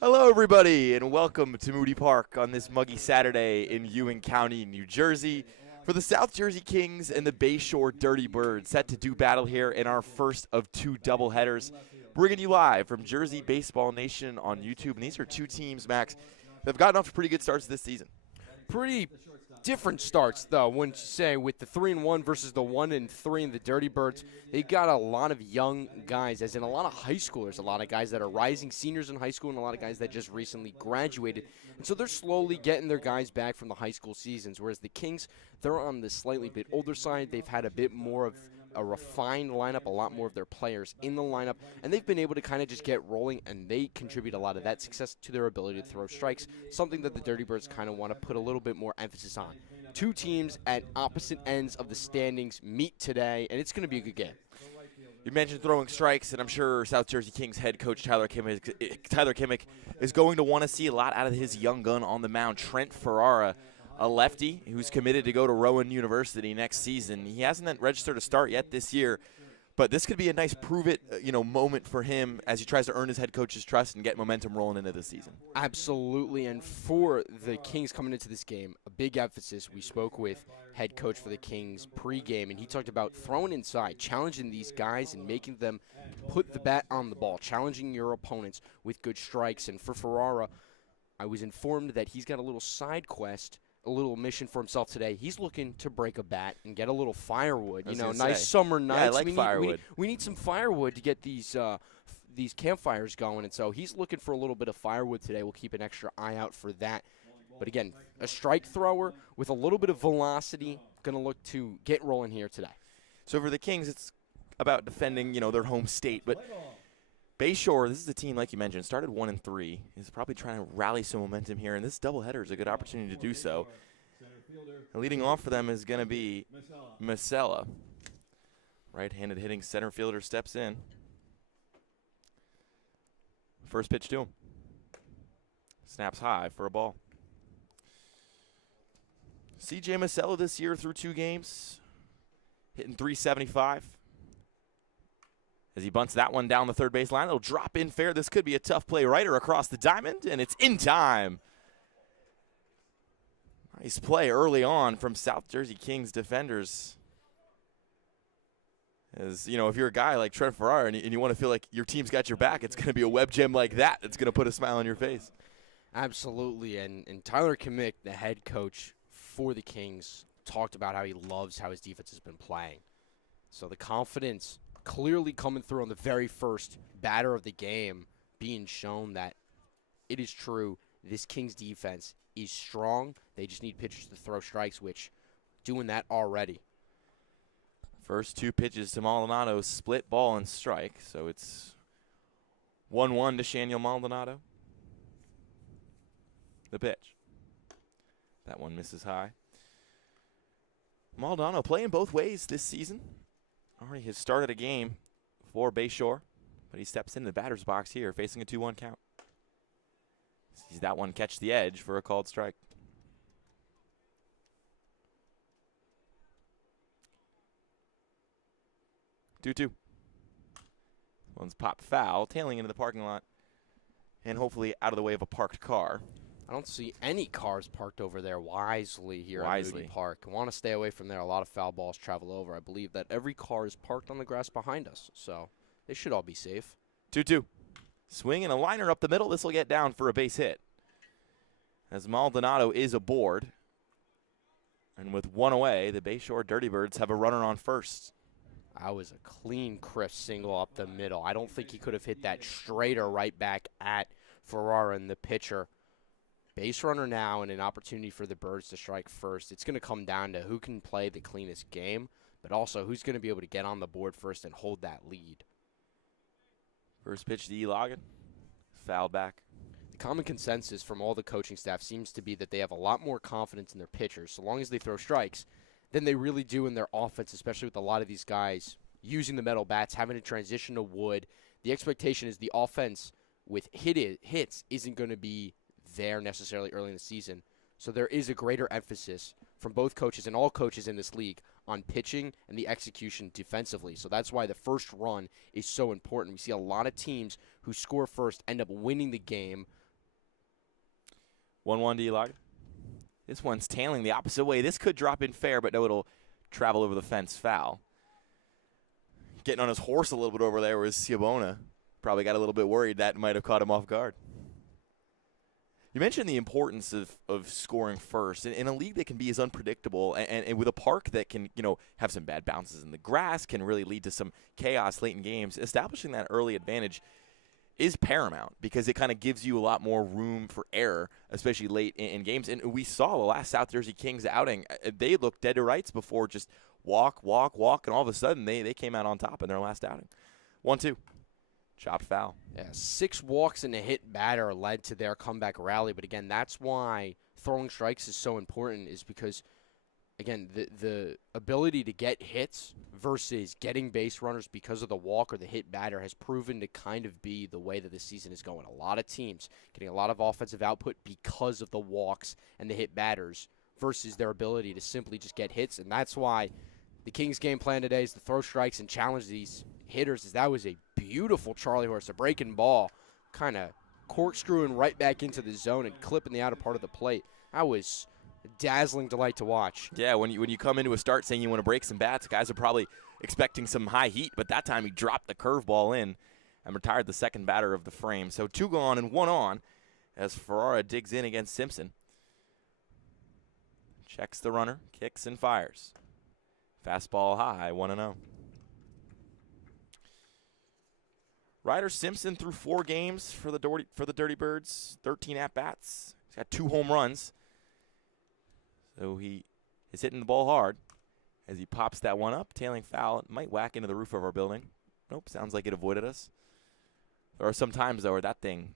Hello, everybody, and welcome to Moody Park on this muggy Saturday in Ewing County, New Jersey, for the South Jersey Kings and the Bayshore Dirty Birds, set to do battle here in our first of two doubleheaders, bringing you live from Jersey Baseball Nation on YouTube. And these are two teams, Max, that have gotten off to pretty good starts this season. Pretty different starts, though, wouldn't you say, with the 3-1 versus the 1-3 in the Dirty Birds. They got a lot of young guys, as in a lot of high schoolers, a lot of guys that are rising seniors in high school, and a lot of guys that just recently graduated. And so they're slowly getting their guys back from the high school seasons, whereas the Kings, they're on the slightly bit older side. They've had a bit more of a refined lineup, a lot more of their players in the lineup, and they've been able to kind of just get rolling, and they contribute a lot of that success to their ability to throw strikes, something that the Dirty Birds kind of want to put a little bit more emphasis on. Two teams at opposite ends of the standings meet today, and it's going to be a good game. You mentioned throwing strikes, and I'm sure South Jersey Kings head coach Tyler Kimmick is going to want to see a lot out of his young gun on the mound, Trent Ferrara, a lefty who's committed to go to Rowan University next season. He hasn't registered a start yet this year, but this could be a nice prove-it moment for him as he tries to earn his head coach's trust and get momentum rolling into the season. Absolutely, and for the Kings coming into this game, a big emphasis. We spoke with head coach for the Kings pregame, and he talked about throwing inside, challenging these guys and making them put the bat on the ball, challenging your opponents with good strikes. And for Ferrara, I was informed that he's got a little side quest, a little mission for himself today. He's looking to break a bat and get a little firewood. Nice summer nights. Yeah, I like firewood. We need some firewood to get these campfires going, and so he's looking for a little bit of firewood today. We'll keep an extra eye out for that. But again, a strike thrower with a little bit of velocity, going to look to get rolling here today. So for the Kings, it's about defending, their home state, but Bayshore, this is a team, like you mentioned, started 1-3. Is probably trying to rally some momentum here, and this doubleheader is a good opportunity to do so. And leading off for them is going to be Masella. Right-handed hitting center fielder steps in. First pitch to him. Snaps high for a ball. C.J. Masella this year through 2 games, hitting .375. As he bunts that one down the third base line, it'll drop in fair. This could be a tough play right or across the diamond, and it's in time. Nice play early on from South Jersey Kings defenders. As if you're a guy like Trent Ferrara and you want to feel like your team's got your back, it's going to be a web gem like that that's going to put a smile on your face. Absolutely, and Tyler Kimmick, the head coach for the Kings, talked about how he loves how his defense has been playing. So the confidence clearly coming through on the very first batter of the game, being shown that it is true. This Kings defense is strong. They just need pitchers to throw strikes, which doing that already. First 2 pitches to Maldonado, split ball and strike. So it's 1-1 to Shaniel Maldonado. The pitch. That one misses high. Maldonado playing both ways this season. Already has started a game for Bayshore, but he steps into the batter's box here, facing a 2-1 count. Sees that one catch the edge for a called strike. Two. One's popped foul, tailing into the parking lot, and hopefully out of the way of a parked car. I don't see any cars parked over there wisely here at Moody Park. I want to stay away from there. A lot of foul balls travel over. I believe that every car is parked on the grass behind us, so they should all be safe. 2-2. Swing and a liner up the middle. This will get down for a base hit. As Maldonado is aboard. And with 1 away, the Bayshore Dirty Birds have a runner on first. That was a clean, crisp single up the middle. I don't think he could have hit that straighter right back at Ferrara and the pitcher. Base runner now and an opportunity for the Birds to strike first. It's going to come down to who can play the cleanest game, but also who's going to be able to get on the board first and hold that lead. First pitch to E. Logan. Fouled back. The common consensus from all the coaching staff seems to be that they have a lot more confidence in their pitchers, so long as they throw strikes, than they really do in their offense, especially with a lot of these guys using the metal bats, having to transition to wood. The expectation is the offense with hits isn't going to be there necessarily early in the season. So there is a greater emphasis from both coaches and all coaches in this league on pitching and the execution defensively. So that's why the first run is so important. We see a lot of teams who score first end up winning the game. 1-1 D-Log. This one's tailing the opposite way. This could drop in fair, but no, it'll travel over the fence foul. Getting on his horse a little bit over there was Ciabona. Probably got a little bit worried that might have caught him off guard. You mentioned the importance of scoring first. In a league that can be as unpredictable and with a park that can, have some bad bounces in the grass, can really lead to some chaos late in games, establishing that early advantage is paramount because it kind of gives you a lot more room for error, especially late in games. And we saw the last South Jersey Kings outing. They looked dead to rights before just walk, and all of a sudden they came out on top in their last outing. 1-2. Chopped foul. Yeah, 6 walks and a hit batter led to their comeback rally. But again, that's why throwing strikes is so important, is because, again, the ability to get hits versus getting base runners because of the walk or the hit batter has proven to kind of be the way that this season is going. A lot of teams getting a lot of offensive output because of the walks and the hit batters versus their ability to simply just get hits. And that's why the Kings' game plan today is to throw strikes and challenge these hitters. Is that was a beautiful Charlie horse, a breaking ball, kind of corkscrewing right back into the zone and clipping the outer part of the plate. That was a dazzling delight to watch. Yeah, when you come into a start saying you want to break some bats, guys are probably expecting some high heat, but that time he dropped the curveball in and retired the second batter of the frame. So 2 gone and 1 on as Ferrara digs in against Simpson. Checks the runner, kicks and fires. Fastball high, 1-0. Ryder Simpson threw 4 games for the Dirty Birds, 13 at-bats. He's got 2 home runs. So he is hitting the ball hard as he pops that one up. Tailing foul. It might whack into the roof of our building. Nope, sounds like it avoided us. There are some times, though, where that thing,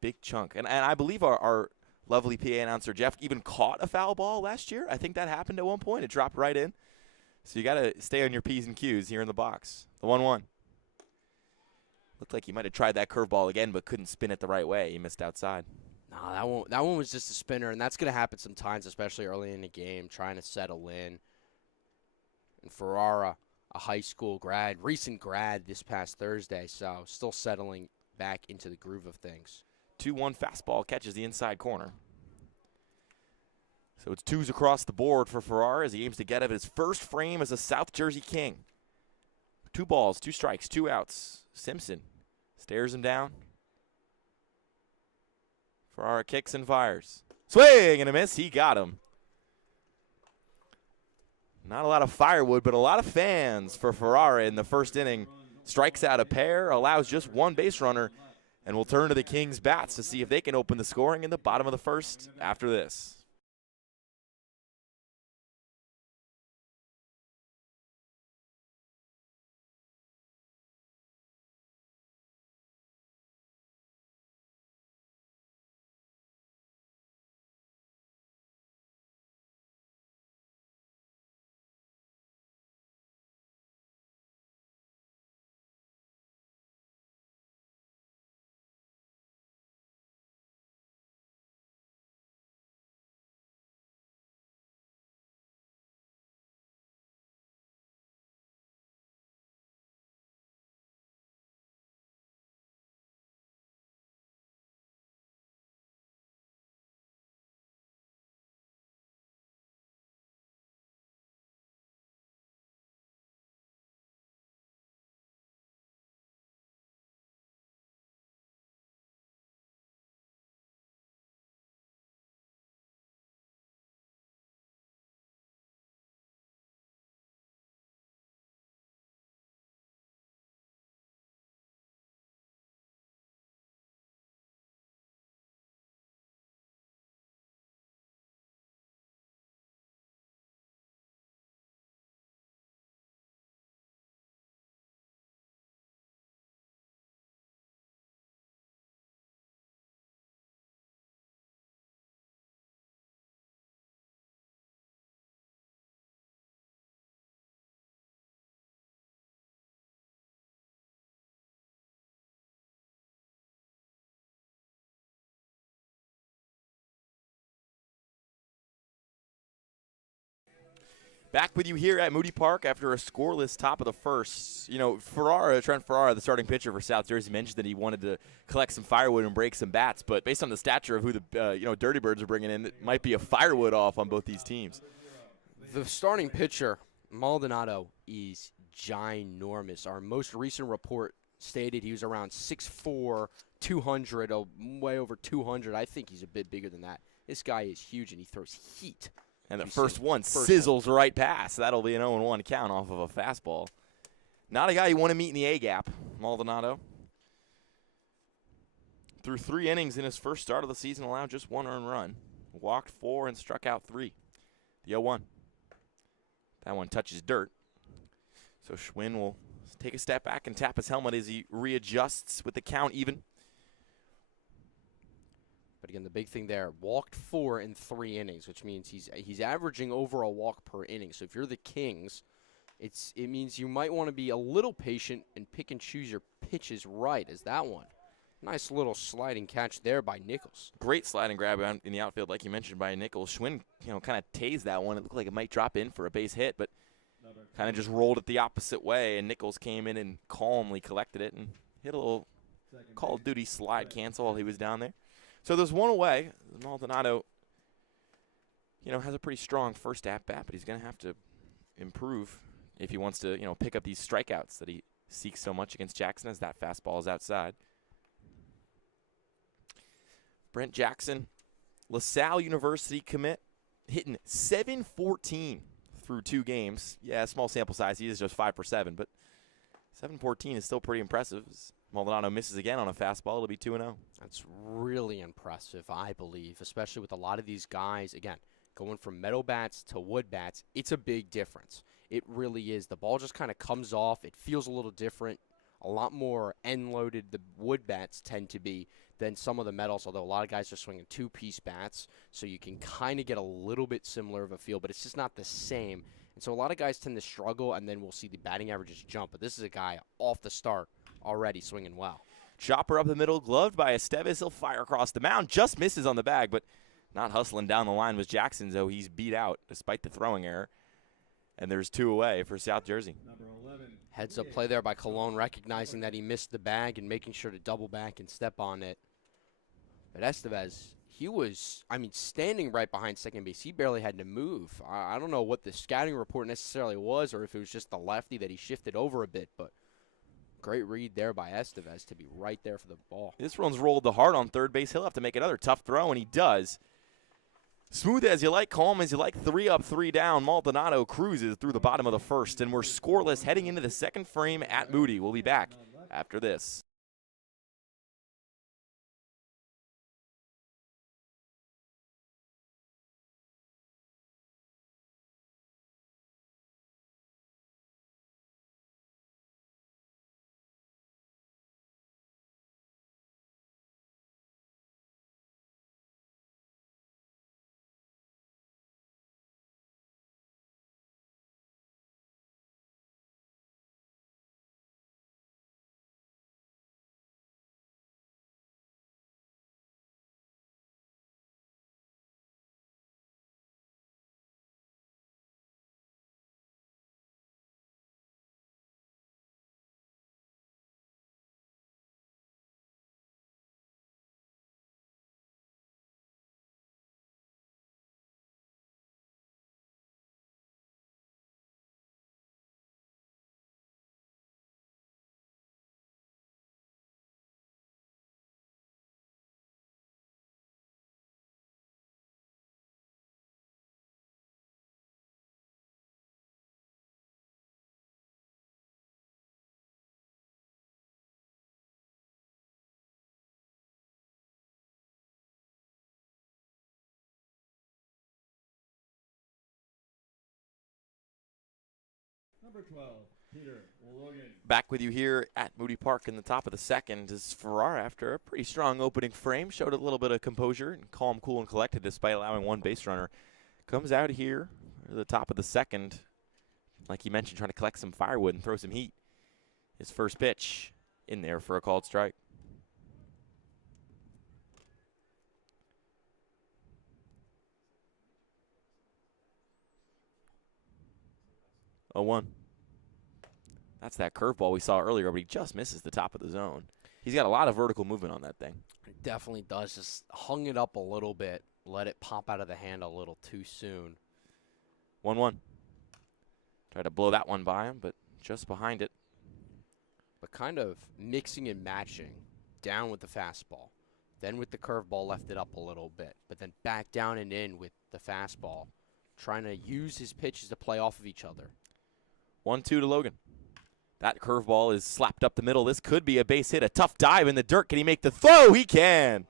big chunk. And I believe our lovely PA announcer, Jeff, even caught a foul ball last year. I think that happened at one point. It dropped right in. So you got to stay on your P's and Q's here in the box. The 1-1. Looked like he might have tried that curveball again, but couldn't spin it the right way. He missed outside. No, that one was just a spinner, and that's going to happen sometimes, especially early in the game, trying to settle in. And Ferrara, a high school grad, recent grad this past Thursday, so still settling back into the groove of things. 2-1 fastball catches the inside corner. So it's 2s across the board for Ferrara as he aims to get at his first frame as a South Jersey King. 2 balls, 2 strikes, 2 outs. Simpson stares him down. Ferrara kicks and fires. Swing and a miss. He got him. Not a lot of firewood, but a lot of fans for Ferrara in the first inning. Strikes out a pair, allows just 1 base runner, and will turn to the Kings' bats to see if they can open the scoring in the bottom of the first after this. Back with you here at Moody Park after a scoreless top of the first. You know, Trent Ferrara, the starting pitcher for South Jersey, mentioned that he wanted to collect some firewood and break some bats. But based on the stature of who the Dirty Birds are bringing in, it might be a firewood off on both these teams. The starting pitcher, Maldonado, is ginormous. Our most recent report stated he was around 6'4", 200, way over 200. I think he's a bit bigger than that. This guy is huge, and he throws heat. And the first one sizzles right past. That'll be an 0-1 count off of a fastball. Not a guy you want to meet in the A-gap, Maldonado. Through 3 innings in his first start of the season, allowed just 1 earned run. Walked 4 and struck out 3. The 0-1. That one touches dirt. So Schwinn will take a step back and tap his helmet as he readjusts with the count even. But again, the big thing there, walked 4 in 3 innings, which means he's averaging over a walk per inning. So if you're the Kings, it means you might want to be a little patient and pick and choose your pitches right, as that one. Nice little sliding catch there by Nichols. Great sliding grab in the outfield, like you mentioned, by Nichols. Schwinn, kind of tased that one. It looked like it might drop in for a base hit, but kind of just rolled it the opposite way, and Nichols came in and calmly collected it and hit a little Call of Duty slide cancel while he was down there. So there's 1 away. Maldonado, has a pretty strong first at-bat, but he's going to have to improve if he wants to, pick up these strikeouts that he seeks so much against Jackson as that fastball is outside. Brent Jackson, LaSalle University commit, hitting .714 through 2 games. Yeah, small sample size. He is just 5 for 7, but .714 is still pretty impressive. Maldonado misses again on a fastball. It'll be 2-0. That's really impressive, I believe, especially with a lot of these guys, again, going from metal bats to wood bats. It's a big difference. It really is. The ball just kind of comes off. It feels a little different, a lot more end-loaded the wood bats tend to be than some of the metals, although a lot of guys are swinging 2-piece bats, so you can kind of get a little bit similar of a feel, but it's just not the same. And so a lot of guys tend to struggle, and then we'll see the batting averages jump. But this is a guy off the start already swinging well. Chopper up the middle, gloved by Estevez. He'll fire across the mound. Just misses on the bag, but not hustling down the line was Jackson, so he's beat out despite the throwing error. And there's 2 away for South Jersey. Heads up play there by Colon, recognizing that he missed the bag and making sure to double back and step on it. But Estevez, he was, standing right behind second base. He barely had to move. I don't know what the scouting report necessarily was or if it was just the lefty that he shifted over a bit, but great read there by Estevez to be right there for the ball. This one's rolled the hard on third base. He'll have to make another tough throw, and he does. Smooth as you like, calm as you like, 3 up, 3 down. Maldonado cruises through the bottom of the first, and we're scoreless heading into the second frame at Moody. We'll be back after this. Number 12, Peter Logan. Back with you here at Moody Park in the top of the second is Ferrara after a pretty strong opening frame. Showed a little bit of composure and calm, cool, and collected despite allowing 1 base runner. Comes out here at the top of the second, like you mentioned, trying to collect some firewood and throw some heat. His first pitch in there for a called strike. 0-1. That's that curveball we saw earlier, but he just misses the top of the zone. He's got a lot of vertical movement on that thing. It definitely does. Just hung it up a little bit. Let it pop out of the hand a little too soon. 1-1. Tried to blow that one by him, but just behind it. But kind of mixing and matching. Down with the fastball. Then with the curveball, left it up a little bit. But then back down and in with the fastball. Trying to use his pitches to play off of each other. 1-2 to Logan. That curveball is slapped up the middle. This could be a base hit. A tough dive in the dirt. Can he make the throw? He can.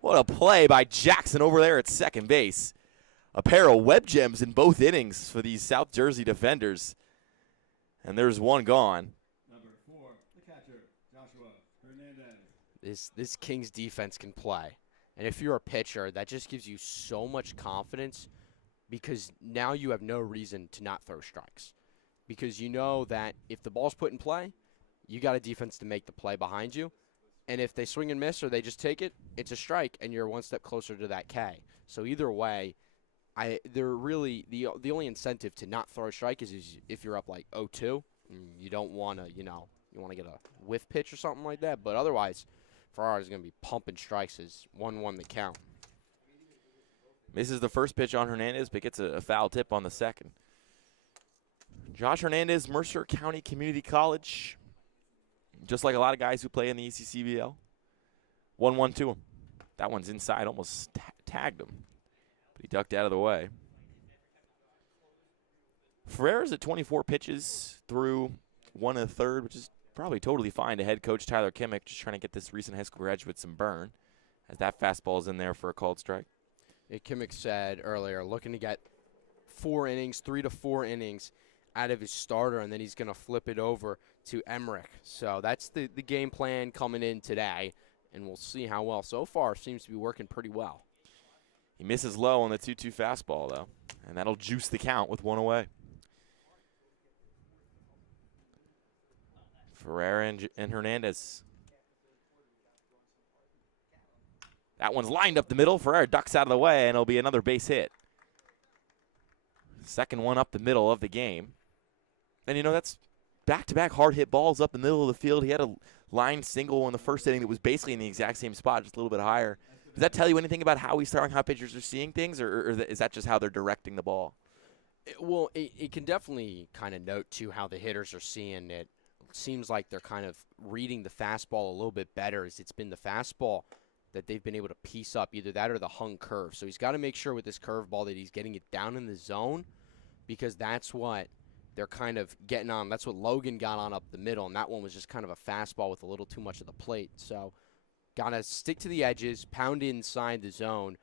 What a play by Jackson over there at second base. A pair of web gems in both innings for these South Jersey defenders. And there's one gone. Number 4, the catcher, Joshua Hernandez. This Kings defense can play. And if you're a pitcher, that just gives you so much confidence because now you have no reason to not throw strikes. Because you know that if the ball's put in play, you got a defense to make the play behind you. And if they swing and miss or they just take it, it's a strike, and you're one step closer to that K. So either way, they're really the only incentive to not throw a strike is if you're up like 0-2, you don't want to, you want to get a whiff pitch or something like that. But otherwise, Ferrara's going to be pumping strikes as 1-1 the count. Misses the first pitch on Hernandez, but gets a foul tip on the second. Josh Hernandez, Mercer County Community College. Just like a lot of guys who play in the ECCBL. 1-1 to him. That one's inside, almost tagged him. But he ducked out of the way. Ferrera's at 24 pitches through 1 1/3, which is probably totally fine to head coach Tyler Kimmick, just trying to get this recent high school graduate some burn. As that fastball's in there for a called strike. Yeah, Kimmick said earlier, looking to get 4 innings, 3 to 4 innings out of his starter, and then he's going to flip it over to Emmerich. So that's the game plan coming in today, and we'll see how well. So far, seems to be working pretty well. He misses low on the 2-2 fastball, though, and that'll juice the count with 1 away. Ferrera and Hernandez. That one's lined up the middle. Ferrera ducks out of the way, and it'll be another base hit. Second one up the middle of the game. And, that's back-to-back hard-hit balls up the middle of the field. He had a line single in the first inning that was basically in the exact same spot, just a little bit higher. Does that tell you anything about how he's throwing, how pitchers are seeing things, or is that just how they're directing the ball? It can definitely kind of note, too, how the hitters are seeing it. It seems like they're kind of reading the fastball a little bit better, as it's been the fastball that they've been able to piece up, either that or the hung curve. So he's got to make sure with this curveball that he's getting it down in the zone, because that's what they're kind of getting on. That's what Logan got on up the middle, and that one was just kind of a fastball with a little too much of the plate. So got to stick to the edges, pound inside the zone.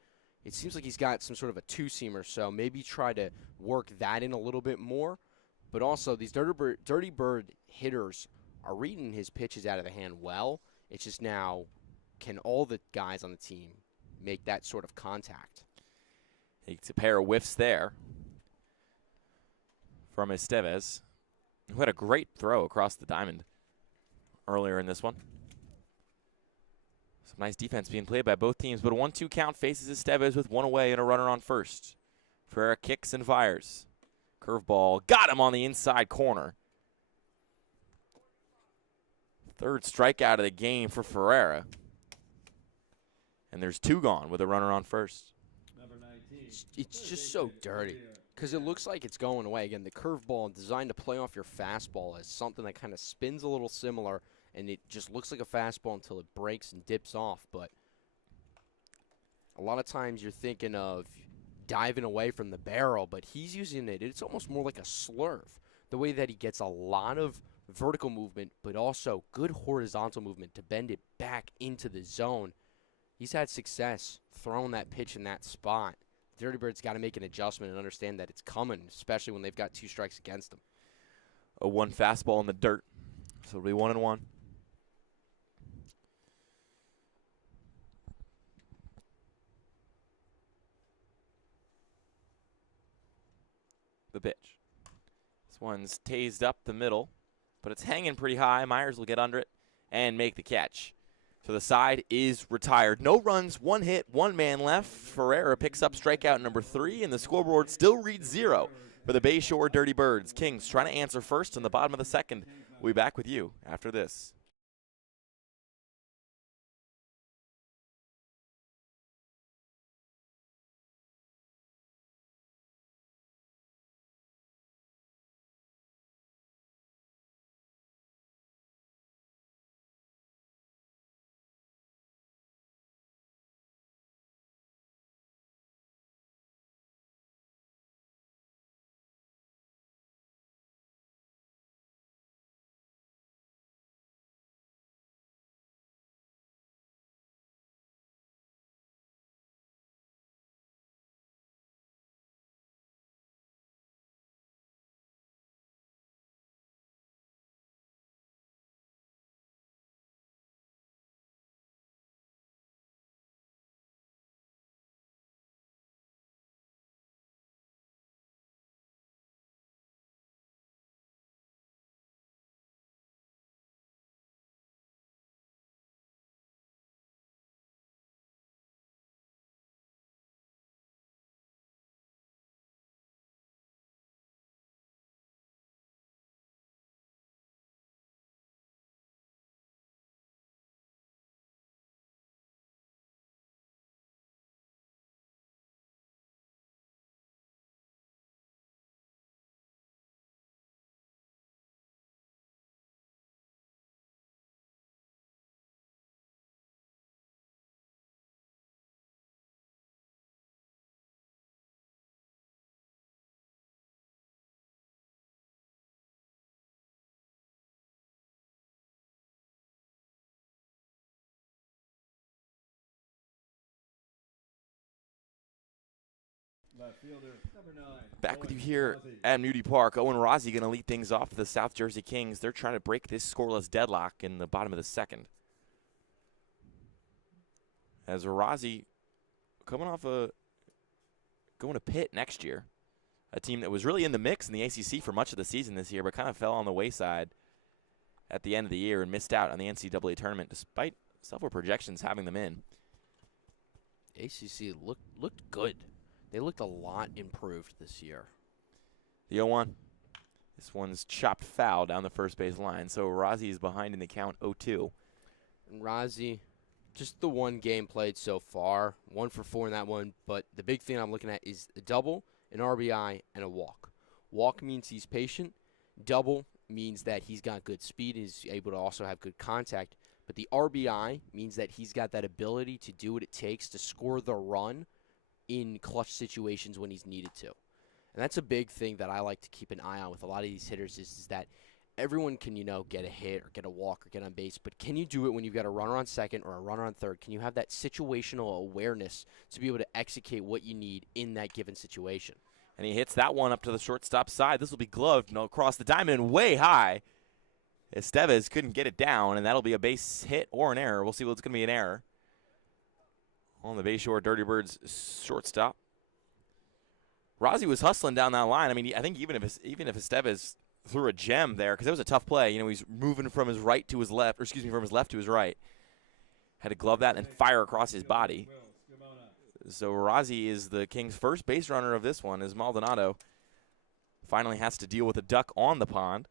It seems like he's got some sort of a two-seamer, so maybe try to work that in a little bit more. But also, these Dirty Bird hitters are reading his pitches out of the hand well. It's just now, can all the guys on the team make that sort of contact? It's a pair of whiffs there from Estevez, who had a great throw across the diamond earlier in this one. Some nice defense being played by both teams, but a 1-2 count faces Estevez with 1 away and a runner on first. Ferrera kicks and fires. Curveball got him on the inside corner. Third strikeout of the game for Ferrera. And there's 2 gone with a runner on first. Number 19. It's just so dirty because it looks like it's going away. Again, the curveball designed to play off your fastball is something that kind of spins a little similar, and it just looks like a fastball until it breaks and dips off. But a lot of times you're thinking of diving away from the barrel, but he's using it. It's almost more like a slurve, the way that he gets a lot of vertical movement, but also good horizontal movement to bend it back into the zone. He's had success throwing that pitch in that spot. Dirty Bird's got to make an adjustment and understand that it's coming, especially when they've got 2 strikes against them. A 1 fastball in the dirt. So it'll be 1-1. The pitch. This one's tased up the middle, but it's hanging pretty high. Myers will get under it and make the catch. So the side is retired. No runs, 1 hit, 1 man left. Ferreira picks up strikeout number 3, and the scoreboard still reads 0 for the Bayshore Dirty Birds. Kings trying to answer first in the bottom of the second. We'll be back with you after this. Left fielder, number 9. Back with you here at Moody Park. Owen Rossi going to lead things off for the South Jersey Kings. They're trying to break this scoreless deadlock in the bottom of the second. As Rossi coming off going to Pitt next year, a team that was really in the mix in the ACC for much of the season this year, but kind of fell on the wayside at the end of the year and missed out on the NCAA tournament despite several projections having them in. ACC looked good. They looked a lot improved this year. The 0-1. This one's chopped foul down the first base line, so Rossi is behind in the count 0-2. And Rossi, just the one game played so far, 1 for 4 in that one, but the big thing I'm looking at is a double, an RBI, and a walk. Walk means he's patient. Double means that he's got good speed, he's able to also have good contact. But the RBI means that he's got that ability to do what it takes to score the run in clutch situations when he's needed to. And that's a big thing that I like to keep an eye on with a lot of these hitters is that everyone can, get a hit or get a walk or get on base, but can you do it when you've got a runner on second or a runner on third? Can you have that situational awareness to be able to execute what you need in that given situation? And he hits that one up to the shortstop side. This will be gloved across the diamond and way high. Estevez couldn't get it down, and that'll be a base hit or an error. We'll see what's going to be an error on the Bayshore Dirty Birds shortstop. Rossi was hustling down that line. I mean, I think even if Estevez threw a gem there, because it was a tough play. He's moving from his right to his left, or excuse me, from his left to his right. Had to glove that and fire across his body. So Rossi is the Kings' first base runner of this one, as Maldonado finally has to deal with a duck on the pond.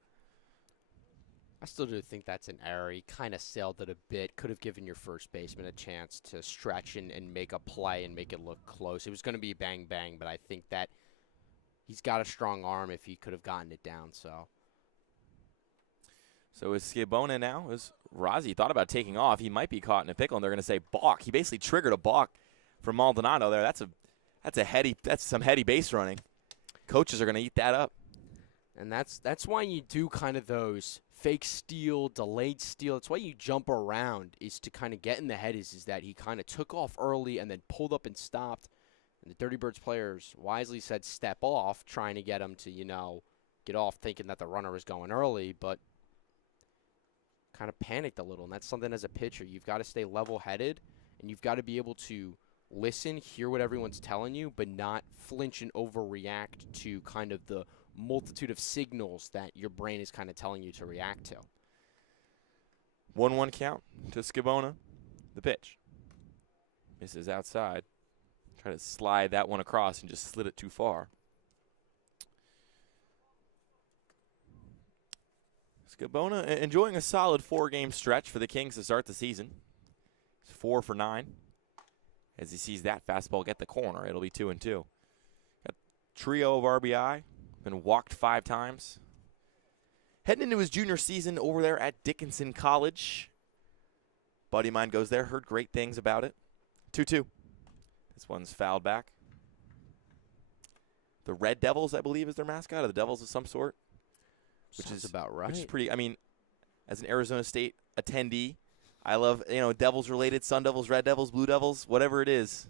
I still do think that's an error. He kind of sailed it a bit. Could have given your first baseman a chance to stretch and make a play and make it look close. It was going to be bang-bang, but I think that he's got a strong arm if he could have gotten it down. So is Skibona now? As Rossi thought about taking off, he might be caught in a pickle, and they're going to say balk. He basically triggered a balk from Maldonado there. That's some heady base running. Coaches are going to eat that up. And that's why you do kind of those fake steal, delayed steal. That's why you jump around, is to kind of get in the head, is that he kind of took off early and then pulled up and stopped. And the Dirty Birds players wisely said step off, trying to get him to, get off thinking that the runner was going early, but kind of panicked a little. And that's something as a pitcher, you've got to stay level-headed, and you've got to be able to listen, hear what everyone's telling you, but not flinch and overreact to kind of the multitude of signals that your brain is kind of telling you to react to. 1-1 count to Skibona. The pitch. Misses outside. Try to slide that one across and just slid it too far. Scabona enjoying a solid 4-game stretch for the Kings to start the season. He's 4 for 9. As he sees that fastball get the corner, it'll be 2-2. Got trio of RBI. Been walked 5 times. Heading into his junior season over there at Dickinson College. Buddy of mine goes there. Heard great things about it. 2-2. This one's fouled back. The Red Devils, I believe, is their mascot, or the Devils of some sort. Which Sounds is about right. Which is pretty. I mean, as an Arizona State attendee, I love Devils related, Sun Devils, Red Devils, Blue Devils, whatever it is.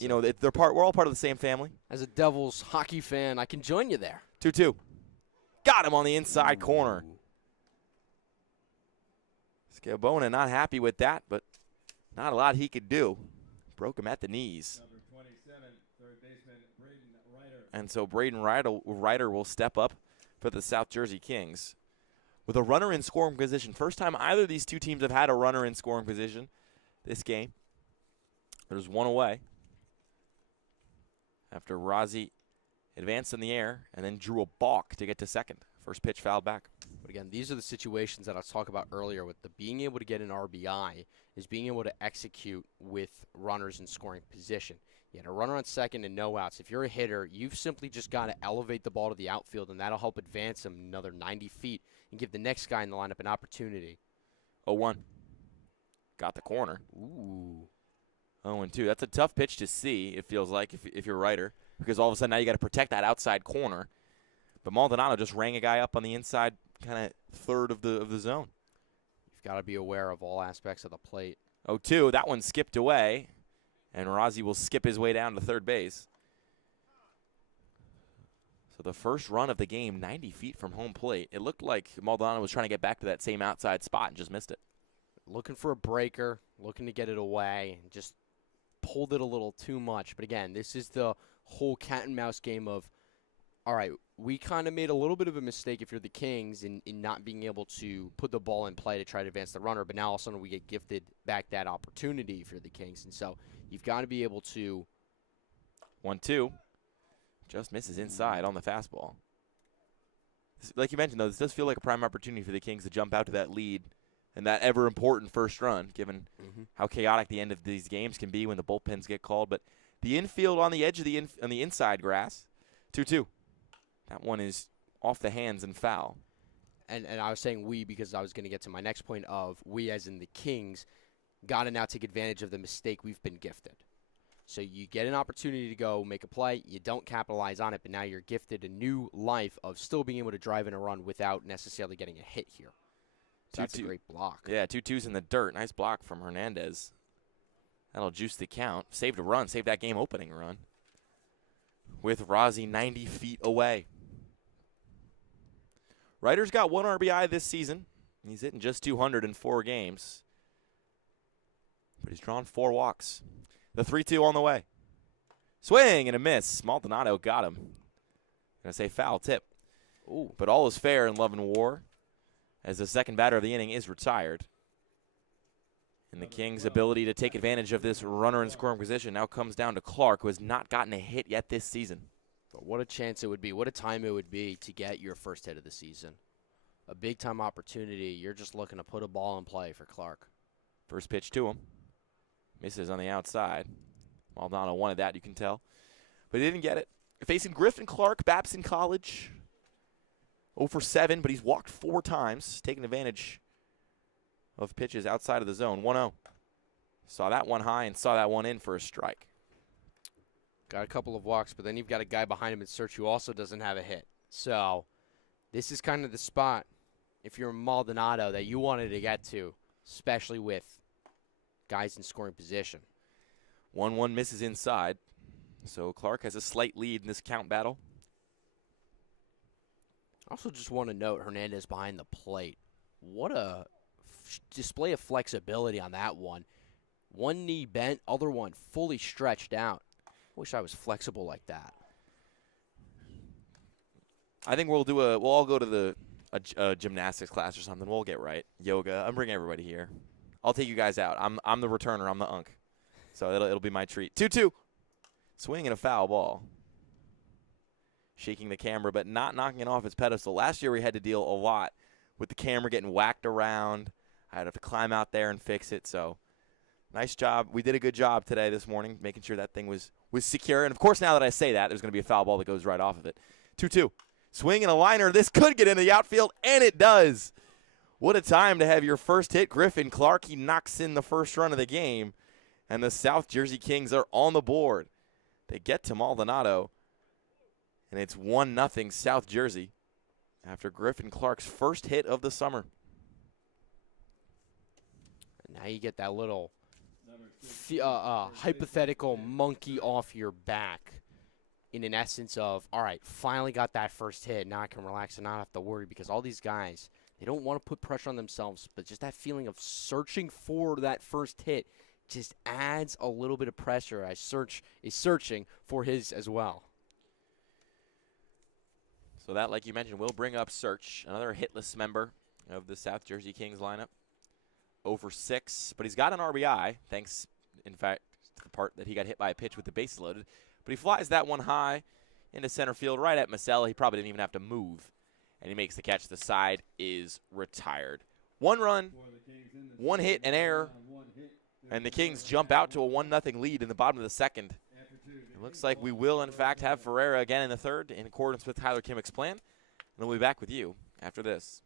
We're all part of the same family. As a Devils hockey fan, I can join you there. 2-2. Got him on the inside corner. Scabona not happy with that, but not a lot he could do. Broke him at the knees. Number 27, third baseman Braden Ryder. And so Braden Ryder will step up for the South Jersey Kings with a runner in scoring position. First time either of these two teams have had a runner in scoring position this game. There's one away after Rozzi advanced in the air and then drew a balk to get to second. First pitch fouled back. But again, these are the situations that I was talking about earlier with the being able to get an RBI is being able to execute with runners in scoring position. You had a runner on second and no outs. If you're a hitter, you've simply just got to elevate the ball to the outfield, and that'll help advance him another 90 feet and give the next guy in the lineup an opportunity. 0-1. Got the corner. Ooh. 0-2. That's a tough pitch to see, it feels like, if you're Ryder, because all of a sudden now you got to protect that outside corner. But Maldonado just rang a guy up on the inside kind of third of the zone. You've got to be aware of all aspects of the plate. 0-2. That one skipped away, and Rozzi will skip his way down to third base. So the first run of the game, 90 feet from home plate. It looked like Maldonado was trying to get back to that same outside spot and just missed it. Looking for a breaker, looking to get it away, and just pulled it a little too much. But again, this is the whole cat and mouse game of, all right, we kind of made a little bit of a mistake if you're the Kings in not being able to put the ball in play to try to advance the runner, but now all of a sudden we get gifted back that opportunity if you're the Kings. And so you've got to be able to. 1-2. Just misses inside on the fastball. Like you mentioned, though, this does feel like a prime opportunity for the Kings to jump out to that lead and that ever-important first run, given how chaotic the end of these games can be when the bullpens get called. But the infield on the edge of on the inside grass, 2-2. That one is off the hands and foul. And I was saying we because I was going to get to my next point of we as in the Kings got to now take advantage of the mistake we've been gifted. So you get an opportunity to go make a play, you don't capitalize on it, but now you're gifted a new life of still being able to drive in a run without necessarily getting a hit here. That's a great block. Yeah, 2-2's in the dirt. Nice block from Hernandez. That'll juice the count. Saved a run, saved that game opening run. With Rozzi 90 feet away. Ryder's got 1 RBI this season. He's hitting just 200 in 4 games. But he's drawn 4 walks. The 3-2 on the way. Swing and a miss. Maldonado got him. Gonna say foul tip. Ooh, but all is fair in love and war as the second batter of the inning is retired. And the Kings' ability to take advantage of this runner in scoring position now comes down to Clark, who has not gotten a hit yet this season. But what a chance it would be. What a time it would be to get your first hit of the season. A big-time opportunity. You're just looking to put a ball in play for Clark. First pitch to him. Misses on the outside. Maldonado wanted that, you can tell. But he didn't get it. Facing Griffin Clark, Babson College. 0 for 7, but he's walked 4 times, taking advantage of pitches outside of the zone. 1-0. Saw that one high and saw that one in for a strike. Got a couple of walks, but then you've got a guy behind him in search who also doesn't have a hit. So this is kind of the spot, if you're Maldonado, that you wanted to get to, especially with guys in scoring position. 1-1 misses inside. So Clark has a slight lead in this count battle. I also just want to note Hernandez behind the plate. What a display of flexibility on that one. One knee bent, other one fully stretched out. Wish I was flexible like that. I think we'll all go to a gymnastics class or something. We'll get right. Yoga. I'm bringing everybody here. I'll take you guys out. I'm the returner. I'm the unk. So it'll be my treat. 2-2. Swing and a foul ball. Shaking the camera, but not knocking it off its pedestal. Last year we had to deal a lot with the camera getting whacked around. I had to climb out there and fix it. So nice job. We did a good job today this morning, making sure that thing was secure. And, of course, now that I say that, there's going to be a foul ball that goes right off of it. 2-2. Swing and a liner. This could get into the outfield, and it does. What a time to have your first hit. Griffin Clark, he knocks in the first run of the game, and the South Jersey Kings are on the board. They get to Maldonado, and it's 1-0 South Jersey after Griffin Clark's first hit of the summer. Now you get that little hypothetical monkey off your back in an essence of, all right, finally got that first hit. Now I can relax and not have to worry, because all these guys, they don't want to put pressure on themselves, but just that feeling of searching for that first hit just adds a little bit of pressure as Search is searching for his as well. So that, like you mentioned, will bring up Search, another hitless member of the South Jersey Kings lineup. 0-for-6, but he's got an RBI, thanks, in fact, to the part that he got hit by a pitch with the bases loaded. But he flies that one high into center field right at Masella. He probably didn't even have to move, and he makes the catch. The side is retired. 1 run, 1 hit, and error, and the Kings jump out to a 1-0 lead in the bottom of the second. It looks like we will, in fact, have Ferreira again in the third in accordance with Tyler Kimmick's plan. And we'll be back with you after this.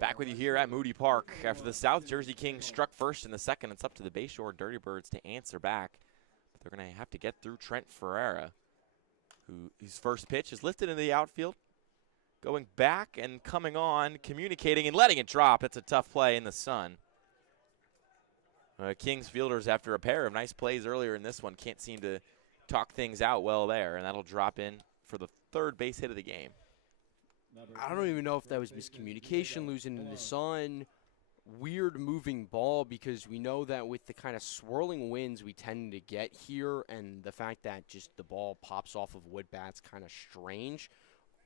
Back with you here at Moody Park. After the South Jersey Kings struck first in the second, it's up to the Bayshore Dirty Birds to answer back. But they're going to have to get through Trent Ferreira, whose first pitch is lifted into the outfield. Going back and coming on, communicating and letting it drop. That's a tough play in the sun. Kings fielders, after a pair of nice plays earlier in this one, can't seem to talk things out well there, and that'll drop in for the third base hit of the game. I don't even know if that was miscommunication, losing in the sun, weird moving ball, because we know that with the kind of swirling winds we tend to get here and the fact that just the ball pops off of wood bats kind of strange,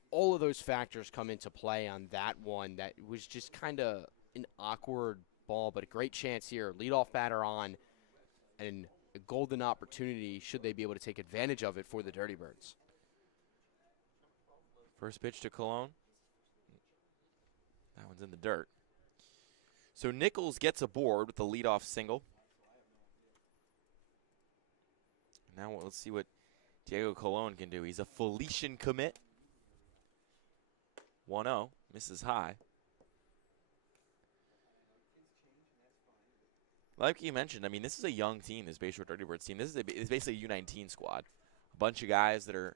all of those factors come into play on that one. That was just kind of an awkward ball, but a great chance here. Leadoff batter on, and a golden opportunity should they be able to take advantage of it for the Dirty Birds. First pitch to Cologne. That one's in the dirt. So Nichols gets aboard with the leadoff single. Now let's see what Diego Colon can do. He's a Felician commit. 1-0, misses high. Like you mentioned, I mean, this is a young team, this Bayshore Dirty Birds team. This is basically a U19 squad. A bunch of guys that are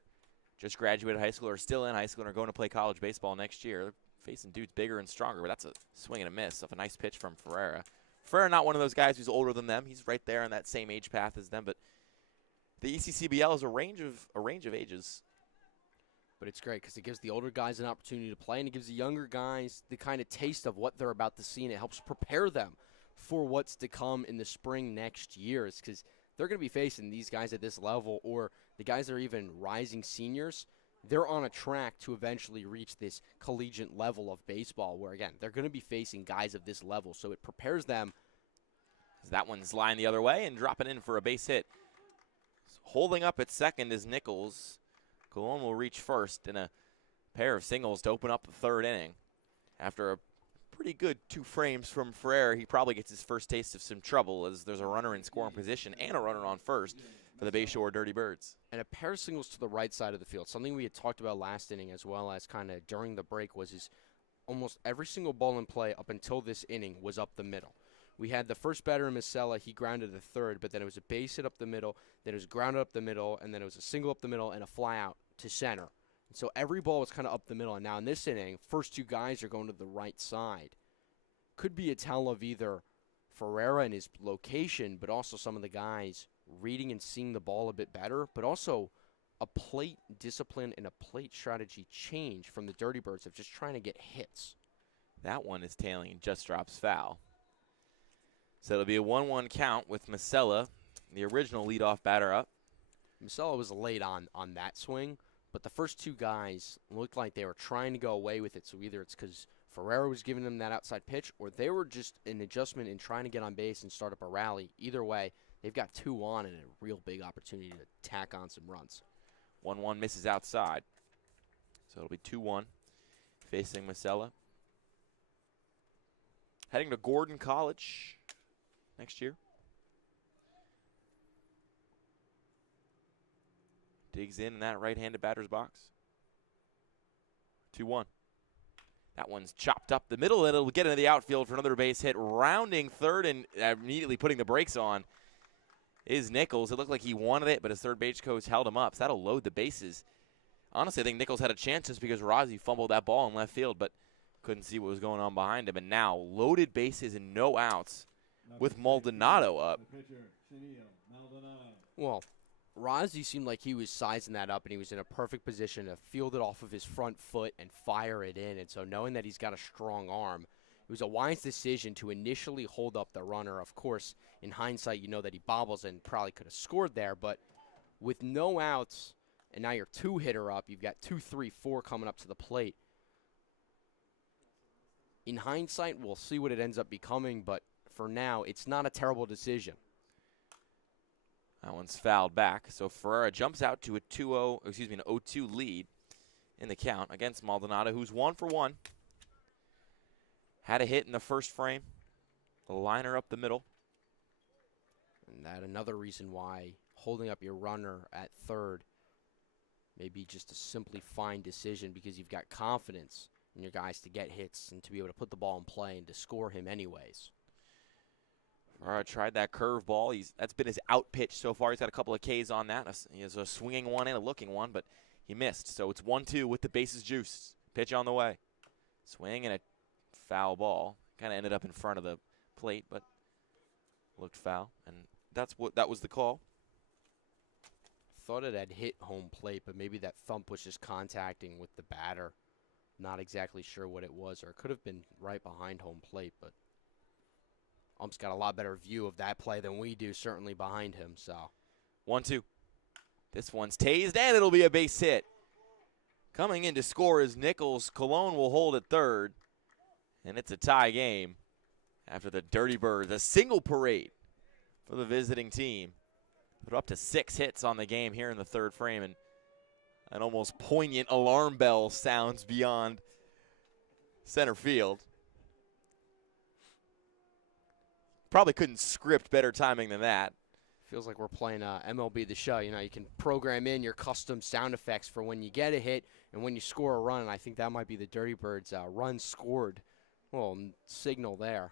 just graduated high school or still in high school and are going to play college baseball next year. They're facing dudes bigger and stronger, but that's a swing and a miss off a nice pitch from Ferreira. Ferreira, not one of those guys who's older than them. He's right there on that same age path as them, but the ECCBL is a range of ages. But it's great because it gives the older guys an opportunity to play, and it gives the younger guys the kind of taste of what they're about to see, and it helps prepare them for what's to come in the spring next year. Because they're going to be facing these guys at this level, or the guys that are even rising seniors. They're on a track to eventually reach this collegiate level of baseball where, again, they're going to be facing guys of this level. So it prepares them. That one's lined the other way and dropping in for a base hit. Holding up at second is Nichols. Colon will reach first in a pair of singles to open up the third inning. After a pretty good 2 frames from Ferrer, he probably gets his first taste of some trouble as there's a runner in scoring position and a runner on first for the Bayshore Dirty Birds. And a pair of singles to the right side of the field. Something we had talked about last inning as well as kind of during the break was almost every single ball in play up until this inning was up the middle. We had the first batter in Masella, he grounded the third, but then it was a base hit up the middle, then it was grounded up the middle, and then it was a single up the middle and a fly out to center. And so every ball was kind of up the middle. And now in this inning, first 2 guys are going to the right side. Could be a tell of either Ferreira and his location, but also some of the guys reading and seeing the ball a bit better, but also a plate discipline and a plate strategy change from the Dirty Birds of just trying to get hits. That one is tailing and just drops foul. So it'll be a 1-1 count with Masella, the original leadoff batter, up. Masella was late on that swing, but the first 2 guys looked like they were trying to go away with it. So either it's because Ferreira was giving them that outside pitch, or they were just an adjustment in trying to get on base and start up a rally. Either way, they've got 2 on and a real big opportunity to tack on some runs. 1-1 misses outside. So it'll be 2-1 facing Masella. Heading to Gordon College next year. Digs in that right-handed batter's box. 2-1. That one's chopped up the middle, and it'll get into the outfield for another base hit. Rounding third and immediately putting the brakes on is Nichols. It looked like he wanted it, but his third base coach held him up. So that'll load the bases. Honestly, I think Nichols had a chance just because Rozzi fumbled that ball in left field, but couldn't see what was going on behind him. And now loaded bases and no outs with Maldonado up. Well, Rozzi seemed like he was sizing that up, and he was in a perfect position to field it off of his front foot and fire it in. And so knowing that he's got a strong arm, it was a wise decision to initially hold up the runner. Of course, in hindsight, you know that he bobbles and probably could have scored there. But with no outs, and now you're 2-hitter up, you've got 2, 3, 4 coming up to the plate. In hindsight, we'll see what it ends up becoming, but for now, it's not a terrible decision. That one's fouled back, so Ferreira jumps out to an 0-2 lead in the count against Maldonado, who's 1 for 1. Had a hit in the first frame, a liner up the middle. And that another reason why holding up your runner at third may be just a simply fine decision, because you've got confidence in your guys to get hits and to be able to put the ball in play and to score him anyways. Ferreira tried that curveball. That's been his out pitch so far. He's got a couple of Ks on that. He has a swinging one and a looking one, but he missed. So it's 1-2 with the bases juiced. Pitch on the way. Swing and a foul ball. Kind of ended up in front of the plate, but looked foul. And that was the call. Thought it had hit home plate, but maybe that thump was just contacting with the batter. Not exactly sure what it was, or it could have been right behind home plate, but Ump's got a lot better view of that play than we do, certainly behind him. So 1-2. This one's tased, and it'll be a base hit. Coming in to score is Nichols. Colon will hold at third, and it's a tie game after the Dirty Birds. A single parade for the visiting team. They're up to 6 hits on the game here in the third frame, and an almost poignant alarm bell sounds beyond center field. Probably couldn't script better timing than that. Feels like we're playing MLB The Show. You know, you can program in your custom sound effects for when you get a hit and when you score a run, and I think that might be the Dirty Birds' run scored little signal there.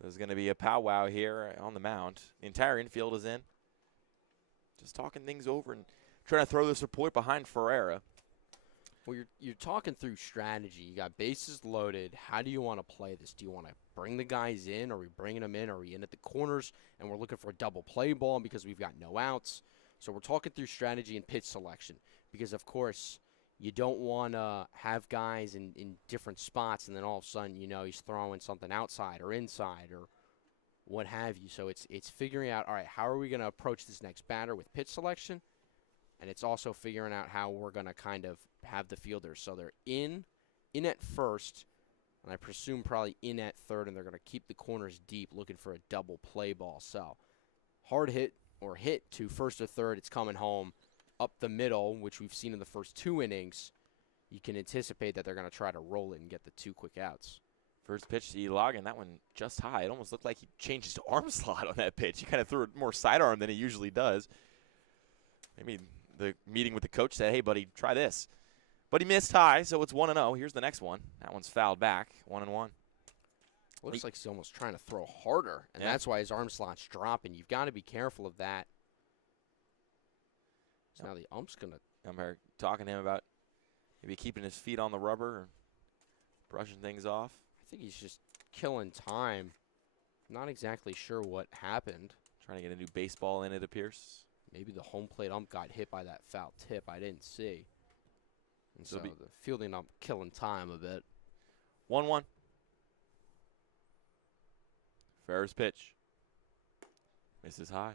There's going to be a powwow here on the mound. The entire infield is in. Just talking things over and trying to throw this report behind Ferreira. Well, you're talking through strategy. You got bases loaded. How do you want to play this? Do you want to bring the guys in? Are we bringing them in? Are we in at the corners? And we're looking for a double play ball because we've got no outs. So we're talking through strategy and pitch selection because, of course, you don't want to have guys in different spots and then all of a sudden, he's throwing something outside or inside or what have you. So it's figuring out, all right, how are we going to approach this next batter with pitch selection? And it's also figuring out how we're going to kind of have the fielders. So they're in at first, and I presume probably in at third, and they're going to keep the corners deep looking for a double play ball. So hard hit or hit to first or third, it's coming home up the middle, which we've seen in the first 2 innings. You can anticipate that they're going to try to roll it and get the 2 quick outs. First pitch to Logan, that one just high. It almost looked like he changed his arm slot on that pitch. He kind of threw it more sidearm than he usually does. Maybe the meeting with the coach said, hey, buddy, try this. But he missed high, so it's 1-0. Here's the next one. That one's fouled back, 1-1. Looks like he's almost trying to throw harder, and that's why his arm slot's dropping. You've got to be careful of that. So now the ump's going to... I'm talking to him about maybe keeping his feet on the rubber or brushing things off. I think he's just killing time. Not exactly sure what happened. Trying to get a new baseball in, it appears. Maybe the home plate ump got hit by that foul tip I didn't see. And so the fielding ump killing time a bit. 1-1. Ferris pitch. Misses high.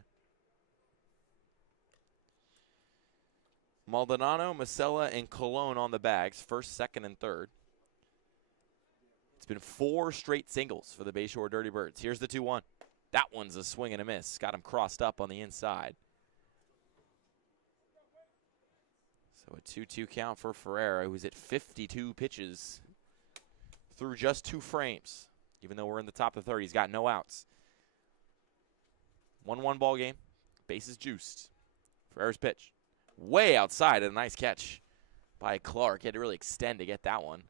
Maldonado, Masella, and Colon on the bags, first, second, and third. It's been 4 straight singles for the Bayshore Dirty Birds. Here's the 2-1. That one's a swing and a miss. Got him crossed up on the inside. So a 2-2 count for Ferreira, who's at 52 pitches through just 2 frames. Even though we're in the top of the third, he's got no outs. 1-1 ball game. Bases juiced. Ferreira's pitch. Way outside, and a nice catch by Clark. He had to really extend to get that one.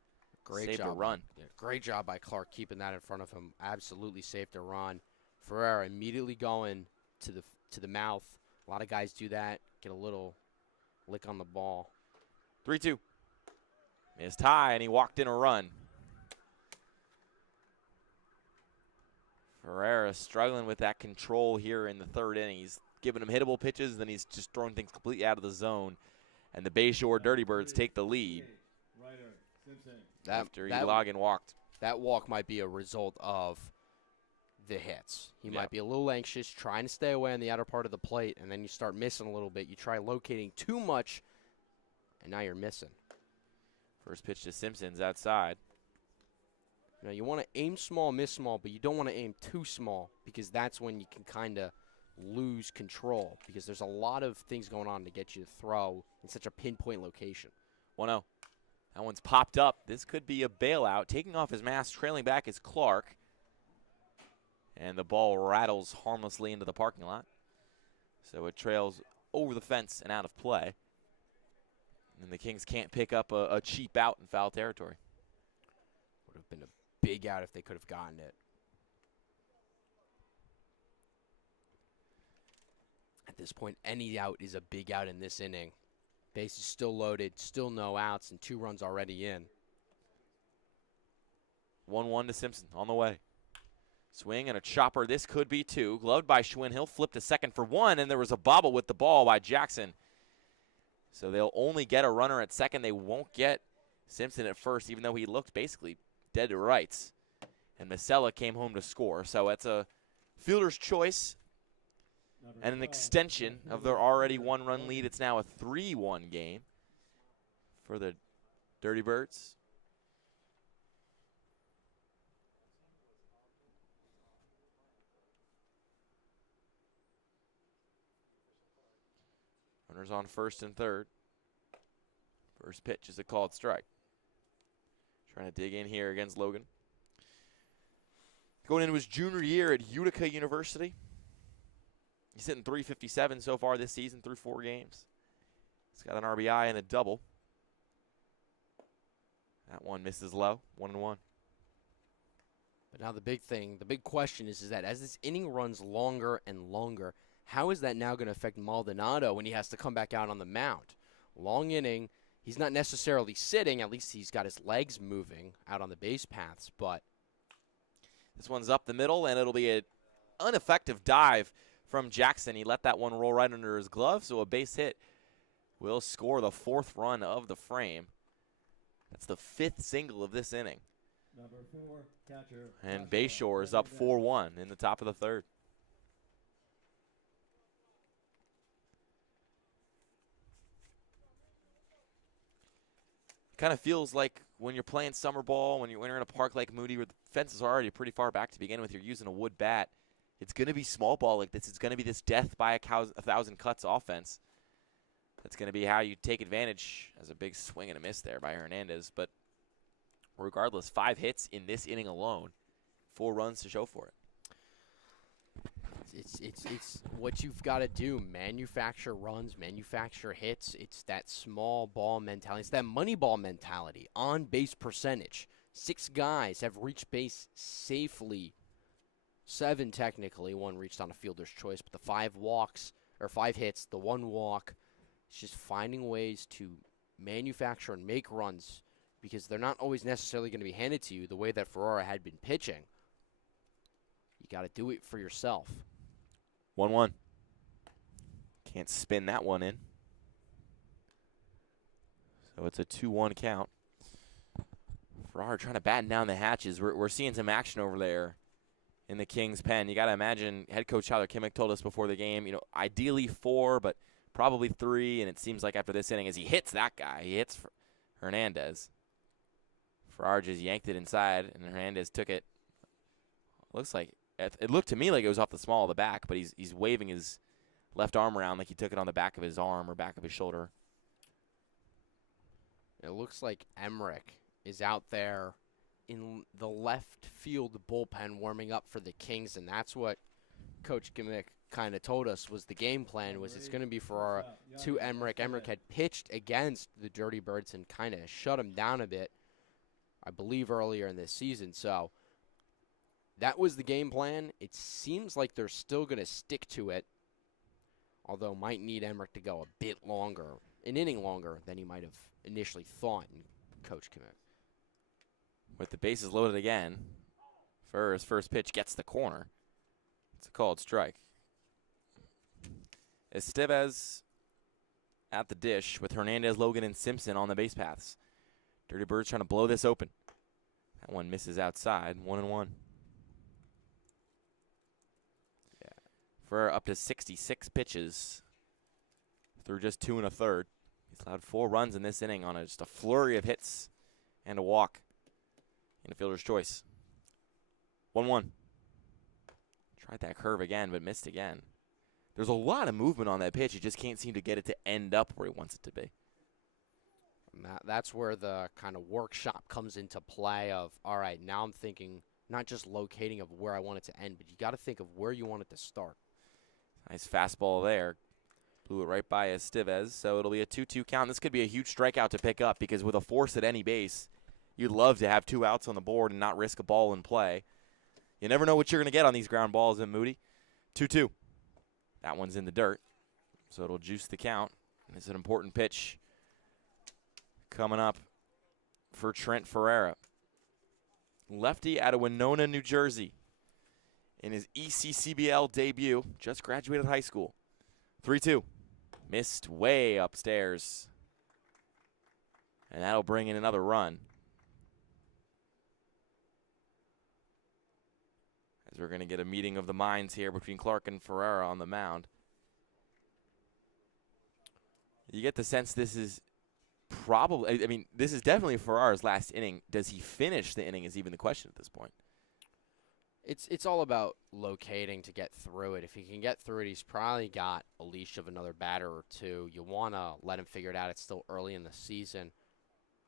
Great saved job. a run. Yeah, great job by Clark keeping that in front of him. Absolutely saved a run. Ferreira immediately going to the mouth. A lot of guys do that. Get a little lick on the ball. 3-2. Missed high, and he walked in a run. Ferreira struggling with that control here in the third inning. He's giving him hittable pitches, then he's just throwing things completely out of the zone. And the Bayshore Dirty Birds take the lead after Logan walked. That walk might be a result of the hits. He might be a little anxious, trying to stay away on the outer part of the plate, and then you start missing a little bit. You try locating too much, and now you're missing. First pitch to Simpson's outside. Now, you want to aim small, miss small, but you don't want to aim too small because that's when you can kind of lose control because there's a lot of things going on to get you to throw in such a pinpoint location. 1-0. That one's popped up. This could be a bailout. Taking off his mask, trailing back is Clark. And the ball rattles harmlessly into the parking lot. So it trails over the fence and out of play. And the Kings can't pick up a cheap out in foul territory. Would have been a big out if they could have gotten it. At this point, any out is a big out in this inning. Base is still loaded, still no outs, and 2 runs already in. 1-1 to Simpson on the way. Swing and a chopper. This could be 2. Gloved by Schwinn. He'll flip to second for 1, and there was a bobble with the ball by Jackson. So they'll only get a runner at second. They won't get Simpson at first, even though he looked basically dead to rights. And Masella came home to score. So it's a fielder's choice and an extension of their already 1-run lead. It's now a 3-1 game for the Dirty Birds. Runners on first and third. First pitch is a called strike. Trying to dig in here against Logan. Going into his junior year at Utica University. He's hitting .357 so far this season through 4 games. He's got an RBI and a double. That one misses low, 1-1. But now the big question is that as this inning runs longer and longer, how is that now going to affect Maldonado when he has to come back out on the mound? Long inning, he's not necessarily sitting. At least he's got his legs moving out on the base paths. But this one's up the middle, and it'll be an ineffective dive from Jackson. He let that one roll right under his glove, so a base hit will score the 4th run of the frame. That's the 5th single of this inning. Number 4, catcher. And Bayshore is up 4-1 in the top of the 3rd. Kind of feels like when you're playing summer ball, when you're in a park like Moody where the fences are already pretty far back to begin with, you're using a wood bat. It's going to be small ball like this. It's going to be this death by a thousand cuts offense. That's going to be how you take advantage as a big swing and a miss there by Hernandez. But regardless, 5 hits in this inning alone, 4 runs to show for it. It's what you've got to do. Manufacture runs, manufacture hits. It's that small ball mentality. It's that money ball mentality. On base percentage. 6 guys have reached base safely. 7 technically. 1 reached on a fielder's choice. But the 5 walks, or 5 hits, the 1 walk. It's just finding ways to manufacture and make runs because they're not always necessarily going to be handed to you the way that Ferrara had been pitching. You got to do it for yourself. 1-1. Can't spin that one in. So it's a 2-1 count. Ferrara trying to batten down the hatches. We're seeing some action over there in the Kings' pen. You got to imagine head coach Tyler Kimmick told us before the game, ideally 4, but probably 3, and it seems like after this inning, as he hits that guy, he hits Hernandez. Ferrara just yanked it inside, and Hernandez took it. Looks like it looked to me like it was off the small of the back, but he's waving his left arm around like he took it on the back of his arm or back of his shoulder. It looks like Emmerich is out there in the left field bullpen warming up for the Kings, and that's what Coach Kimmick kind of told us was the game plan, was it's going to be Ferrara to Emmerich. Emmerich had pitched against the Dirty Birds and kind of shut him down a bit, I believe, earlier in this season. So that was the game plan. It seems like they're still going to stick to it, although might need Emmerich to go a bit longer, an inning longer than he might have initially thought in Coach Kimmick. With the bases loaded again, Ferrara's first pitch gets the corner. It's a called strike. Estevez at the dish with Hernandez, Logan, and Simpson on the base paths. Dirty Birds trying to blow this open. That one misses outside, 1-1. Yeah. Ferrara up to 66 pitches through just 2 1/3. He's allowed 4 runs in this inning on just a flurry of hits and a walk in a fielder's choice. 1-1. Tried that curve again, but missed again. There's a lot of movement on that pitch. He just can't seem to get it to end up where he wants it to be. And that's where the kind of workshop comes into play of, all right, now I'm thinking not just locating of where I want it to end, but you got to think of where you want it to start. Nice fastball there. Blew it right by Estevez, so it'll be a 2-2 count. This could be a huge strikeout to pick up because with a force at any base, you'd love to have 2 outs on the board and not risk a ball in play. You never know what you're going to get on these ground balls in Moody. 2-2. That one's in the dirt, so it'll juice the count. And it's an important pitch coming up for Trent Ferrara. Lefty out of Winona, New Jersey. In his ECCBL debut, just graduated high school. 3-2. Missed way upstairs. And that'll bring in another run. As we're going to get a meeting of the minds here between Clark and Ferrara on the mound. You get the sense this is probably, I mean, this is definitely Ferrara's last inning. Does he finish the inning is even the question at this point. It's all about locating to get through it. If he can get through it, he's probably got a leash of another batter or 2. You want to let him figure it out. It's still early in the season.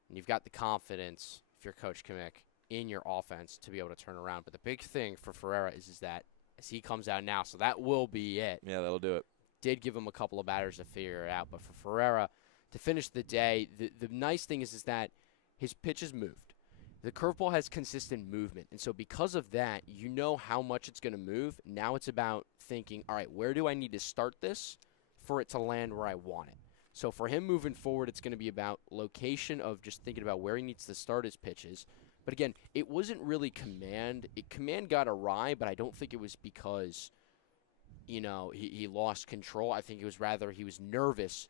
And you've got the confidence, if you're Coach Kimmick, in your offense to be able to turn around. But the big thing for Ferrara is that as he comes out now, so that will be it. Yeah, that'll do it. Did give him a couple of batters to figure it out. But for Ferrara to finish the day, the nice thing is that his pitch is moved. The curveball has consistent movement. And so because of that, you know how much it's going to move. Now it's about thinking, all right, where do I need to start this for it to land where I want it? So for him moving forward, it's going to be about location of just thinking about where he needs to start his pitches. But again, it wasn't really command. Command got awry, but I don't think it was because, he lost control. I think it was rather he was nervous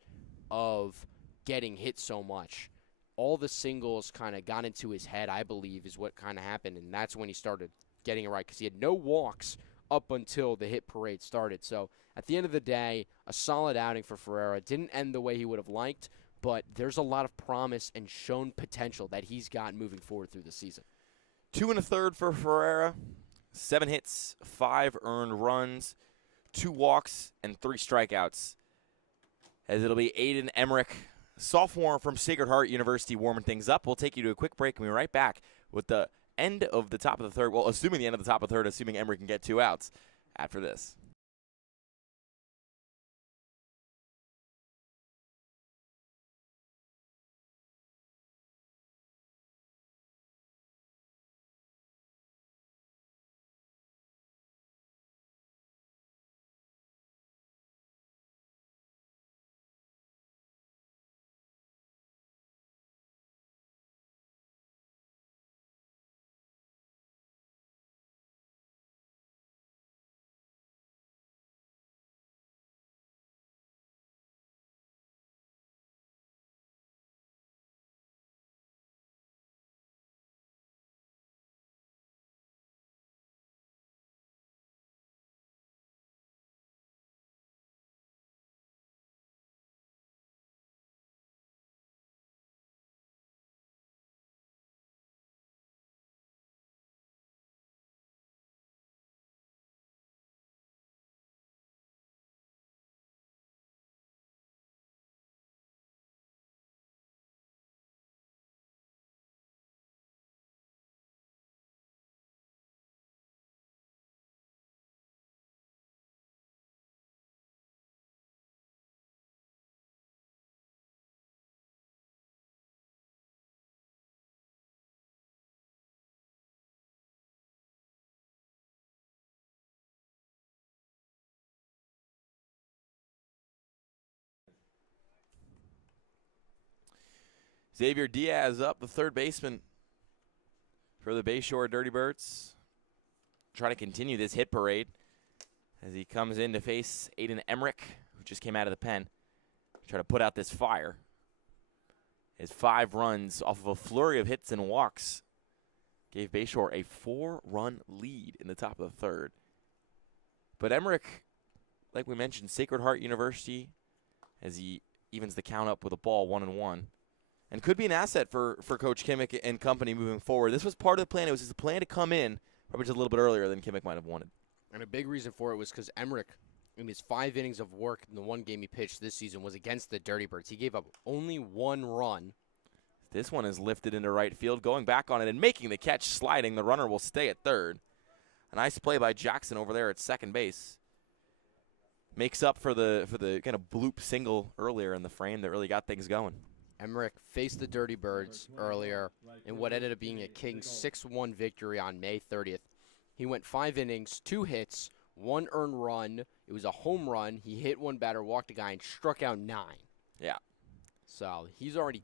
of getting hit so much. All the singles kind of got into his head, I believe, is what kind of happened, and that's when he started getting it right because he had no walks up until the hit parade started. So at the end of the day, a solid outing for Ferreira. Didn't end the way he would have liked, but there's a lot of promise and shown potential that he's got moving forward through the season. 2 1/3 for Ferreira, 7 hits, 5 earned runs, 2 walks, and 3 strikeouts. As it'll be Aiden Emmerich, sophomore from Sacred Heart University, warming things up. We'll take you to a quick break and we'll be right back with the end of the top of the third. Well, assuming the end of the top of the third, assuming Emmerich can get 2 outs after this. Xavier Diaz up, the third baseman for the Bayshore Dirty Birds. Trying to continue this hit parade as he comes in to face Aiden Emmerich, who just came out of the pen. Try to put out this fire. His 5 runs off of a flurry of hits and walks gave Bayshore a 4-run lead in the top of the third. But Emmerich, like we mentioned, Sacred Heart University, as he evens the count up with a ball 1-1. And could be an asset for Coach Kimmick and company moving forward. This was part of the plan. It was his plan to come in probably just a little bit earlier than Kimmick might have wanted. And a big reason for it was because Emmerich, in his 5 innings of work in the one game he pitched this season, was against the Dirty Birds. He gave up only 1 run. This one is lifted into right field, going back on it and making the catch, sliding. The runner will stay at third. A nice play by Jackson over there at second base. Makes up for the kind of bloop single earlier in the frame that really got things going. Emmerich faced the Dirty Birds earlier in what ended up being a Kings 6-1 victory on May 30th. He went 5 innings, 2 hits, 1 earned run. It was a home run. He hit 1 batter, walked a guy, and struck out 9. Yeah. So he's already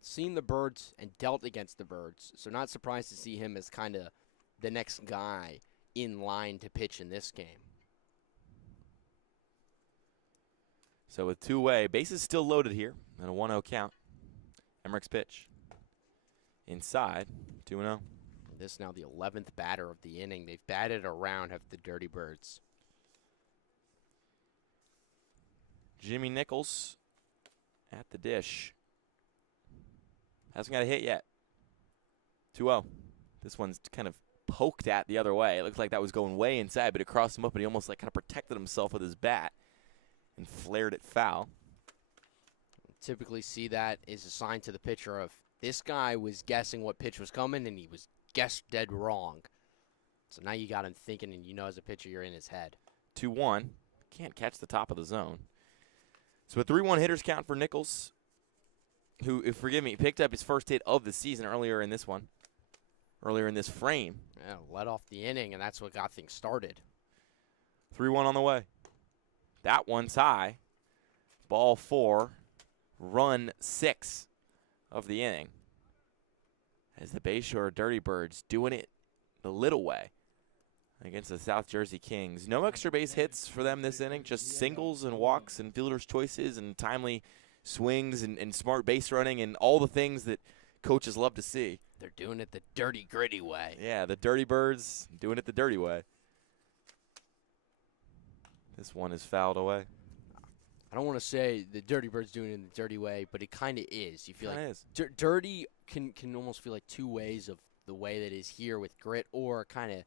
seen the Birds and dealt against the Birds. So not surprised to see him as kind of the next guy in line to pitch in this game. So with 2 away, bases still loaded here and a 1-0 count. Emmerich's pitch. Inside, 2-0. This now the 11th batter of the inning. They've batted around have the Dirty Birds. Jimmy Nichols at the dish. Hasn't got a hit yet. 2-0. This one's kind of poked at the other way. It looks like that was going way inside, but it crossed him up, and he almost like kind of protected himself with his bat and flared it foul. Typically see that as a sign to the pitcher of this guy was guessing what pitch was coming, and he was guessed dead wrong. So now you got him thinking, and as a pitcher you're in his head. 2-1. Can't catch the top of the zone. So a 3-1 hitters count for Nichols, who, forgive me, picked up his first hit of the season earlier in this frame. Yeah, let off the inning, and that's what got things started. 3-1 on the way. That one's high. Ball 4. run 6 of the inning. As the Bayshore Dirty Birds doing it the little way against the South Jersey Kings. No extra base hits for them this inning, just singles and walks and fielder's choices and timely swings and smart base running and all the things that coaches love to see. They're doing it the dirty, gritty way. Yeah, the Dirty Birds doing it the dirty way. This one is fouled away. I don't want to say the Dirty Birds doing it in the dirty way, but it kind of is. You feel Kinda like is. dirty can almost feel like two ways of the way that is here with grit, or kind of,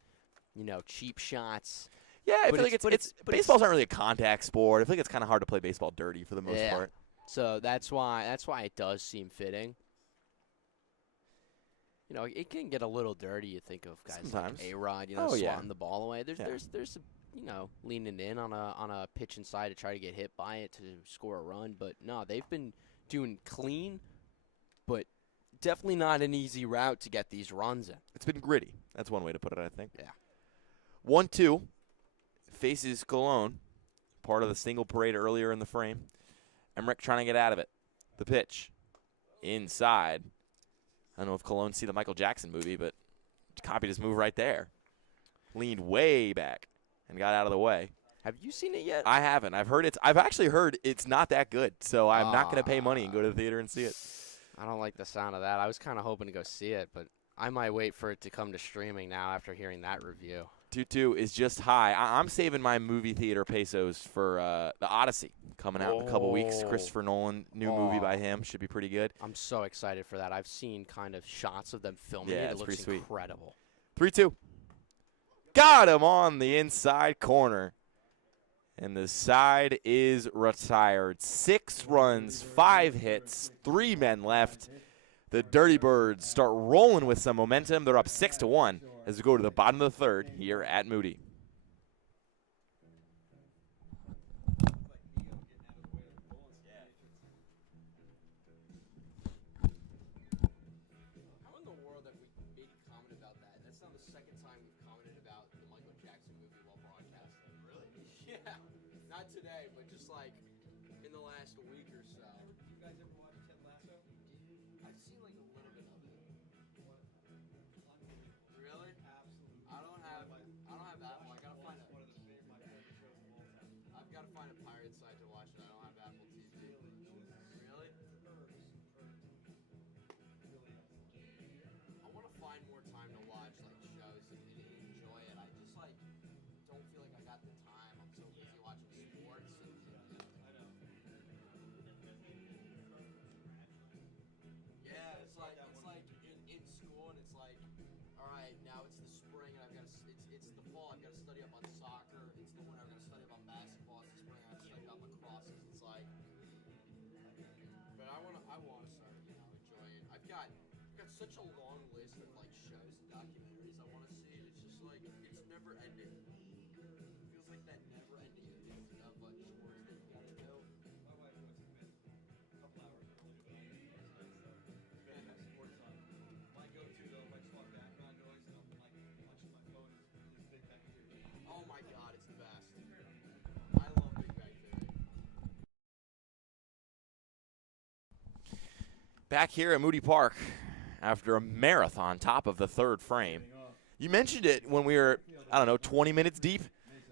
cheap shots. Yeah, I But feel like it's- but baseball's not really a contact sport. I feel like it's kind of hard to play baseball dirty for the most part. So that's why it does seem fitting. It can get a little dirty. You think of guys Sometimes. like A-Rod, Oh, yeah. swatting the ball away. Yeah. There's leaning in on a pitch inside to try to get hit by it to score a run. But no, they've been doing clean, but definitely not an easy route to get these runs in. It's been gritty. That's one way to put it, I think. Yeah. 1-2 faces Cologne, part of the single parade earlier in the frame. Emmerich trying to get out of it. The pitch inside. I don't know if Cologne see the Michael Jackson movie, but copied his move right there. Leaned way back and got out of the way. Have you seen it yet? I haven't. I've actually heard it's not that good, so I'm not going to pay money and go to the theater and see it. I don't like the sound of that. I was kind of hoping to go see it, but I might wait for it to come to streaming now after hearing that review. 2-2 is just high. I'm saving my movie theater pesos for the Odyssey coming out in a couple weeks. Christopher Nolan, new movie by him, should be pretty good. I'm so excited for that. I've seen kind of shots of them filming Yeah, it. It it's looks pretty sweet. incredible. 3-2. Got him on the inside corner. And the side is retired. 6 runs, 5 hits, 3 men left. The Dirty Birds start rolling with some momentum. They're up 6-1 as we go to the bottom of the third here at Moody. How in the world have we made a comment about that? That's not the second time we've commented about the Michael Jackson movie while broadcasting. Really? Yeah. Not today, but just like in the last week or so. You guys ever watch Ted Lasso? I've seen like a little bit of it. Really? Absolutely. I don't have Apple. I gotta find One of my favorite shows of all time. I've gotta find a pirate site to watch it. I don't have Apple TV. Really? I want to find more time to watch like shows and enjoy it. I just like don't feel like I got the time. I'm so busy watching sports and yeah, it's like in school and it's like, all right, now it's the spring and I've got it's the fall. I've got to study up on soccer. It's the winter. I've got to study up on basketball. It's the spring. I've got to study up on lacrosse. It's like, but I want to start enjoying. I've got such a long list of like shows and documentaries I want to see. It's just like it's never ending. It feels like that never ending list of chores that you gotta do. My wife puts me in a couple hours early to bed. Sports on. My go-to though, if I just want background noise and I'm like punching my phone, is Big Bang Theory. Oh my God, it's the best. I love Big Bang Theory. Back here at Moody Park after a marathon top of the third frame. You mentioned it when we were, 20 minutes deep.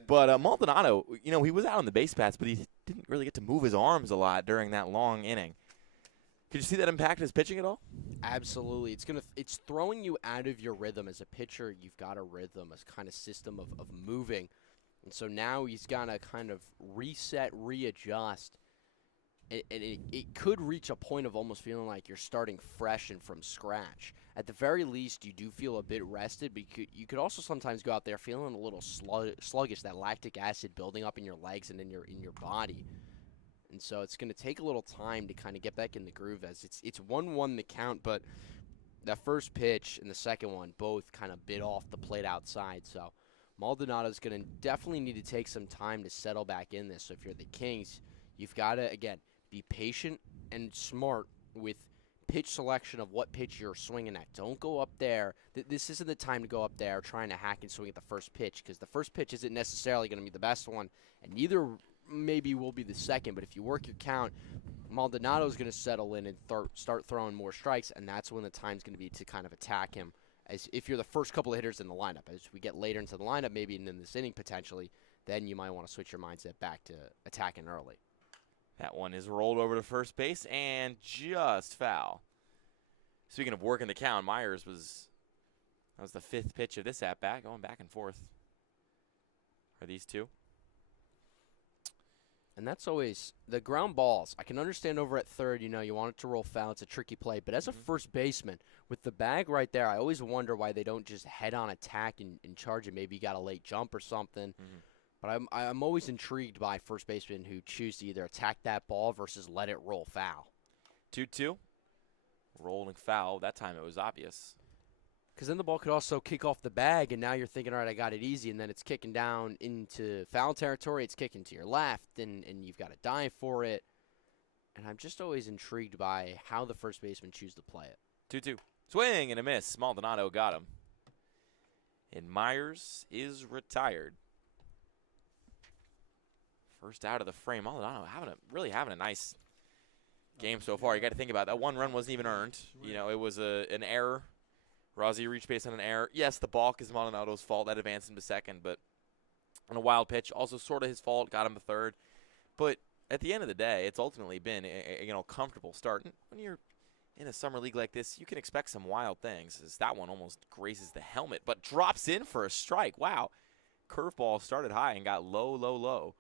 But Maldonado, he was out on the base paths, but he didn't really get to move his arms a lot during that long inning. Could you see that impact his pitching at all? Absolutely. It's throwing you out of your rhythm. As a pitcher, you've got a rhythm, a kind of system of moving. And so now he's got to kind of reset, readjust. And it could reach a point of almost feeling like you're starting fresh and from scratch. At the very least, you do feel a bit rested, but you could also sometimes go out there feeling a little sluggish, that lactic acid building up in your legs and in your body. And so it's going to take a little time to kind of get back in the groove, as it's 1-1 the count, but that first pitch and the second one both kind of bit off the plate outside. So Maldonado's going to definitely need to take some time to settle back in this. So if you're the Kings, you've got to, again, be patient and smart with pitch selection of what pitch you're swinging at. Don't go up there. This isn't the time to go up there trying to hack and swing at the first pitch, because the first pitch isn't necessarily going to be the best one, and neither maybe will be the second, but if you work your count, Maldonado's going to settle in and start throwing more strikes, and that's when the time's going to be to kind of attack him. As if you're the first couple of hitters in the lineup. As we get later into the lineup, maybe in this inning potentially, then you might want to switch your mindset back to attacking early. That one is rolled over to first base and just foul. Speaking of working the count, Myers that was the 5th pitch of this at-bat, going back and forth. Are these two? And that's always the ground balls. I can understand over at third, you want it to roll foul. It's a tricky play. But as a first baseman, with the bag right there, I always wonder why they don't just head-on attack and charge it. Maybe you got a late jump or something. But I'm always intrigued by first basemen who choose to either attack that ball versus let it roll foul. 2-2. Rolling foul. That time it was obvious. Because then the ball could also kick off the bag, and now you're thinking, all right, I got it easy, and then it's kicking down into foul territory. It's kicking to your left, and you've got to dive for it. And I'm just always intrigued by how the first baseman choose to play it. 2-2. Swing and a miss. Maldonado got him. And Myers is retired. First out of the frame. Maldonado really having a nice game so far. You got to think about that. 1 run wasn't even earned. It was an error. Rossi reached base on an error. Yes, the balk is Maldonado's fault. That advanced him to second, but on a wild pitch, also sort of his fault. Got him to third. But at the end of the day, it's ultimately been a comfortable start. And when you're in a summer league like this, you can expect some wild things. As that one almost grazes the helmet, but drops in for a strike. Wow. Curveball started high and got low, low, low.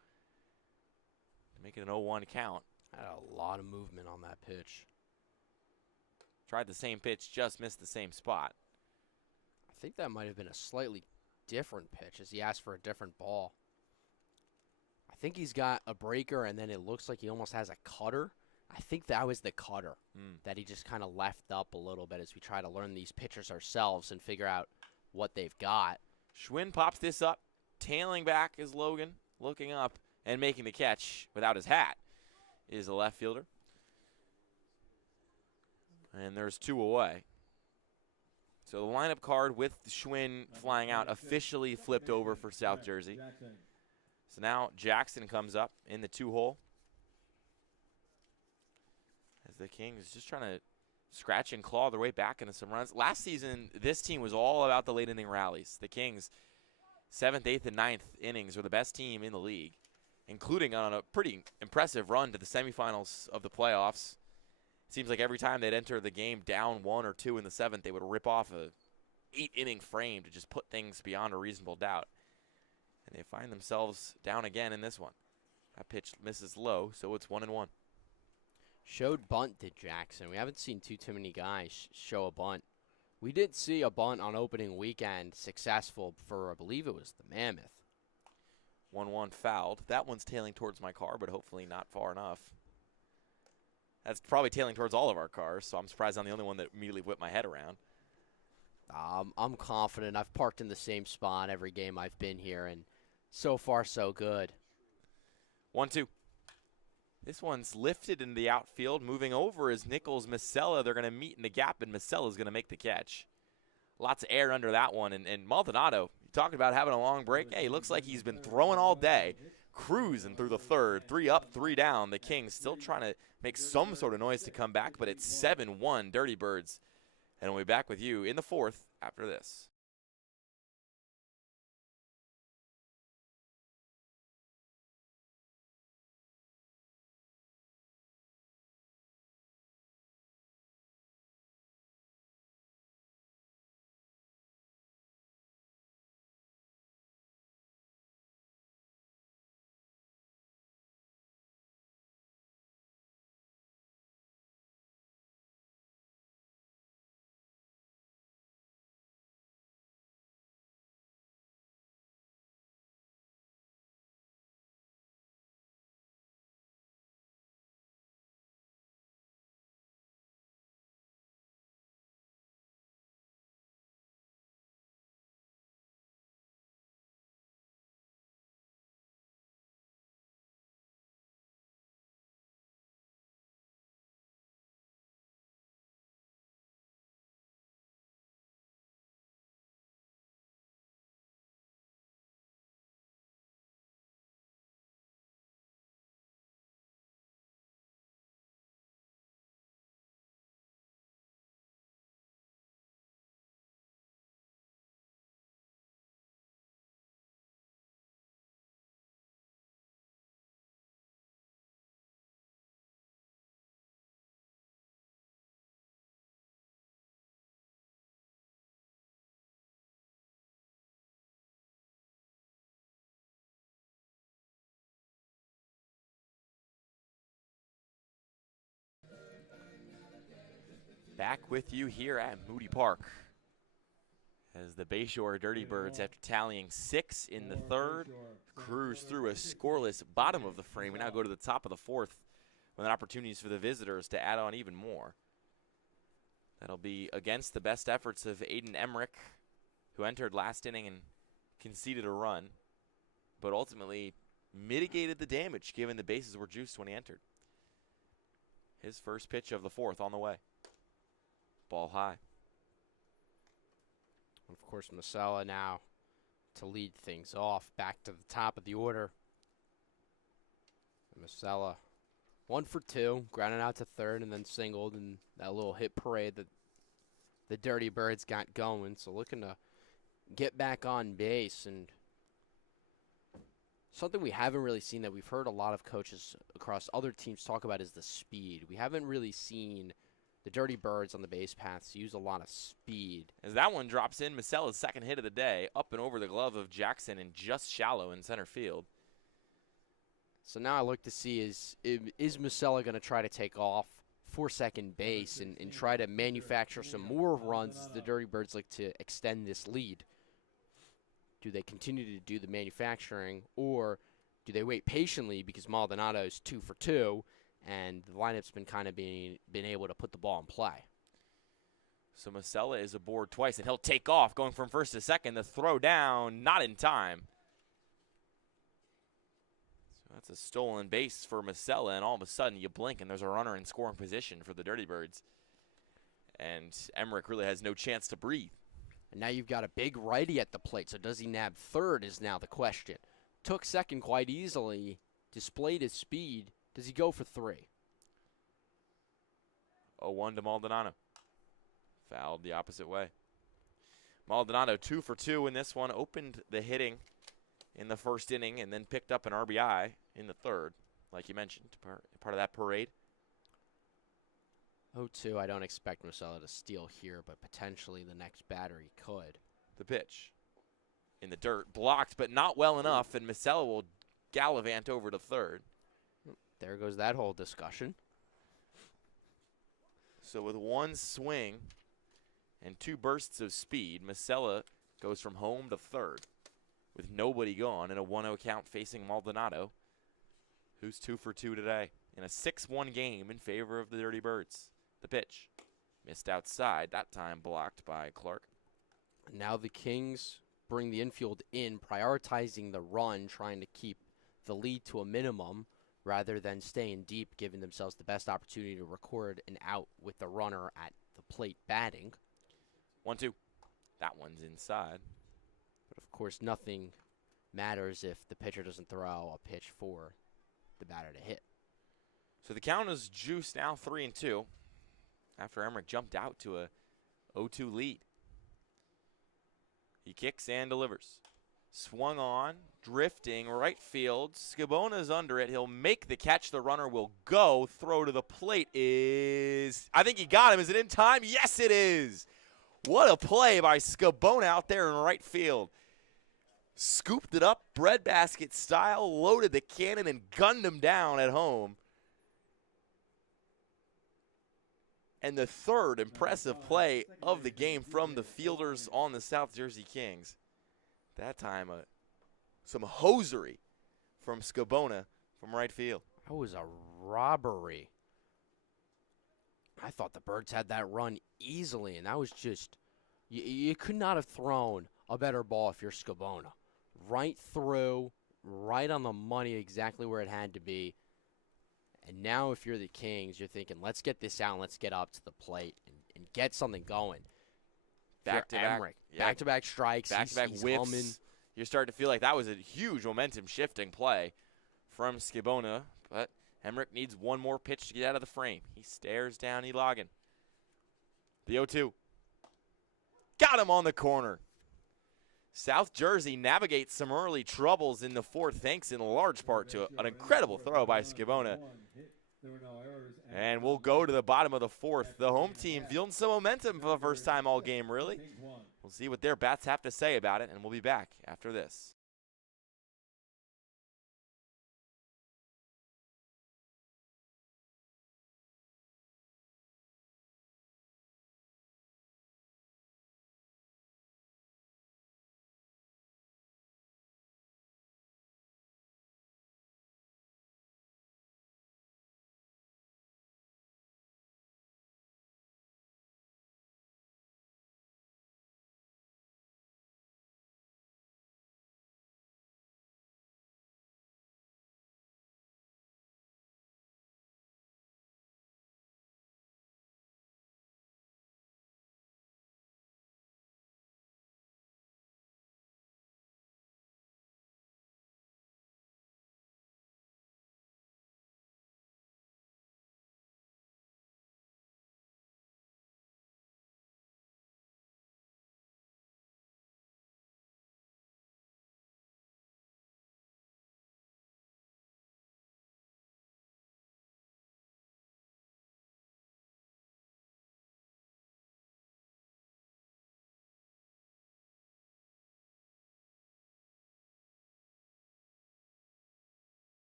Make it an 0-1 count. Had a lot of movement on that pitch. Tried the same pitch, just missed the same spot. I think that might have been a slightly different pitch as he asked for a different ball. I think he's got a breaker, and then it looks like he almost has a cutter. I think that was the cutter that he just kind of left up a little bit as we try to learn these pitchers ourselves and figure out what they've got. Schwinn pops this up. Tailing back is Logan, looking up and making the catch without his hat is the left fielder. And there's 2 away. So the lineup card with Schwinn flying out officially flipped over for South Jersey. So now Jackson comes up in the 2-hole. As the Kings just trying to scratch and claw their way back into some runs. Last season, this team was all about the late inning rallies. The Kings, 7th, 8th, and 9th innings were the best team in the league, including on a pretty impressive run to the semifinals of the playoffs. Seems like every time they'd enter the game down 1 or 2 in the 7th, they would rip off a 8-inning frame to just put things beyond a reasonable doubt. And they find themselves down again in this one. That pitch misses low, so it's 1-1. Showed bunt to Jackson. We haven't seen too many guys show a bunt. We did see a bunt on opening weekend successful for, I believe it was the Mammoth. 1-1 fouled. That one's tailing towards my car, but hopefully not far enough. That's probably tailing towards all of our cars, so I'm surprised I'm the only one that immediately whipped my head around. I'm confident. I've parked in the same spot every game I've been here, and so far so good. 1-2. This one's lifted into the outfield. Moving over is Nichols, Masella. They're going to meet in the gap, and Masella's going to make the catch. Lots of air under that one, and Maldonado, you talking about having a long break. Hey, looks like he's been throwing all day, cruising through the third. 3 up, 3 down. The Kings still trying to make some sort of noise to come back, but it's 7-1 Dirty Birds. And we'll be back with you in the 4th after this. Back with you here at Moody Park as the Bayshore Dirty Birds, after tallying 6 in the third, cruise through a scoreless bottom of the frame. We now go to the top of the fourth with opportunities for the visitors to add on even more. That'll be against the best efforts of Aiden Emmerich, who entered last inning and conceded a run, but ultimately mitigated the damage given the bases were juiced when he entered. His first pitch of the fourth on the way. Ball high. And of course, Masella now to lead things off, back to the top of the order. Masella 1 for 2, grounded out to third and then singled, and that little hit parade that the Dirty Birds got going. So looking to get back on base, and something we haven't really seen that we've heard a lot of coaches across other teams talk about is the speed. We haven't really seen the Dirty Birds on the base paths use a lot of speed. As that one drops in, Masella's second hit of the day, up and over the glove of Jackson and just shallow in center field. So now I look to see is Masella going to try to take off for second base and try to manufacture some more runs as the Dirty Birds like to extend this lead? Do they continue to do the manufacturing, or do they wait patiently because Maldonado's 2 for 2 and the lineup's been kind of been able to put the ball in play? So Masella is aboard twice, and he'll take off, going from first to second. The throw down, not in time. So that's a stolen base for Masella, and all of a sudden you blink, and there's a runner in scoring position for the Dirty Birds. And Emmerich really has no chance to breathe. And now you've got a big righty at the plate, so does he nab third is now the question. Took second quite easily, displayed his speed. Does he go for 3? 0-1 to Maldonado. Fouled the opposite way. Maldonado 2 for 2 in this one. Opened the hitting in the first inning and then picked up an RBI in the third, like you mentioned, part of that parade. 0-2, I don't expect Masella to steal here, but potentially the next batter he could. The pitch in the dirt, blocked, but not well enough, and Masella will gallivant over to third. There goes that whole discussion. So with one swing and 2 bursts of speed, Masella goes from home to third with nobody gone in a 1-0 count facing Maldonado, who's 2 for 2 today in a 6-1 game in favor of the Dirty Birds. The pitch missed outside, that time blocked by Clark. Now the Kings bring the infield in, prioritizing the run, trying to keep the lead to a minimum, rather than staying deep, giving themselves the best opportunity to record an out with the runner at the plate batting. 1-2. That one's inside. But of course, nothing matters if the pitcher doesn't throw a pitch for the batter to hit. So the count is juiced now 3-2 after Emmerich jumped out to a 0-2 lead. He kicks and delivers. Swung on, drifting, right field. Scabona's under it. He'll make the catch. The runner will go. Throw to the plate is... I think he got him. Is it in time? Yes, it is. What a play by Scabona out there in right field. Scooped it up, breadbasket style, loaded the cannon, and gunned him down at home. And the third impressive play of the game from the fielders on the South Jersey Kings. That time, some hosiery from Scabona from right field. That was a robbery. I thought the Birds had that run easily, and that was just, you could not have thrown a better ball if you're Scabona. Right through, right on the money, exactly where it had to be. And now if you're the Kings, you're thinking, let's get this out and let's get up to the plate and get something going. Back-to-back strikes. Back-to-back whiffs. Humming. You're starting to feel like that was a huge momentum-shifting play from Scabona, but Emmerich needs one more pitch to get out of the frame. He stares down Elogan. The 0-2. Got him on the corner. South Jersey navigates some early troubles in the fourth, thanks in large part to an incredible throw by Scabona. And we'll go to the bottom of the fourth. The home team feeling some momentum for the first time all game, really. We'll see what their bats have to say about it, and we'll be back after this.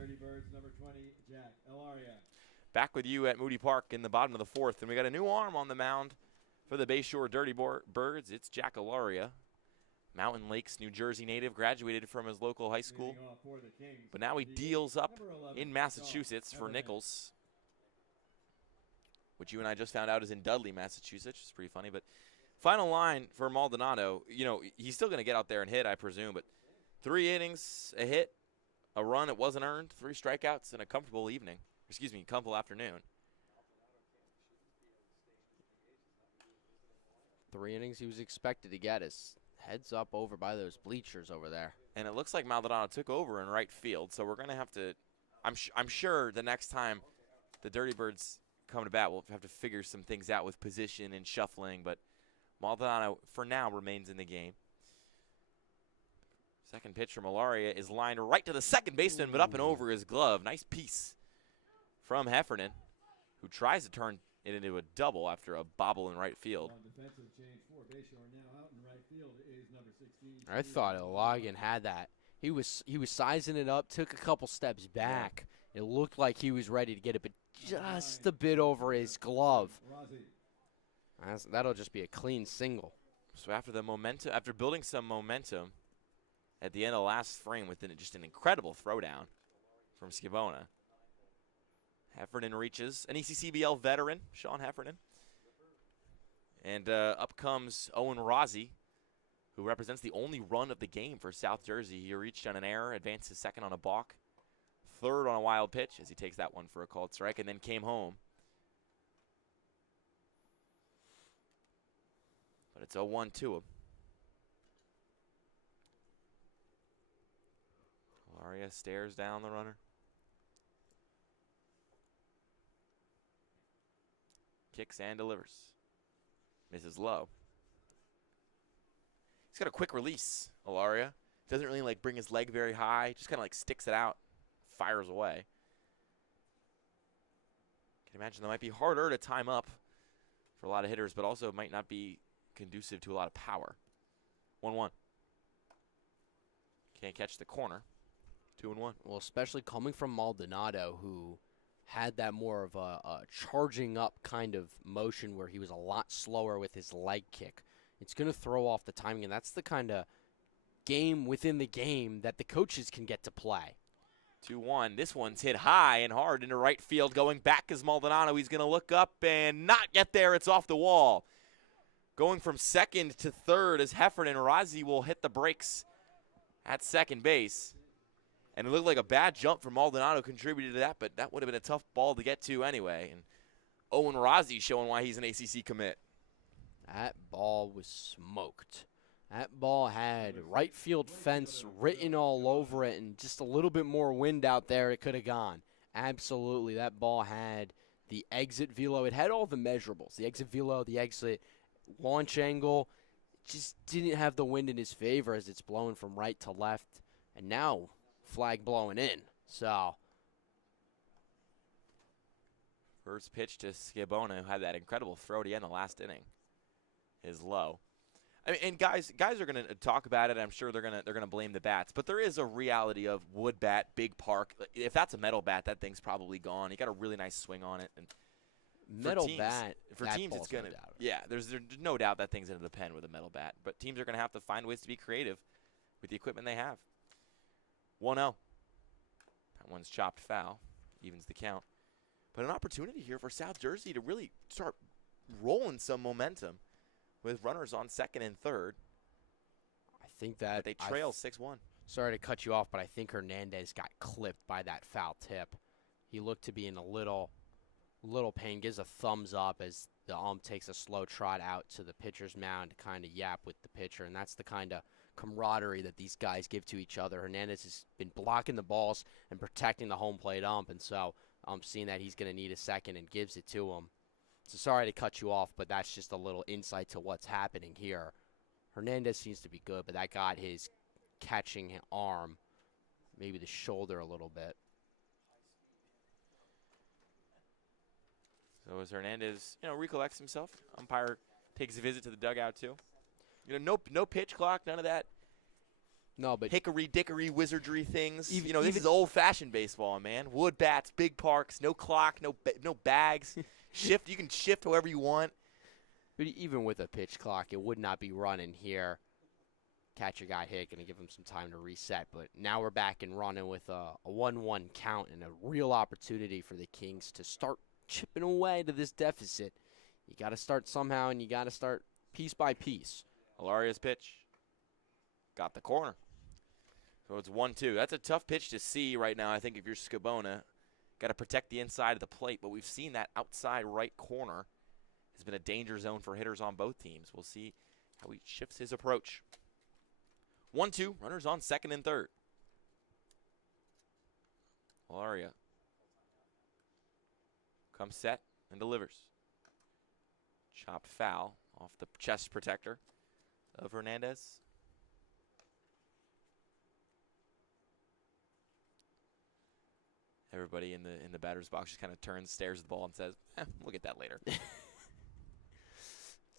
Dirty Birds, number 20, Jack Elaria. Back with you at Moody Park in the bottom of the fourth, and we got a new arm on the mound for the Bayshore Dirty Birds. It's Jack Elaria, Mountain Lakes, New Jersey native, graduated from his local high school, Leading off for the Kings, but now he deals up number 11, in Massachusetts for Nichols, which you and I just found out is in Dudley, Massachusetts. It's pretty funny, but final line for Maldonado, you know, he's still going to get out there and hit, I presume, but 3 innings, a hit, a run, it wasn't earned, 3 strikeouts, and a comfortable evening. Excuse me, comfortable afternoon. 3 innings he was expected to get his heads up over by those bleachers over there. And it looks like Maldonado took over in right field, so we're going to have to I'm sure the next time the Dirty Birds come to bat, we'll have to figure some things out with position and shuffling, but Maldonado, for now, remains in the game. Second pitch from Elaria is lined right to the second baseman, but up and over his glove. Nice piece from Heffernan, who tries to turn it into a double after a bobble in right field. On defensive change for Bayshore, now out in right field is number 16. I thought Elaria had that. He was sizing it up, took a couple steps back. It looked like he was ready to get it, but just a bit over his glove. Rossi. That'll just be a clean single. So after the momentum, after building some momentum at the end of the last frame with just an incredible throwdown from Scibona, Heffernan reaches an ECCBL veteran, Sean Heffernan. And up comes Owen Rossi, who represents the only run of the game for South Jersey. He reached on an error, advances second on a balk, third on a wild pitch as he takes that one for a called strike, and then came home. But it's 0-1 to him. Elaria stares down the runner. Kicks and delivers. Misses low. He's got a quick release, Elaria. Doesn't really like bring his leg very high. Just kind of like sticks it out, fires away. Can imagine that might be harder to time up for a lot of hitters, but also might not be conducive to a lot of power. 1-1. Can't catch the corner. 2-1. Well, especially coming from Maldonado, who had that more of a charging up kind of motion where he was a lot slower with his leg kick. It's going to throw off the timing, and that's the kind of game within the game that the coaches can get to play. 2-1. This one's hit high and hard into right field. Going back is Maldonado. He's going to look up and not get there. It's off the wall. Going from second to third as Heffernan. Rossi will hit the brakes at second base. And it looked like a bad jump from Maldonado contributed to that, but that would have been a tough ball to get to anyway. And Owen Rossi showing why he's an ACC commit. That ball was smoked. That ball had right field fence written all over it, and just a little bit more wind out there, it could have gone. Absolutely, that ball had the exit velo. It had all the measurables, the exit velo, the exit launch angle. It just didn't have the wind in his favor as it's blowing from right to left. And now, flag blowing in. So first pitch to Scibona, who had that incredible throw to end the last inning, is low. I mean, and guys are going to talk about it. I'm sure they're going to blame the bats, but there is a reality of wood bat, big park. If that's a metal bat, that thing's probably gone. He got a really nice swing on it. And metal bat for teams, it's going to there's no doubt that thing's into the pen with a metal bat. But teams are going to have to find ways to be creative with the equipment they have. 1-0. That one's chopped foul, evens the count. But an opportunity here for South Jersey to really start rolling some momentum with runners on second and third. I think that but they trail 6-1. Sorry to cut you off, but I think Hernandez got clipped by that foul tip. He looked to be in a little pain. Gives a thumbs up as the takes a slow trot out to the pitcher's mound to kind of yap with the pitcher, and that's the kind of camaraderie that these guys give to each other. Hernandez has been blocking the balls and protecting the home plate ump, and so I'm seeing that he's going to need a second and gives it to him. So sorry to cut you off, but that's just a little insight to what's happening here. Hernandez seems to be good, but that got his catching arm, maybe the shoulder a little bit. So as Hernandez, recollects himself, umpire takes a visit to the dugout too. No pitch clock, none of that. No, but hickory dickory wizardry things. Even- This even- is old-fashioned baseball, man. Wood bats, big parks, no clock, no bags. Shift. You can shift however you want. But even with a pitch clock, it would not be running here. Catcher got hit, going to give him some time to reset. But now we're back and running with a 1-1 count and a real opportunity for the Kings to start chipping away to this deficit. You got to start somehow, and you got to start piece by piece. Alaria's pitch. Got the corner. So it's 1-2. That's a tough pitch to see right now, I think, if you're Scabona. Got to protect the inside of the plate, but we've seen that outside right corner has been a danger zone for hitters on both teams. We'll see how he shifts his approach. 1-2, runners on second and third. Alaria comes set and delivers. Chopped foul off the chest protector of Hernandez. Everybody in the batter's box just kind of turns, stares at the ball, and says, we'll get that later.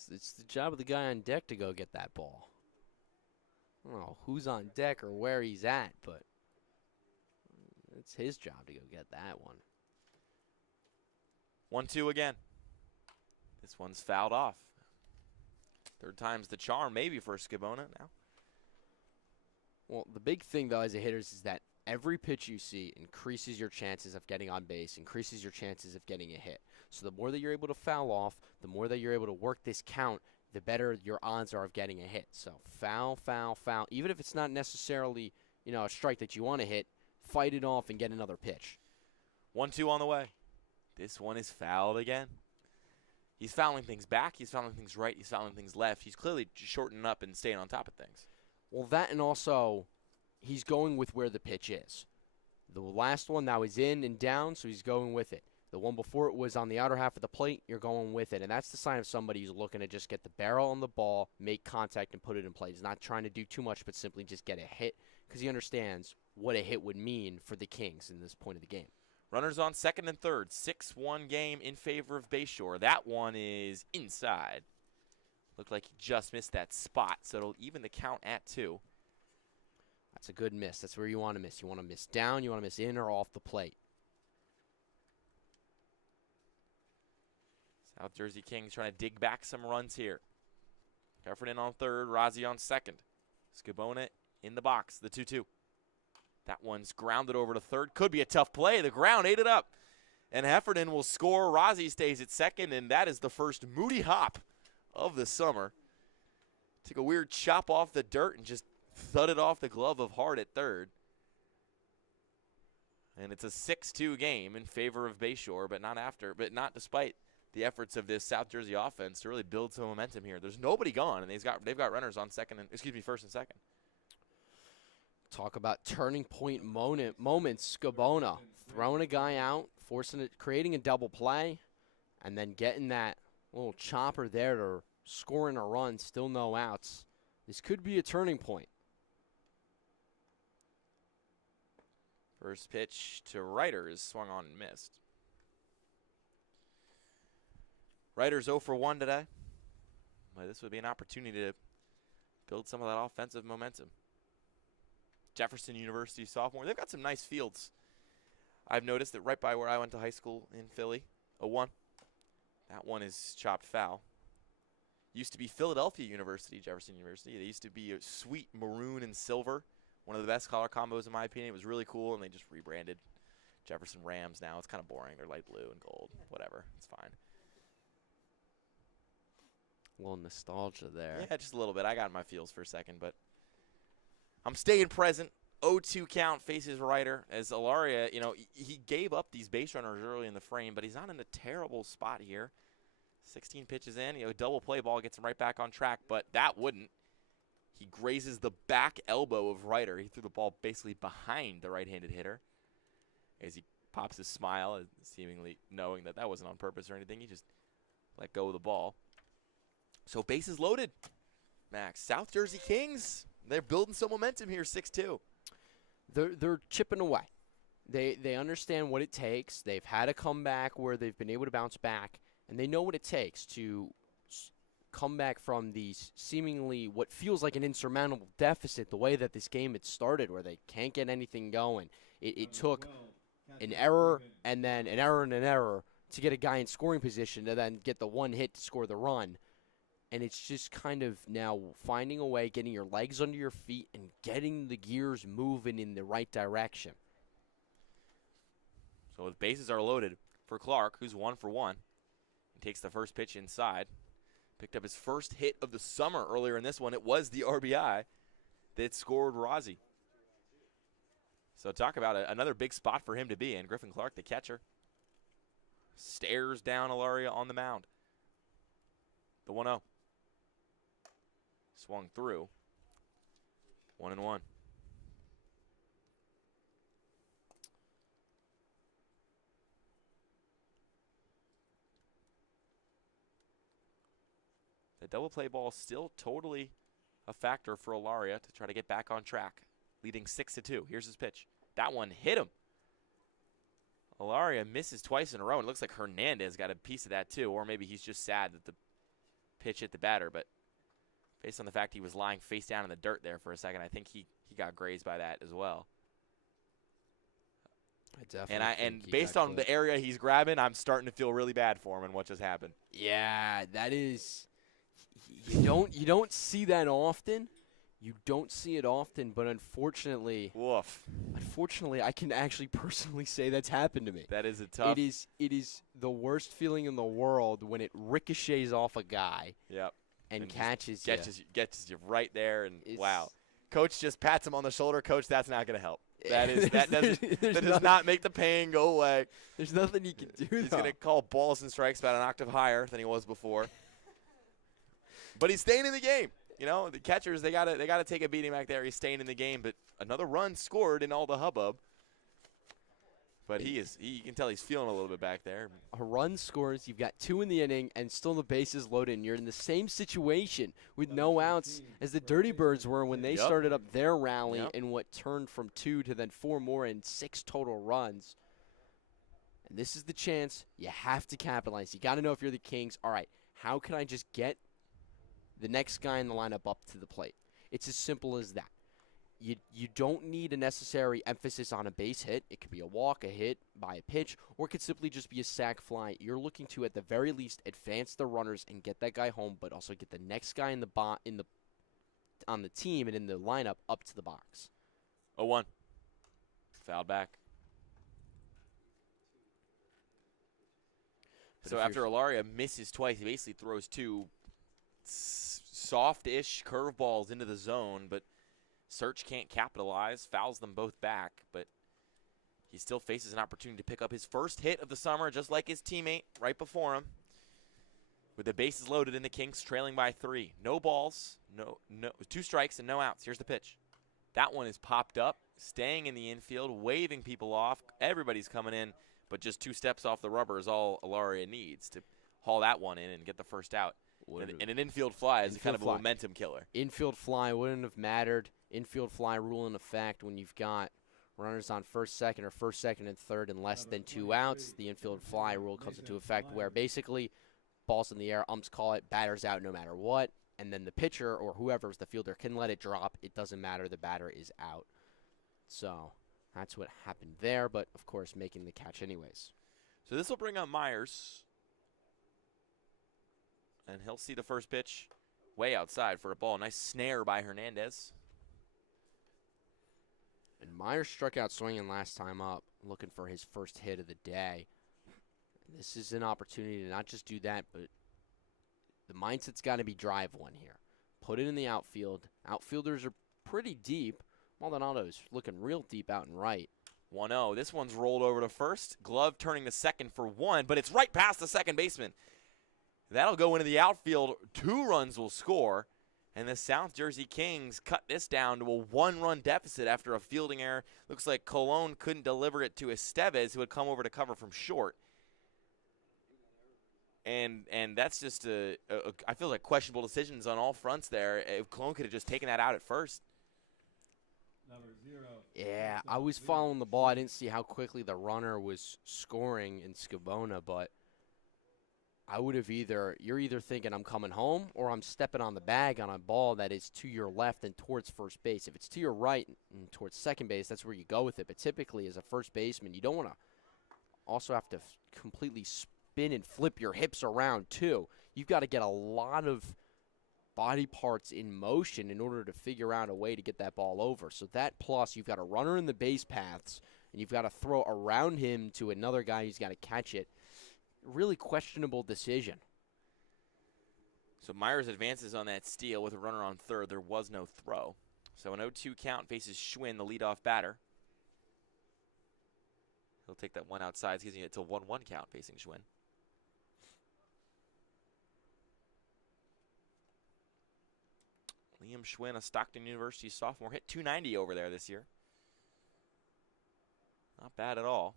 It's the job of the guy on deck to go get that ball. I don't know who's on deck or where he's at, but it's his job to go get that one. 1-2 again. This one's fouled off. Third time's the charm, maybe, for Scabona now. Well, the big thing, though, as a hitter is that every pitch you see increases your chances of getting on base, increases your chances of getting a hit. So the more that you're able to foul off, the more that you're able to work this count, the better your odds are of getting a hit. So foul, foul, foul. Even if it's not necessarily, a strike that you want to hit, fight it off and get another pitch. 1-2 on the way. This one is fouled again. He's fouling things back. He's fouling things right. He's fouling things left. He's clearly shortening up and staying on top of things. Well, that and also he's going with where the pitch is. The last one now is in and down, so he's going with it. The one before it was on the outer half of the plate, you're going with it. And that's the sign of somebody who's looking to just get the barrel on the ball, make contact, and put it in play. He's not trying to do too much, but simply just get a hit because he understands what a hit would mean for the Kings in this point of the game. Runners on second and third. 6-1 game in favor of Bayshore. That one is inside. Looked like he just missed that spot, so it'll even the count at 2. That's a good miss. That's where you want to miss. You want to miss down, you want to miss in or off the plate. South Jersey Kings trying to dig back some runs here. Heffernan on third, Rozzi on second. Scabona in the box, the 2-2. That one's grounded over to third. Could be a tough play. The ground ate it up. And Heffernan will score. Rozzi stays at second, and that is the first Moody hop of the summer. Took a weird chop off the dirt and just thudded off the glove of Hart at third. And it's a 6-2 game in favor of Bayshore, but not despite the efforts of this South Jersey offense to really build some momentum here. There's nobody gone, and they've got runners on first and second. Talk about turning point moments. Scabona throwing a guy out, creating a double play, and then getting that little chopper there to scoring a run, still no outs. This could be a turning point. First pitch to Ryder is swung on and missed. Ryder's 0 for 1 today. But this would be an opportunity to build some of that offensive momentum. Jefferson University sophomore. They've got some nice fields. I've noticed that right by where I went to high school in Philly, 0-1. That one is chopped foul. Used to be Philadelphia University, Jefferson University. They used to be a sweet maroon and silver. One of the best color combos in my opinion. It was really cool, and they just rebranded Jefferson Rams now. It's kind of boring. They're light blue and gold. Whatever. It's fine. A little nostalgia there. Yeah, just a little bit. I got in my feels for a second, but I'm staying present. 0-2 count faces Ryder as Alaria, he gave up these base runners early in the frame, but he's not in a terrible spot here. 16 pitches in, double play ball gets him right back on track, but that wouldn't. He grazes the back elbow of Ryder. He threw the ball basically behind the right-handed hitter as he pops his smile, seemingly knowing that wasn't on purpose or anything. He just let go of the ball. So bases loaded. Max, South Jersey Kings, they're building some momentum here, 6-2. They're chipping away. They understand what it takes. They've had a comeback where they've been able to bounce back, and they know what it takes to come back from these seemingly what feels like an insurmountable deficit, the way that this game had started where they can't get anything going. It took an error and then an error and an error to get a guy in scoring position to then get the one hit to score the run. And it's just kind of now finding a way, getting your legs under your feet and getting the gears moving in the right direction. So the bases are loaded for Clark, who's 1 for 1. He takes the first pitch inside. Picked up his first hit of the summer earlier in this one. It was the RBI that scored Rozzi. So talk about another big spot for him to be in. Griffin Clark, the catcher, stares down Ilaria on the mound. The 1-0. Swung through. 1-1. The double play ball still totally a factor for Ilaria to try to get back on track, leading 6-2. Here's his pitch. That one hit him. Ilaria misses twice in a row, and it looks like Hernandez got a piece of that too, or maybe he's just sad that the pitch hit the batter, but based on the fact he was lying face down in the dirt there for a second, I think he got grazed by that as well. And based on the area he's grabbing, I'm starting to feel really bad for him and what just happened. Yeah, that is. You don't see that often. You don't see it often, but unfortunately, woof. Unfortunately, I can actually personally say that's happened to me. That is a tough. It is the worst feeling in the world when it ricochets off a guy. Yep. And catches you right there, and wow. Coach just pats him on the shoulder. Coach, that's not going to help. That does not make the pain go away. There's nothing he can do. He's going to call balls and strikes about an octave higher than he was before. But he's staying in the game. You know, the catchers, they gotta take a beating back there. He's staying in the game, but another run scored in all the hubbub. But you can tell he's feeling a little bit back there. A run scores, you've got 2 in the inning, and still the bases loaded, and you're in the same situation with no outs as the Dirty Birds were when they started up their rally in what turned from 2 to then 4 more and 6 total runs. And this is the chance you have to capitalize. You got to know if you're the Kings, all right, how can I just get the next guy in the lineup up to the plate? It's as simple as that. You don't need a necessary emphasis on a base hit. It could be a walk, a hit, by a pitch, or it could simply just be a sac fly. You're looking to, at the very least, advance the runners and get that guy home, but also get the next guy on the team and in the lineup up to the box. 0-1. Foul back. So after Ilaria misses twice, he basically throws 2 soft-ish curveballs into the zone, but Search can't capitalize, fouls them both back, but he still faces an opportunity to pick up his first hit of the summer, just like his teammate right before him. With the bases loaded and the Kings trailing by 3. No balls, no 2 strikes and no outs. Here's the pitch. That one is popped up, staying in the infield, waving people off. Everybody's coming in, but just 2 steps off the rubber is all Ilaria needs to haul that one in and get the first out. And an infield fly is kind of a momentum killer. Infield fly wouldn't have mattered. Infield fly rule in effect when you've got runners on first, second, or first, second, and third and less than 2 outs. The infield fly rule comes into effect where basically ball's in the air, umps call it, batter's out no matter what, and then the pitcher or whoever's the fielder can let it drop. It doesn't matter. The batter is out. So that's what happened there, but, of course, making the catch anyways. So this will bring up Myers. And he'll see the first pitch way outside for a ball. Nice snare by Hernandez. And Myers struck out swinging last time up, looking for his first hit of the day. This is an opportunity to not just do that, but the mindset's got to be drive one here. Put it in the outfield. Outfielders are pretty deep. Maldonado's looking real deep out and right. 1-0. This one's rolled over to first. Glove turning to second for 1, but it's right past the second baseman. That'll go into the outfield. 2 runs will score. And the South Jersey Kings cut this down to a 1-run deficit after a fielding error. Looks like Colon couldn't deliver it to Estevez, who had come over to cover from short. And that's just I feel like questionable decisions on all fronts there. If Colon could have just taken that out at first. Yeah, I was following the ball. I didn't see how quickly the runner was scoring in Scabona, but I would have you're either thinking I'm coming home or I'm stepping on the bag on a ball that is to your left and towards first base. If it's to your right and towards second base, that's where you go with it. But typically, as a first baseman, you don't want to also have to completely spin and flip your hips around, too. You've got to get a lot of body parts in motion in order to figure out a way to get that ball over. So that plus you've got a runner in the base paths, and you've got to throw around him to another guy who's got to catch it. Really questionable decision. So Myers advances on that steal with a runner on third. There was no throw. So an 0-2 count faces Schwinn, the leadoff batter. He'll take that one outside, giving it to 1-1 count facing Schwinn. Liam Schwinn, a Stockton University sophomore, hit .290 over there this year. Not bad at all.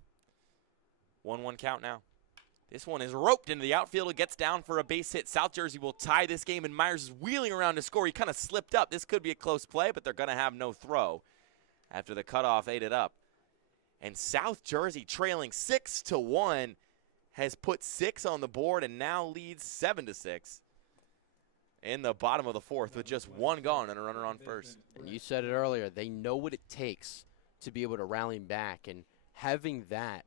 1-1 count now. This one is roped into the outfield. It gets down for a base hit. South Jersey will tie this game, and Myers is wheeling around to score. He kind of slipped up. This could be a close play, but they're going to have no throw after the cutoff ate it up. And South Jersey, trailing 6-1, has put 6 on the board and now leads 7-6 in the bottom of the fourth with just one gone and a runner on first. And you said it earlier, they know what it takes to be able to rally back, and having that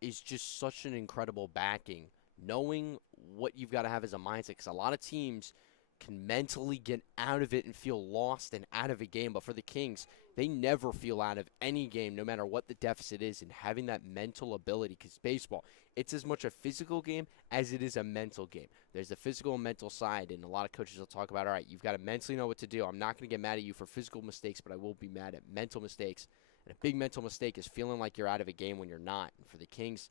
is just such an incredible backing, knowing what you've got to have as a mindset, because a lot of teams can mentally get out of it and feel lost and out of a game. But for the Kings, they never feel out of any game, no matter what the deficit is, and having that mental ability, because baseball, it's as much a physical game as it is a mental game. There's the physical and mental side, and a lot of coaches will talk about, all right, you've got to mentally know what to do. I'm not going to get mad at you for physical mistakes, but I will be mad at mental mistakes. And a big mental mistake is feeling like you're out of a game when you're not. And for the Kings,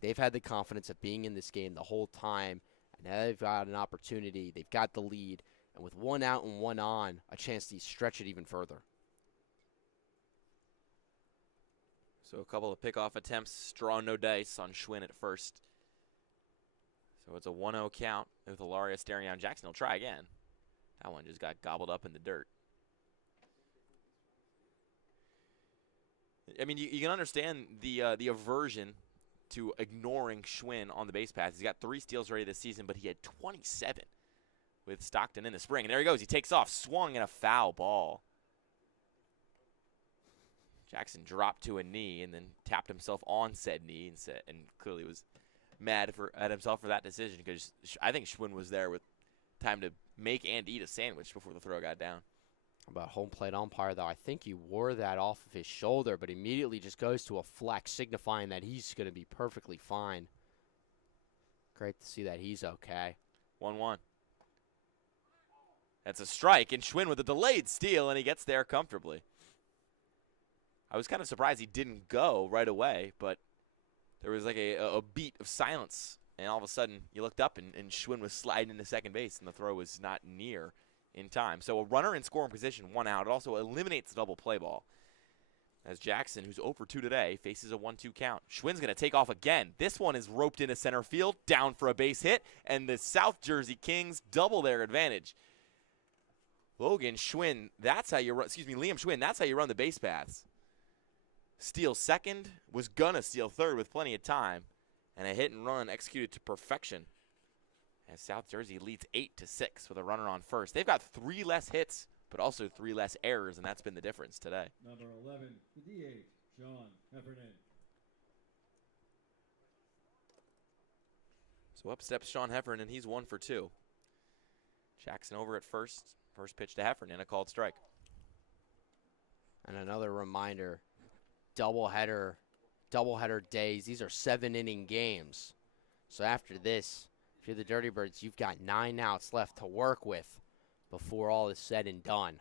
they've had the confidence of being in this game the whole time. And now they've got an opportunity. They've got the lead. And with one out and one on, a chance to stretch it even further. So a couple of pickoff attempts, draw no dice on Schwinn at first. So it's a 1-0 count with Ilaria staring down Jackson. He'll try again. That one just got gobbled up in the dirt. I mean, you can understand the aversion to ignoring Schwinn on the base path. He's got 3 steals already this season, but he had 27 with Stockton in the spring. And there he goes. He takes off, swung in a foul ball. Jackson dropped to a knee and then tapped himself on said knee and clearly was mad at himself for that decision, because I think Schwinn was there with time to make and eat a sandwich before the throw got down. About home plate umpire, though, I think he wore that off of his shoulder, but immediately just goes to a flex, signifying that he's going to be perfectly fine. Great to see that he's okay. 1-1. That's a strike, and Schwinn with a delayed steal, and he gets there comfortably. I was kind of surprised he didn't go right away, but there was like a beat of silence, and all of a sudden you looked up, and Schwinn was sliding into second base, and the throw was not near in time. So a runner in scoring position, 1 out. It also eliminates the double play ball, as Jackson, who's 0 for 2 today, faces a 1-2 count. Schwinn's going to take off again. This one is roped into center field, down for a base hit, and the South Jersey Kings double their advantage. Liam Schwinn, that's how you run the base paths. Steals second, was gonna steal third with plenty of time, and a hit and run executed to perfection, as South Jersey leads 8-6 with a runner on first. They've got 3 less hits, but also 3 less errors, and that's been the difference today. Number 11, the DH, Sean Heffernan. So up steps Sean Heffernan, and he's 1 for 2. Jackson over at first. First pitch to Heffernan, a called strike. And another reminder, doubleheader days. These are 7-inning games. So after this, if you're the Dirty Birds, you've got 9 outs left to work with before all is said and done.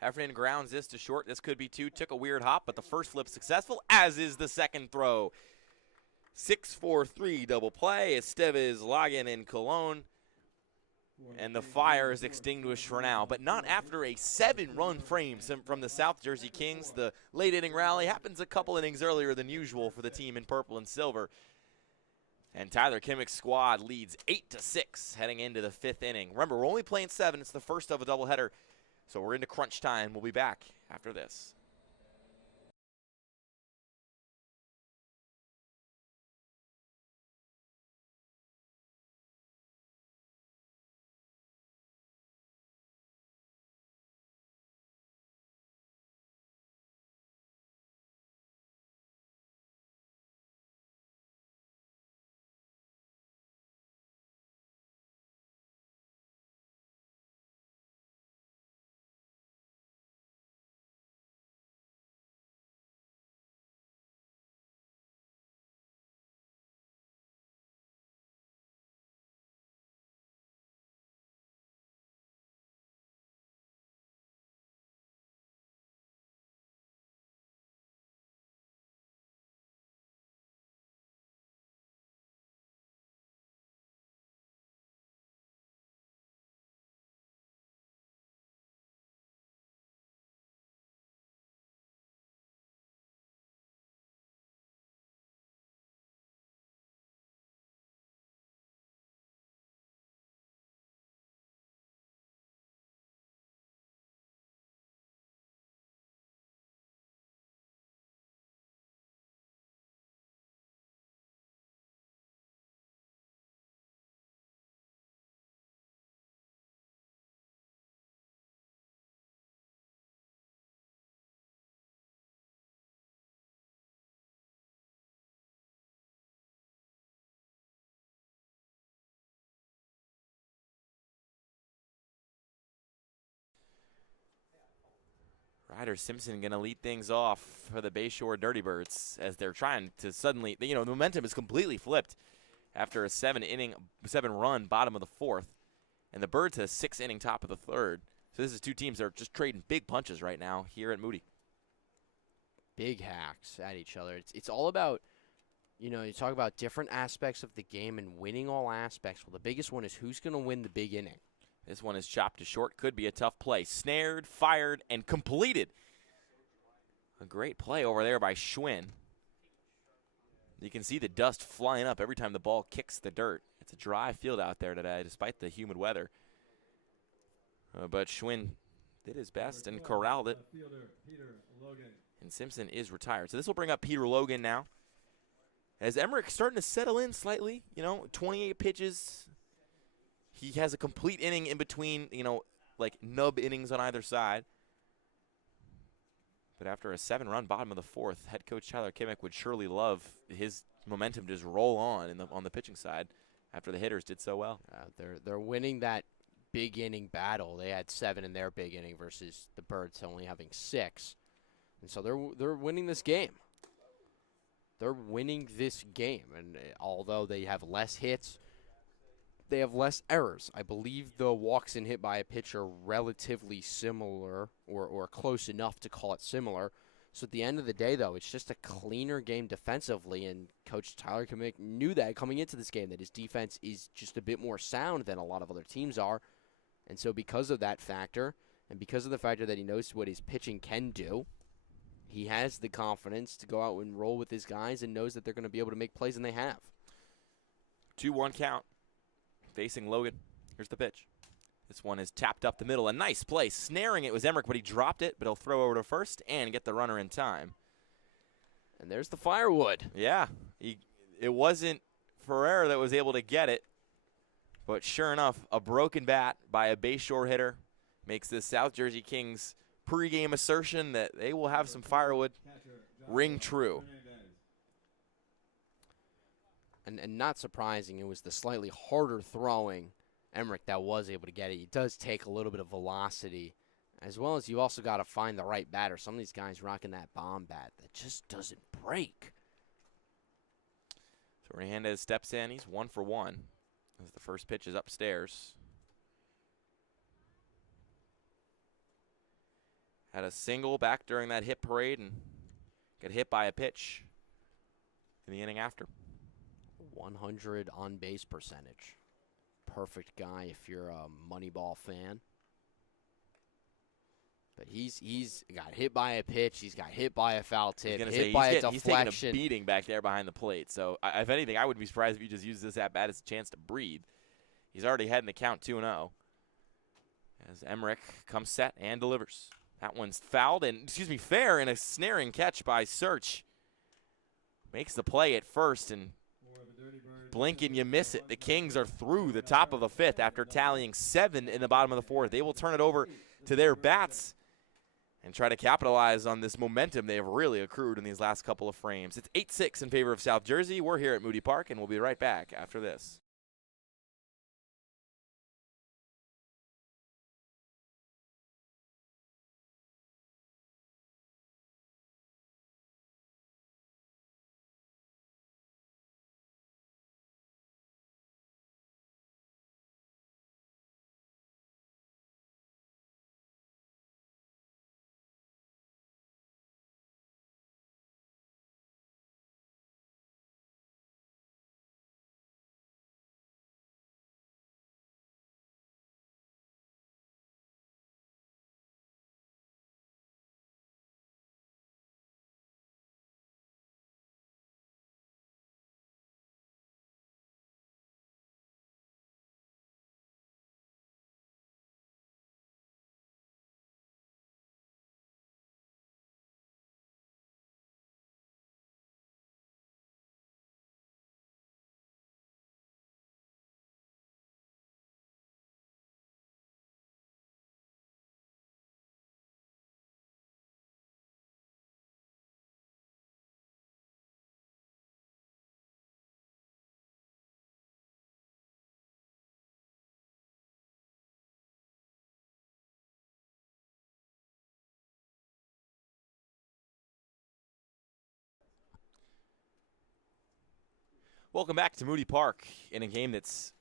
Heffernan grounds this to short. This could be 2. Took a weird hop, but the first flip successful, as is the second throw. 6-4-3 double play. Estevez, Lagan, and Colon. And the fire is extinguished for now, but not after a 7-run frame from the South Jersey Kings. The late inning rally happens a couple innings earlier than usual for the team in purple and silver. And Tyler Kimmick's squad leads 8-6 heading into the 5th inning. Remember, we're only playing 7. It's the first of a doubleheader, so we're into crunch time. We'll be back after this. Ryder Simpson going to lead things off for the Bayshore Dirty Birds as they're trying to suddenly, the momentum is completely flipped after a 7-run bottom of the fourth. And the Birds has 6-inning top of the third. So this is two teams that are just trading big punches right now here at Moody. Big hacks at each other. It's all about, you talk about different aspects of the game and winning all aspects. Well, the biggest one is who's going to win the big inning. This one is chopped to short. Could be a tough play. Snared, fired, and completed. A great play over there by Schwinn. You can see the dust flying up every time the ball kicks the dirt. It's a dry field out there today, despite the humid weather. But Schwinn did his best and corralled it. And Simpson is retired. So this will bring up Peter Logan now. As Emmerich starting to settle in slightly, 28 pitches. He has a complete inning in between, like nub innings on either side. But after a 7-run bottom of the fourth, head coach Tyler Kimmick would surely love his momentum to just roll on on the pitching side after the hitters did so well. They're winning that big inning battle. They had 7 in their big inning versus the Birds only having 6. And so they're winning this game. They're winning this game. And although they have less hits, they have less errors. I believe the walks and hit by a pitch are relatively similar or close enough to call it similar. So at the end of the day, though, it's just a cleaner game defensively, and Coach Tyler Kimmick knew that coming into this game, that his defense is just a bit more sound than a lot of other teams are. And so because of that factor, and because of the factor that he knows what his pitching can do, he has the confidence to go out and roll with his guys and knows that they're going to be able to make plays, and they have. 2-1 count. Facing Logan. Here's the pitch. This one is tapped up the middle. A nice play. Snaring it was Emmerich, but he dropped it. But he'll throw over to first and get the runner in time. And there's the firewood. Yeah. It wasn't Ferrer that was able to get it. But sure enough, a broken bat by a Bayshore hitter makes the South Jersey Kings pregame assertion that they will have some firewood ring true. And not surprising, it was the slightly harder throwing Emmerich that was able to get it. It does take a little bit of velocity, as well as you also got to find the right batter. Some of these guys rocking that bomb bat that just doesn't break. So Hernandez steps in. He's 1 for 1 as the first pitch is upstairs. Had a single back during that hit parade and got hit by a pitch in the inning after. 100 on-base percentage. Perfect guy if you're a Moneyball fan. But he's got hit by a pitch. He's got hit by a foul tip, hit by a deflection. He's taking a beating back there behind the plate. So, if anything, I wouldn't be surprised if you just use this at-bat as a chance to breathe. He's already heading the count 2-0. As Emmerich comes set and delivers. That one's fouled and, fair, and a snaring catch by Search. Makes the play at first, and blink and you miss it. The Kings are through the top of the fifth after tallying 7 in the bottom of the fourth. They will turn it over to their bats and try to capitalize on this momentum they have really accrued in these last couple of frames. It's 8-6 in favor of South Jersey. We're here at Moody Park, and we'll be right back after this. Welcome back to Moody Park in a game that's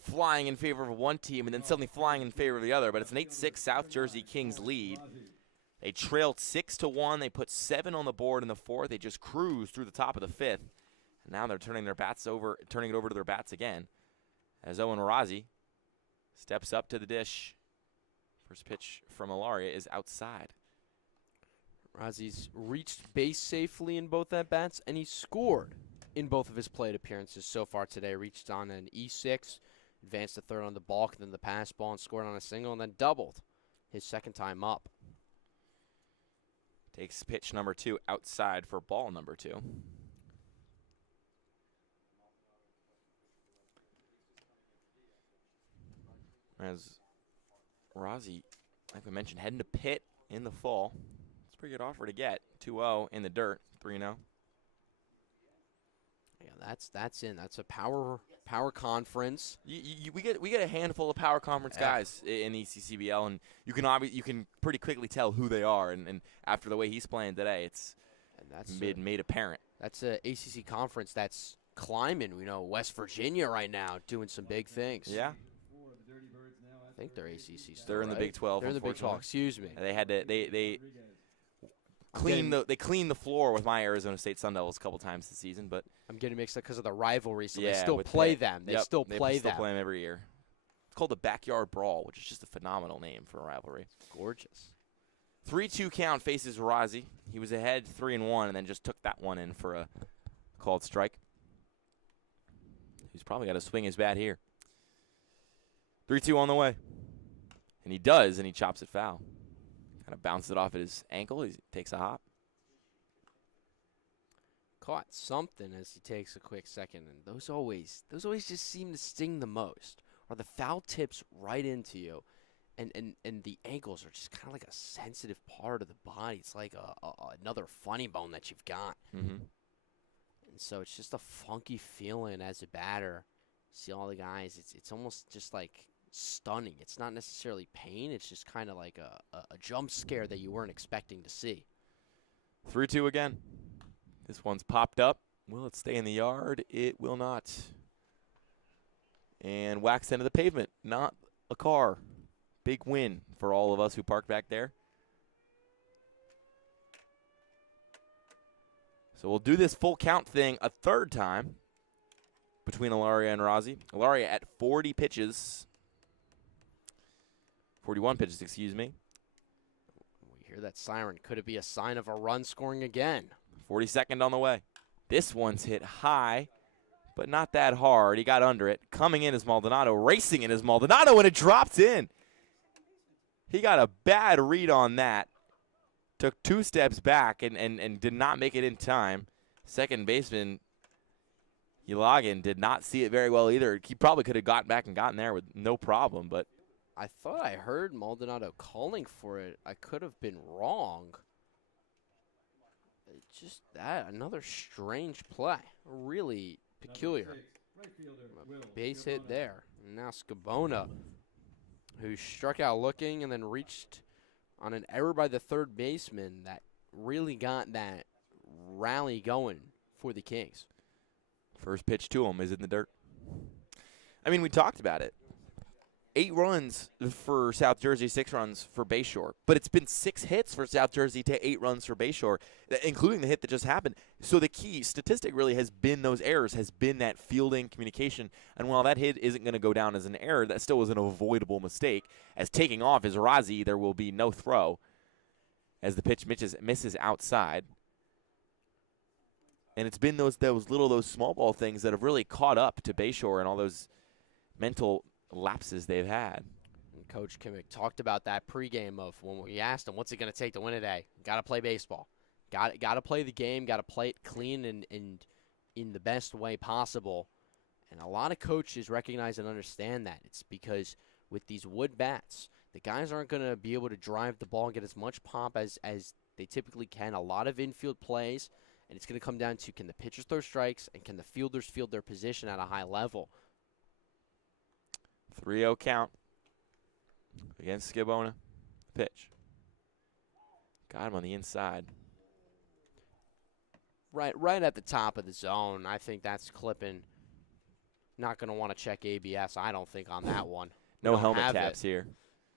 flying in favor of one team and then suddenly flying in favor of the other, but it's an 8-6 South Jersey Kings lead. They trailed 6-1. They put 7 on the board in the fourth. They just cruised through the top of the fifth. And now they're turning it over to their bats again as Owen Razi steps up to the dish. First pitch from Ilaria is outside. Razi's reached base safely in both at-bats, and he scored in both of his plate appearances so far today. Reached on an E6, advanced to third on the balk, then the pass ball, and scored on a single, and then doubled his second time up. Takes pitch number 2 outside for ball number 2. As Razi, like we mentioned, heading to Pitt in the fall. It's a pretty good offer to get. 2-0 in the dirt, 3-0. Yeah, that's in. That's a power conference. We get a handful of power conference guys in the ECCBL, and you can pretty quickly tell who they are. And after the way he's playing today, it's made apparent. That's a ACC conference that's climbing. We know West Virginia right now doing some big things. Yeah. I think they're ACC. Still, they're in the Big 12. They're in the Big 12. Excuse me. They had to they cleaned the floor with my Arizona State Sun Devils a couple times this season, but I'm getting mixed up because of the rivalry. So yeah, they still play them. They still play them. They play them every year. It's called the Backyard Brawl, which is just a phenomenal name for a rivalry. Gorgeous. 3-2 count faces Razi. He was ahead 3-1 and then just took that one in for a called strike. He's probably got to swing his bat here. 3-2 on the way. And he does, and he chops it foul. Kind of bounces it off at his ankle. He takes a hop. Caught something as he takes a quick second, and those always just seem to sting the most. Or the foul tips right into you, and the ankles are just kind of like a sensitive part of the body. It's like another funny bone that you've got. Mm-hmm. And so it's just a funky feeling as a batter. See all the guys. It's almost just like stunning. It's not necessarily pain. It's just kind of like a jump scare that you weren't expecting to see. 3-2 again. This one's popped up. Will it stay in the yard? It will not. And waxed into the pavement. Not a car. Big win for all of us who parked back there. So we'll do this full count thing a third time between Ilaria and Razi. Ilaria at 40 pitches. 41 pitches, excuse me. We hear that siren. Could it be a sign of a run scoring again? 42nd on the way. This one's hit high, but not that hard. He got under it. Coming in is Maldonado. Racing in is Maldonado, and it dropped in. He got a bad read on that. Took 2 steps back and did not make it in time. Second baseman, Yelagin, did not see it very well either. He probably could have gotten back and gotten there with no problem, but I thought I heard Maldonado calling for it. I could have been wrong. It's just that another strange play. Really peculiar. Base hit there. Now Scabona, who struck out looking and then reached on an error by the third baseman that really got that rally going for the Kings. First pitch to him is in the dirt. I mean, we talked about it. 8 runs for South Jersey, 6 runs for Bayshore. But it's been 6 hits for South Jersey to 8 runs for Bayshore, including the hit that just happened. So the key statistic really has been those errors, has been that fielding communication. And while that hit isn't going to go down as an error, that still was an avoidable mistake. As taking off is Razi, there will be no throw as the pitch misses outside. And it's been those small ball things that have really caught up to Bayshore and all those mental lapses they've had. And Coach Kimmick talked about that pregame of when we asked him, what's it going to take to win today? Got to play baseball. Got to play the game. Got to play it clean and in the best way possible. And a lot of coaches recognize and understand that. It's because with these wood bats, the guys aren't going to be able to drive the ball and get as much pop as they typically can. A lot of infield plays, and it's going to come down to can the pitchers throw strikes and can the fielders field their position at a high level. 3-0 count against Scabona. Pitch. Got him on the inside. Right at the top of the zone. I think that's clipping. Not going to want to check ABS, I don't think, on that one. No helmet taps here.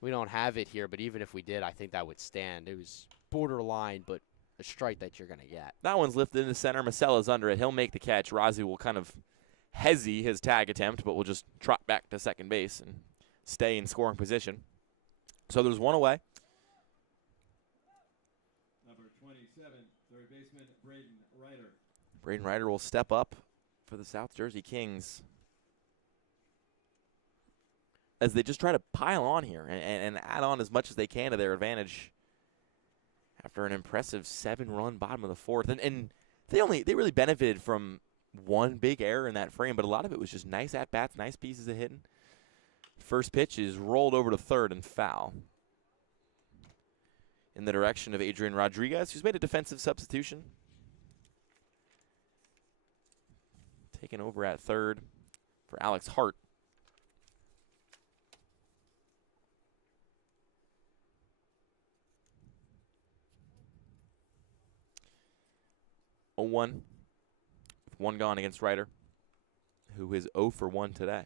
We don't have it here, but even if we did, I think that would stand. It was borderline, but a strike that you're going to get. That one's lifted into center. Macella's under it. He'll make the catch. Rozzi will kind of hezzy his tag attempt, but will just trot back to second base and stay in scoring position. So there's one away. Number 27, third baseman Braden Ryder. Braden Ryder will step up for the South Jersey Kings as they just try to pile on here and add on as much as they can to their advantage after an impressive 7-run bottom of the fourth. And they really benefited from one big error in that frame, but a lot of it was just nice at-bats, nice pieces of hitting. First pitch is rolled over to third and foul in the direction of Adrian Rodriguez, who's made a defensive substitution. Taken over at third for Alex Hart. One with one gone against Ryder, who is 0 for 1 today.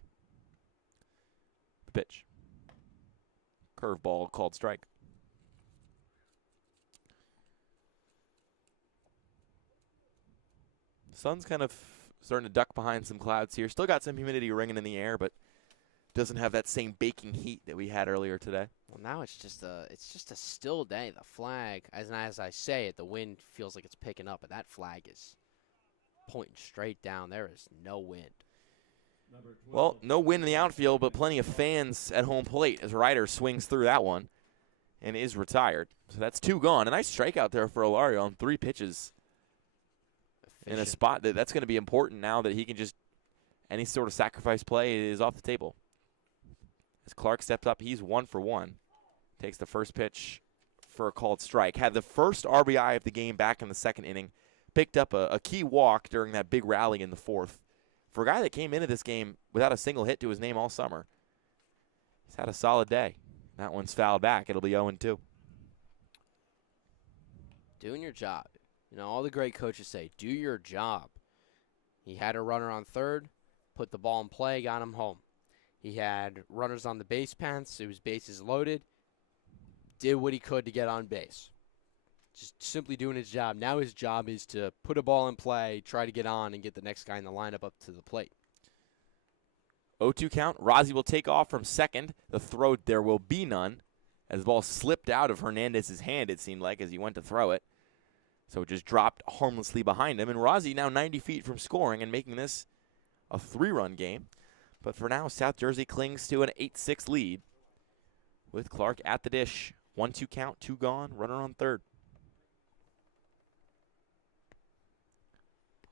The pitch. Curveball called strike. Sun's kind of starting to duck behind some clouds here. Still got some humidity ringing in the air, but doesn't have that same baking heat that we had earlier today. Well, now it's just a still day. The flag, as I say it, the wind feels like it's picking up, but that flag is pointing straight down. There is no wind. Well, no wind in the outfield, but plenty of fans at home plate as Ryder swings through that one and is retired. So that's 2 gone. A nice strikeout there for Ilario on 3 pitches. In a spot that's going to be important now that he can just, any sort of sacrifice play is off the table. As Clark steps up, he's 1 for 1. Takes the first pitch for a called strike. Had the first RBI of the game back in the second inning. Picked up a key walk during that big rally in the fourth. For a guy that came into this game without a single hit to his name all summer, he's had a solid day. That one's fouled back. It'll be 0-2. Doing your job. You know, all the great coaches say, do your job. He had a runner on third, put the ball in play, got him home. He had runners on the base paths. It was bases loaded. Did what he could to get on base. Just simply doing his job. Now his job is to put a ball in play, try to get on, and get the next guy in the lineup up to the plate. 0-2 count. Rozzi will take off from second. The throw, there will be none. As the ball slipped out of Hernandez's hand, it seemed like, as he went to throw it. So it just dropped harmlessly behind him. And Rozzi now 90 feet from scoring and making this a 3-run game. But for now, South Jersey clings to an 8-6 lead with Clark at the dish. 1-2 count, 2 gone, runner on third.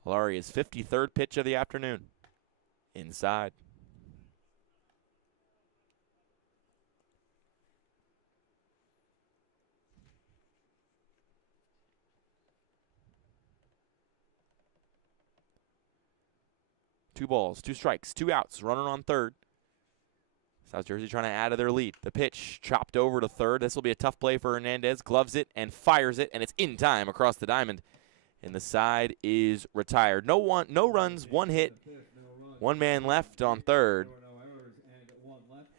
Ilaria's 53rd pitch of the afternoon. Inside. Two balls, 2 strikes, 2 outs, runner on third. South Jersey trying to add to their lead. The pitch chopped over to third. This will be a tough play for Hernandez. Gloves it and fires it, and it's in time across the diamond. And the side is retired. No runs, 1 hit, 1 man left on third.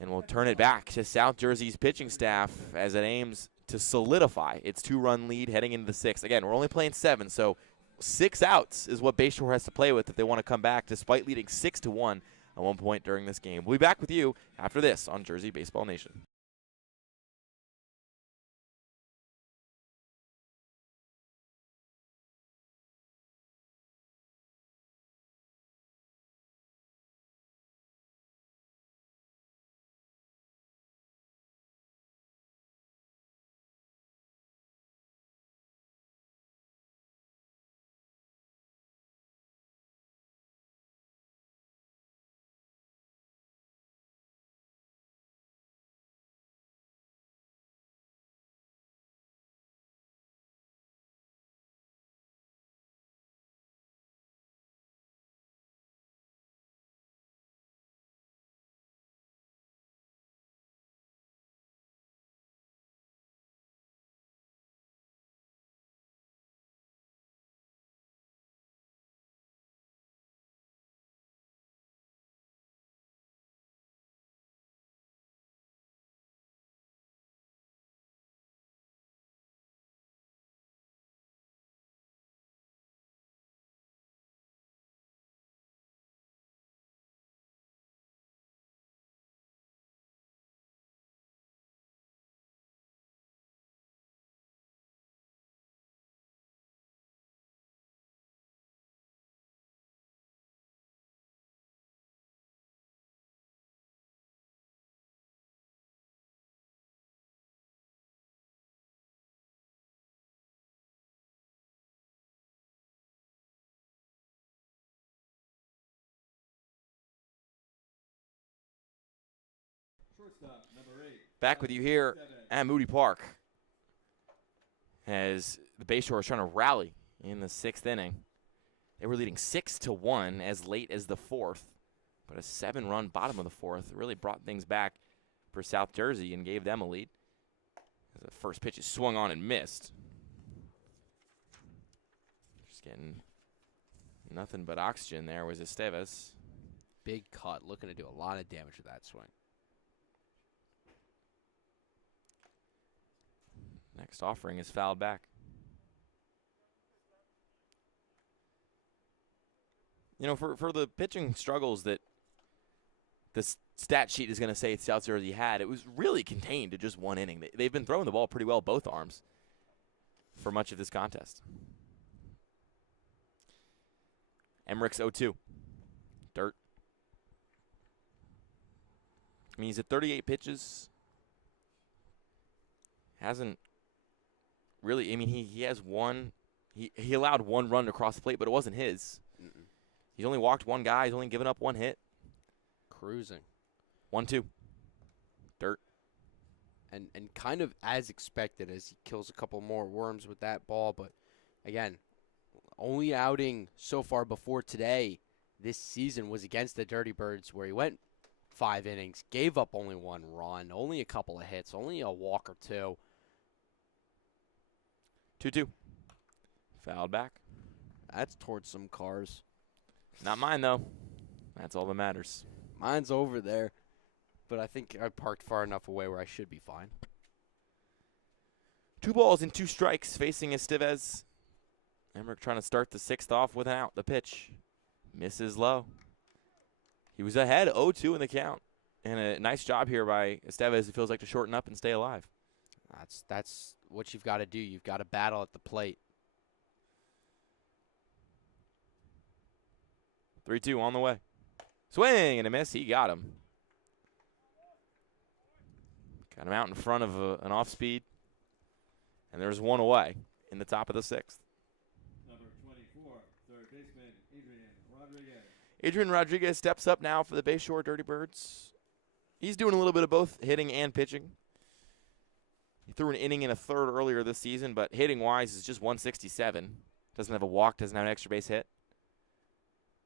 And we'll turn it back to South Jersey's pitching staff as it aims to solidify its 2-run lead heading into the 6th. Again, we're only playing 7, so 6 outs is what Bayshore has to play with if they want to come back, despite leading 6-1 at one point during this game. We'll be back with you after this on Jersey Baseball Nation. Shortstop, number 8. Back with you here at Moody Park as the Bayshore is trying to rally in the 6th inning. They were leading 6-1 as late as the 4th, but a 7-run bottom of the 4th really brought things back for South Jersey and gave them a lead. As the first pitch is swung on and missed. Just getting nothing but oxygen there was Estevez. Big cut, looking to do a lot of damage with that swing. Next offering is fouled back. You know, for the pitching struggles that the stat sheet is going to say South Jersey had, it was really contained to just one inning. They've been throwing the ball pretty well, both arms, for much of this contest. Emmerich's 0-2. Dirt. I mean, he's at 38 pitches. Hasn't really, I mean, he has one. He allowed one run across the plate, but it wasn't his. He's only walked one guy. He's only given up one hit. Cruising. 1-2. Dirt. And kind of as expected as he kills a couple more worms with that ball. But, again, only outing so far before today this season was against the Dirty Birds, where he went 5 innings, gave up only 1 run, only a couple of hits, only a walk or 2. 2-2. Fouled back. That's towards some cars. Not mine, though. That's all that matters. Mine's over there, but I think I parked far enough away where I should be fine. 2 balls and 2 strikes facing Estevez. Emmerich trying to start the 6th off with an out. The pitch misses low. He was ahead 0-2 in the count. And a nice job here by Estevez. It feels like to shorten up and stay alive. That's what you've got to do. You've got to battle at the plate. 3-2 on the way. Swing and a miss. He got him. Got him out in front of an off speed. And there's 1 away in the top of the 6th. Number 24, third baseman, Adrian Rodriguez. Adrian Rodriguez steps up now for the Bayshore Dirty Birds. He's doing a little bit of both hitting and pitching. He threw an inning and a third earlier this season, but hitting-wise is just 167. Doesn't have a walk, doesn't have an extra base hit.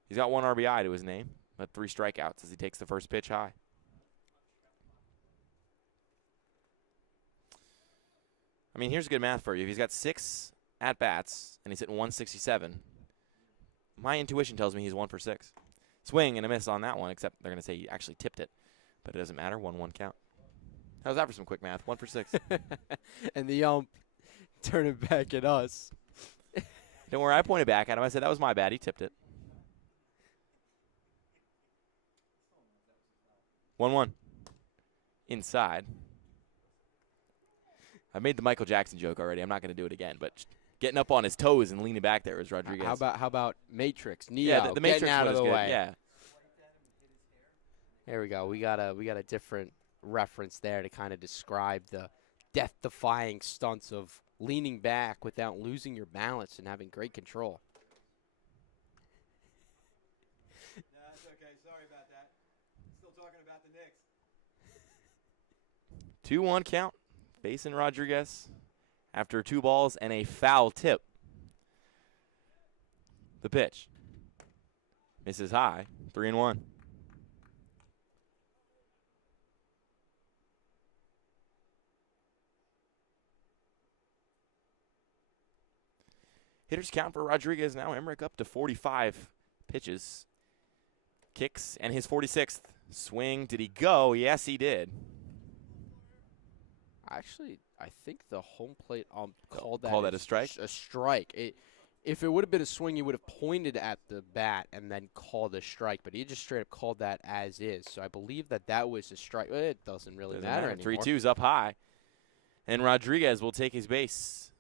He's got 1 RBI to his name, but 3 strikeouts as he takes the first pitch high. I mean, here's good math for you. If he's got 6 at-bats and he's hitting 167, my intuition tells me he's 1 for 6. Swing and a miss on that one, except they're going to say he actually tipped it. But it doesn't matter. 1-1 count. How's that for some quick math? 1 for 6. And the turn it back at us. Don't worry, I pointed back at him. I said that was my bad. He tipped it. 1-1. Inside. I made the Michael Jackson joke already. I'm not going to do it again. But getting up on his toes and leaning back there was Rodriguez. How about Matrix? Neo, yeah, the Matrix out of the good. way. Yeah. There we go. We got a different reference there to kind of describe the death-defying stunts of leaning back without losing your balance and having great control. No, that's okay. Sorry about that. Still talking about the Knicks. 2-1 count. Facing Rodriguez after 2 balls and a foul tip. The pitch. Misses high. 3-1. Hitters count for Rodriguez now. Emmerich up to 45 pitches. Kicks and his 46th. Swing. Did he go? Yes, he did. Actually, I think the home plate called that a strike? A strike. If it would have been a swing, he would have pointed at the bat and then called a strike. But he just straight up called that as is. So I believe that was a strike. It doesn't really matter anymore. 3-2's up high. And Rodriguez will take his base.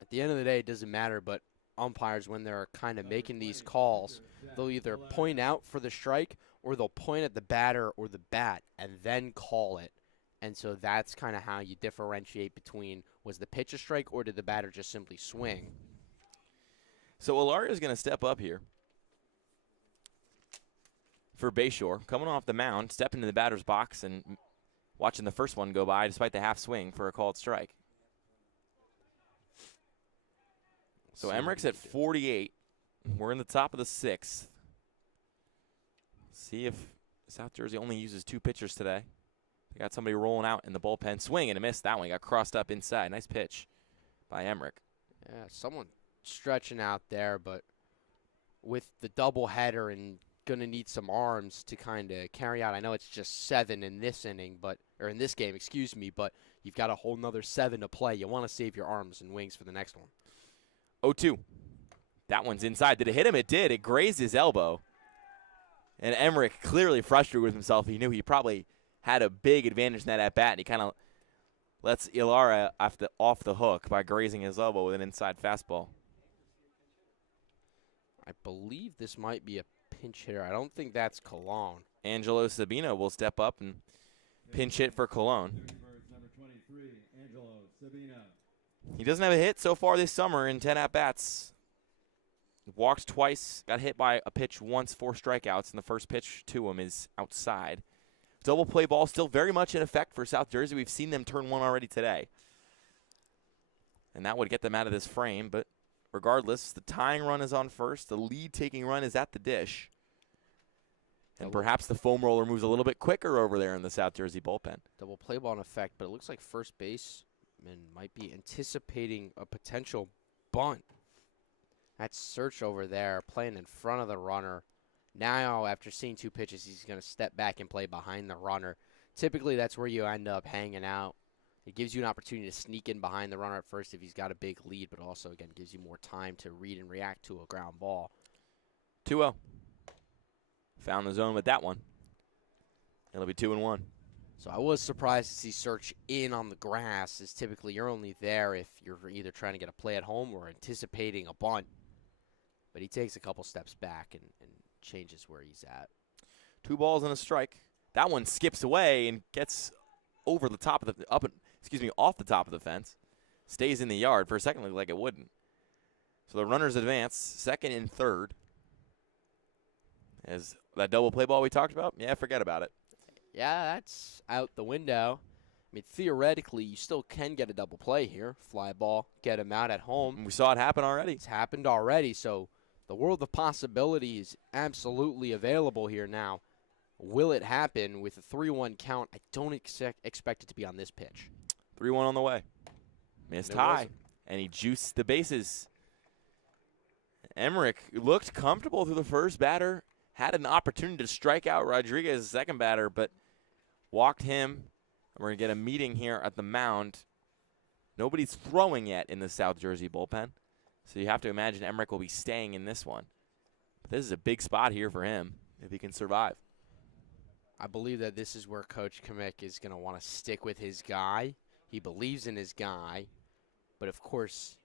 At the end of the day, it doesn't matter. But umpires, when they're kind of making these calls, they'll either point out for the strike or they'll point at the batter or the bat and then call it. And so that's kind of how you differentiate between, was the pitch a strike or did the batter just simply swing? So Ilaria's going to step up here. for Bayshore. Coming off the mound, stepping into the batter's box and watching the first one go by despite the half swing for a called strike. So Emmerich's at 48. We're in the top of the 6th. See if South Jersey only uses 2 pitchers today. They got somebody rolling out in the bullpen. Swing and a miss. That one got crossed up inside. Nice pitch by Emmerich. Yeah, someone stretching out there, but with the doubleheader and going to need some arms to kind of carry out. I know it's just 7 in this inning, or in this game, excuse me, but you've got a whole nother 7 to play. You want to save your arms and wings for the next one. 0-2. That one's inside. Did it hit him? It did. It grazed his elbow. And Emmerich clearly frustrated with himself. He knew he probably had a big advantage in that at-bat, and he kind of lets Ilara off the hook by grazing his elbow with an inside fastball. I believe this might be a pinch hitter. I don't think that's Cologne. Angelo Sabino will step up and pinch hit for Cologne. Number 23, Angelo Sabino. He doesn't have a hit so far this summer in 10 at-bats. Walked twice, got hit by a pitch once, 4 strikeouts, and the first pitch to him is outside. Double play ball still very much in effect for South Jersey. We've seen them turn one already today. And that would get them out of this frame, but regardless, the tying run is on first. The lead-taking run is at the dish. And perhaps the foam roller moves a little bit quicker over there in the South Jersey bullpen. Double play ball in effect, but it looks like first baseman might be anticipating a potential bunt. That's Search over there playing in front of the runner. Now, after seeing 2 pitches, he's going to step back and play behind the runner. Typically, that's where you end up hanging out. It gives you an opportunity to sneak in behind the runner at first if he's got a big lead, but also, again, gives you more time to read and react to a ground ball. 2-0. Found the zone with that one. It'll be 2-1. So I was surprised to see Search in on the grass, as typically you're only there if you're either trying to get a play at home or anticipating a bunt. But he takes a couple steps back and changes where he's at. 2 balls and a strike. That one skips away and gets over the top of the off the top of the fence. Stays in the yard. For a second, looked like it wouldn't. So the runners advance, second and third. As that double play ball we talked about, yeah, forget about it. Yeah, that's out the window. I mean, theoretically, you still can get a double play here. Fly ball, get him out at home. We saw it happen already. It's happened already, so the world of possibility is absolutely available here now. Will it happen with a 3-1 count? I don't expect it to be on this pitch. 3-1 on the way. Missed high, and he juiced the bases. Emmerich looked comfortable through the first batter. Had an opportunity to strike out Rodriguez, second batter, but walked him. We're going to get a meeting here at the mound. Nobody's throwing yet in the South Jersey bullpen, so you have to imagine Emmerich will be staying in this one. But this is a big spot here for him if he can survive. I believe that this is where Coach Kamek is going to want to stick with his guy. He believes in his guy, but of course,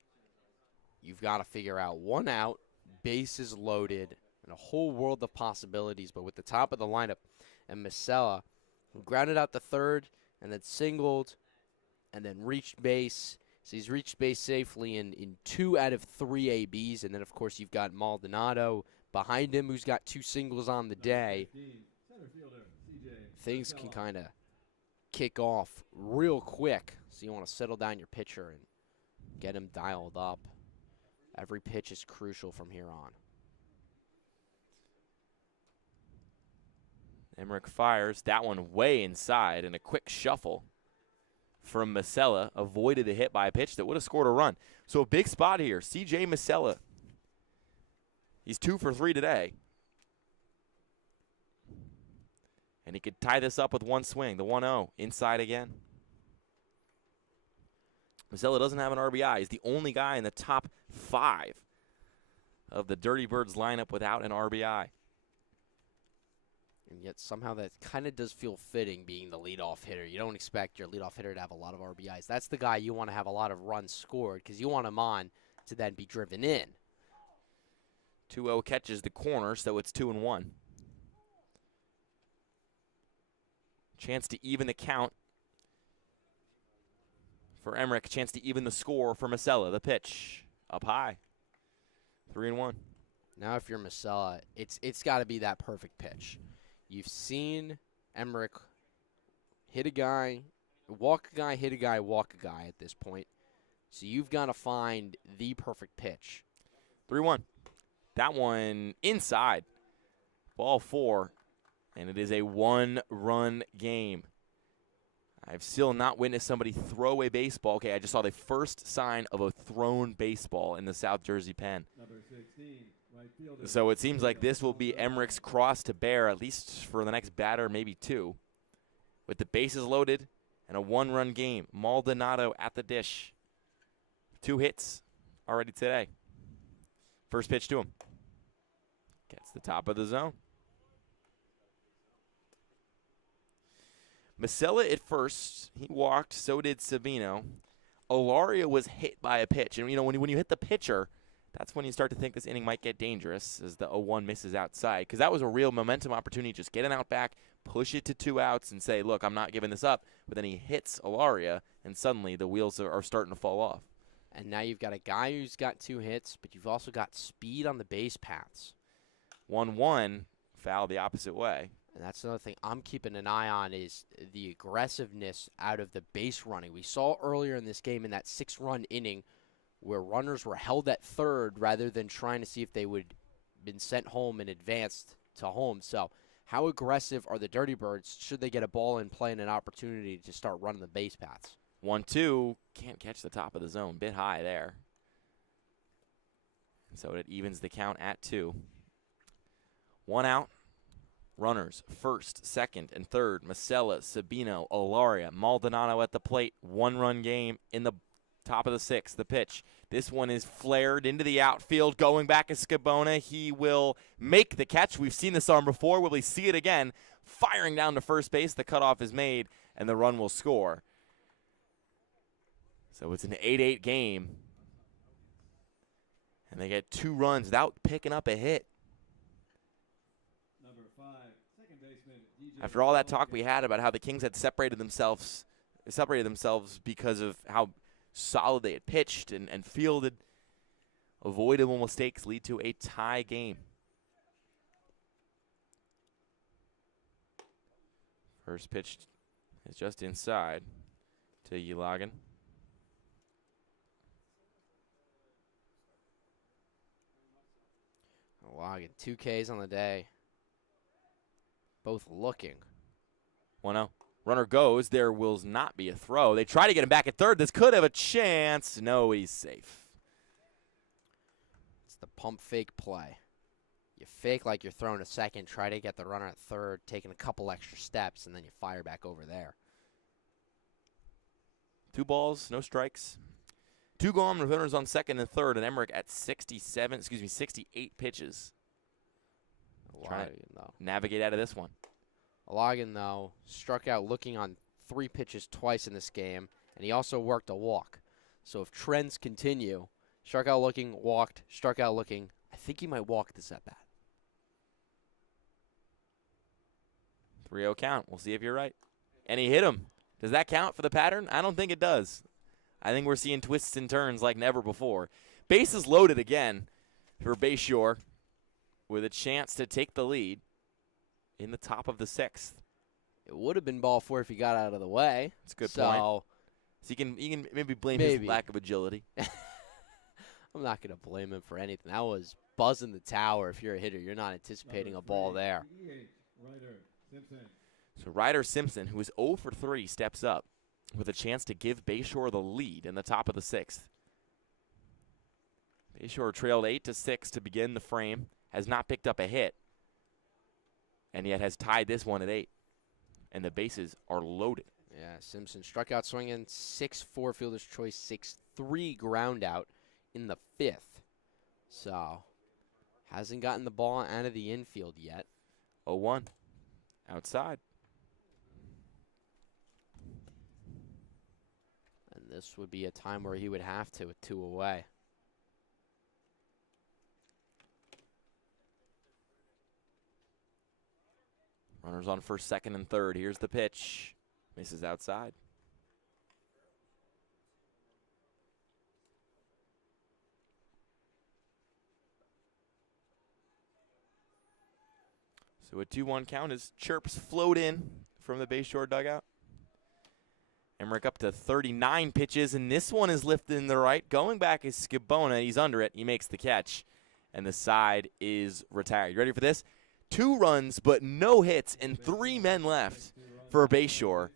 you've got to figure out 1 out, bases loaded, and a whole world of possibilities. But with the top of the lineup and Masella, who grounded out the third and then singled and then reached base. So he's reached base safely in 2 out of 3 ABs. And then, of course, you've got Maldonado behind him, who's got 2 singles on the day. Things can kind of kick off real quick. So you want to settle down your pitcher and get him dialed up. Every pitch is crucial from here on. Emmerich fires that one way inside, and a quick shuffle from Masella avoided a hit by a pitch that would have scored a run. So a big spot here. C.J. Masella. He's 2 for 3 today. And he could tie this up with 1 swing. The 1-0 inside again. Masella doesn't have an RBI. He's the only guy in the top 5 of the Dirty Birds lineup without an RBI. And yet somehow that kind of does feel fitting, being the leadoff hitter. You don't expect your leadoff hitter to have a lot of RBIs. That's the guy you want to have a lot of runs scored because you want him on to then be driven in. 2-0 catches the corner, so it's 2-1. Chance to even the count for Emmerich. Chance to even the score for Masella. The pitch up high. 3-1. Now if you're Masella, it's got to be that perfect pitch. You've seen Emmerich hit a guy, walk a guy, hit a guy, walk a guy at this point. So you've got to find the perfect pitch. 3-1. That one inside. Ball 4, and it is a 1-run game. I've still not witnessed somebody throw a baseball. Okay, I just saw the first sign of a thrown baseball in the South Jersey pen. Number 16, right fielder. So it seems like this will be Emmerich's cross to bear, at least for the next batter, maybe 2. With the bases loaded and a 1-run game. Maldonado at the dish. 2 hits already today. First pitch to him. Gets the top of the zone. Masella at first, he walked, so did Sabino. Ilaria was hit by a pitch. And, when you hit the pitcher, that's when you start to think this inning might get dangerous as the 0-1 misses outside. Because that was a real momentum opportunity. Just get an out back, push it to 2 outs, and say, look, I'm not giving this up. But then he hits Ilaria, and suddenly the wheels are starting to fall off. And now you've got a guy who's got 2 hits, but you've also got speed on the base paths. 1-1, foul the opposite way. And that's another thing I'm keeping an eye on is the aggressiveness out of the base running. We saw earlier in this game in that 6-run inning where runners were held at third rather than trying to see if they would been sent home and advanced to home. So how aggressive are the Dirty Birds should they get a ball in play and an opportunity to start running the base paths? 1-2, can't catch the top of the zone. Bit high there. So it evens the count at 2. 1 out. Runners first, second, and third. Masella, Sabino, Ilaria, Maldonado at the plate. 1-run game in the top of the 6th. The pitch. This one is flared into the outfield. Going back is Scabona. He will make the catch. We've seen this arm before. Will we see it again? Firing down to first base. The cutoff is made, and the run will score. So it's an 8-8 game. And they get 2 runs without picking up a hit. Number 5, second baseman, DJ. After all that talk we had about how the Kings had separated themselves because of how solid they had pitched and fielded, avoidable mistakes lead to a tie game. First pitch is just inside to Yelagan. Logging 2 Ks on the day. Both looking. 1-0. Runner goes. There will not be a throw. They try to get him back at third. This could have a chance. No, he's safe. It's the pump fake play. You fake like you're throwing a second, try to get the runner at third, taking a couple extra steps, and then you fire back over there. 2 balls, no strikes. 2 gone, runners on second and third, and Emmerich at 68 pitches. Trying to navigate out of this one. Ilagan, though, struck out looking on 3 pitches twice in this game, and he also worked a walk. So if trends continue, struck out looking, walked, struck out looking, I think he might walk this at bat. 3-0 count. We'll see if you're right. And he hit him. Does that count for the pattern? I don't think it does. I think we're seeing twists and turns like never before. Bases loaded again for Bayshore with a chance to take the lead in the top of the 6th. It would have been ball 4 if he got out of the way. That's a good point. So you can maybe blame his lack of agility. I'm not going to blame him for anything. That was buzzing the tower. If you're a hitter, you're not anticipating a ball there. So Ryder Simpson, who is 0 for 3, steps up with a chance to give Bayshore the lead in the top of the 6th. Bayshore trailed 8-6 to begin the frame, has not picked up a hit, and yet has tied this one at 8. And the bases are loaded. Yeah, Simpson struck out swinging, 6-4 fielder's choice, 6-3 ground out in the 5th. So, hasn't gotten the ball out of the infield yet. 0-1, outside. And this would be a time where he would have to with 2 away. Runners on first, second, and third. Here's the pitch. Misses outside. So a 2-1 count as chirps float in from the Bayshore dugout. Emmerich up to 39 pitches, and this one is lifted in the right. Going back is Skibona. He's under it. He makes the catch, and the side is retired. You ready for this? 2 runs, but no hits, and 3 men left for Bayshore.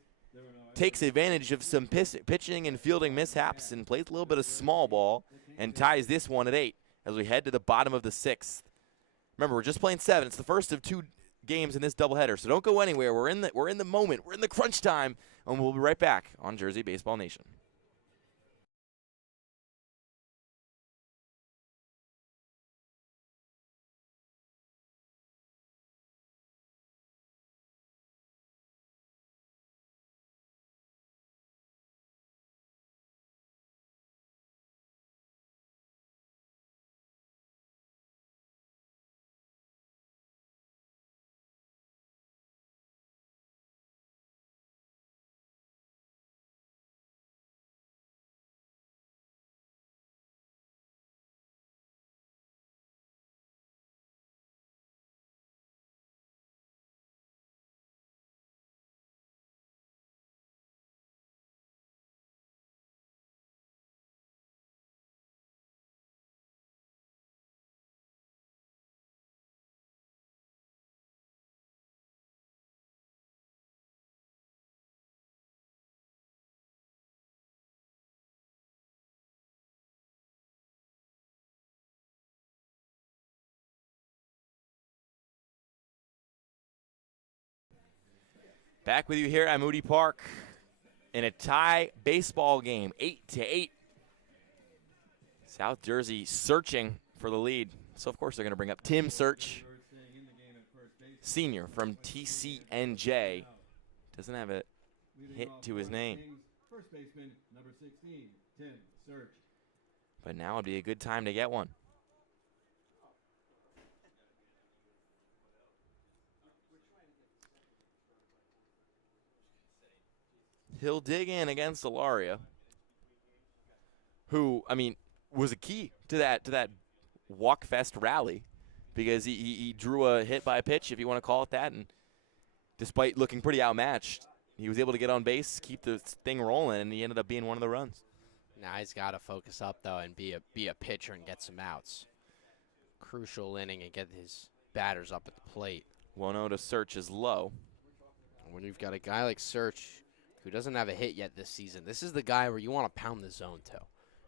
Takes advantage of some pitching and fielding mishaps and plays a little bit of small ball and ties this one at 8 as we head to the bottom of the 6th. Remember, we're just playing 7. It's the first of 2 games in this doubleheader, so don't go anywhere. We're in the moment. We're in the crunch time, and we'll be right back on Jersey Baseball Nation. Back with you here at Moody Park in a tie baseball game, 8-8. South Jersey searching for the lead. So, of course, they're going to bring up Tim Search, senior from TCNJ. Doesn't have a hit to his name. First baseman, number 16, Tim Search. But now would be a good time to get one. He'll dig in against Ilaria, who, I mean, was a key to that walk fest rally because he drew a hit by a pitch, if you want to call it that, and despite looking pretty outmatched, he was able to get on base, keep the thing rolling, and he ended up being one of the runs. Now he's got to focus up, though, and be a pitcher and get some outs. Crucial inning and get his batters up at the plate. 1-0 to Search is low. When you've got a guy like Search who doesn't have a hit yet this season, this is the guy where you want to pound the zone to.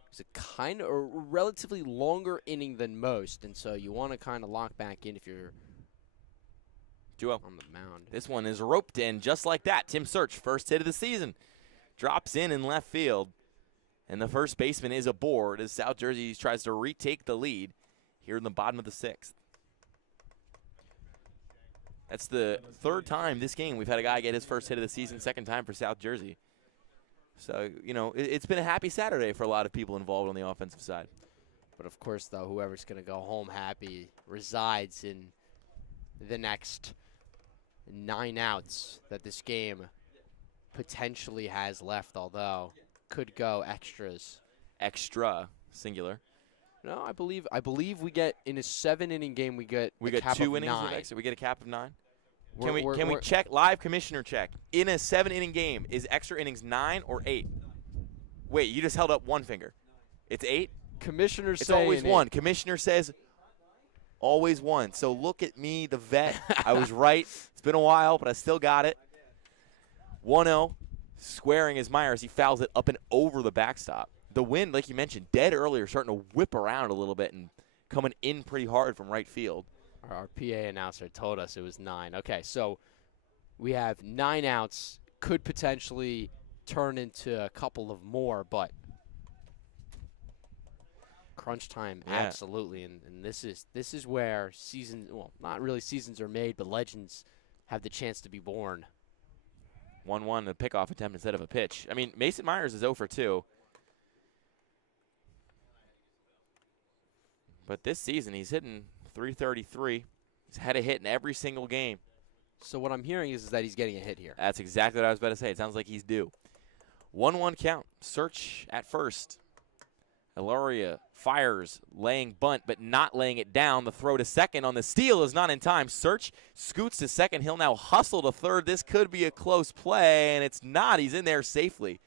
It's a kind of a relatively longer inning than most, and so you want to kind of lock back in if you're Duo on the mound. This one is roped in just like that. Tim Search, first hit of the season, drops in left field, and the first baseman is aboard as South Jersey tries to retake the lead here in the bottom of the 6th. That's the 3rd time this game we've had a guy get his first hit of the season, 2nd time for South Jersey. So, you know, it's been a happy Saturday for a lot of people involved on the offensive side. But, of course, though, whoever's going to go home happy resides in the next 9 outs that this game potentially has left, although could go extras. Extra, singular. No, I believe we get, in a 7-inning game, we get a cap 2 of innings 9. with extra. We get a cap of 9. We're- Can we we're- check live commissioner check in a 7-inning game? Is extra innings 9 or 8? Wait, you just held up one finger. It's 8. Commissioner's It's saying always 1. Commissioner says always 1. So look at me, the vet. I was right. It's been a while, but I still got it. 1-0, squaring is Myers. He fouls it up and over the backstop. The wind, like you mentioned, dead earlier, starting to whip around a little bit and coming in pretty hard from right field. Our PA announcer told us it was 9. Okay, so we have 9 outs. Could potentially turn into a couple of more, but crunch time, Yeah. absolutely. And this is where not really seasons are made, but legends have the chance to be born. 1-1, a pickoff attempt instead of a pitch. I mean, Mason Myers is 0 for 2. But this season, he's hitting .333. He's had a hit in every single game. So what I'm hearing is that he's getting a hit here. That's exactly what I was about to say. It sounds like he's due. 1-1 count. Search at first. Eloria fires, laying bunt, but not laying it down. The throw to second on the steal is not in time. Search scoots to second. He'll now hustle to third. This could be a close play, and it's not. He's in there safely.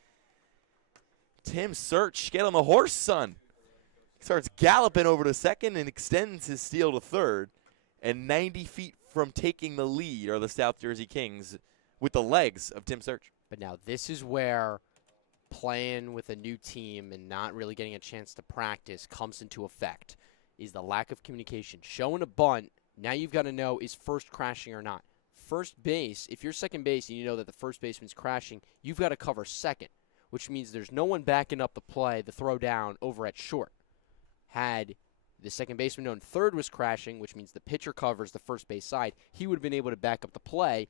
Tim Search, get on the horse, son. Starts galloping over to second and extends his steal to third. And 90 feet from taking the lead are the South Jersey Kings with the legs of Tim Search. But now this is where playing with a new team and not really getting a chance to practice comes into effect, is the lack of communication. Showing a bunt, now you've got to know, is first crashing or not. First base, if you're second base and you know that the first baseman's crashing, you've got to cover second, which means there's no one backing up the play, the throw down over at short. Had the second baseman known third was crashing, which means the pitcher covers the first base side, he would have been able to back up the play,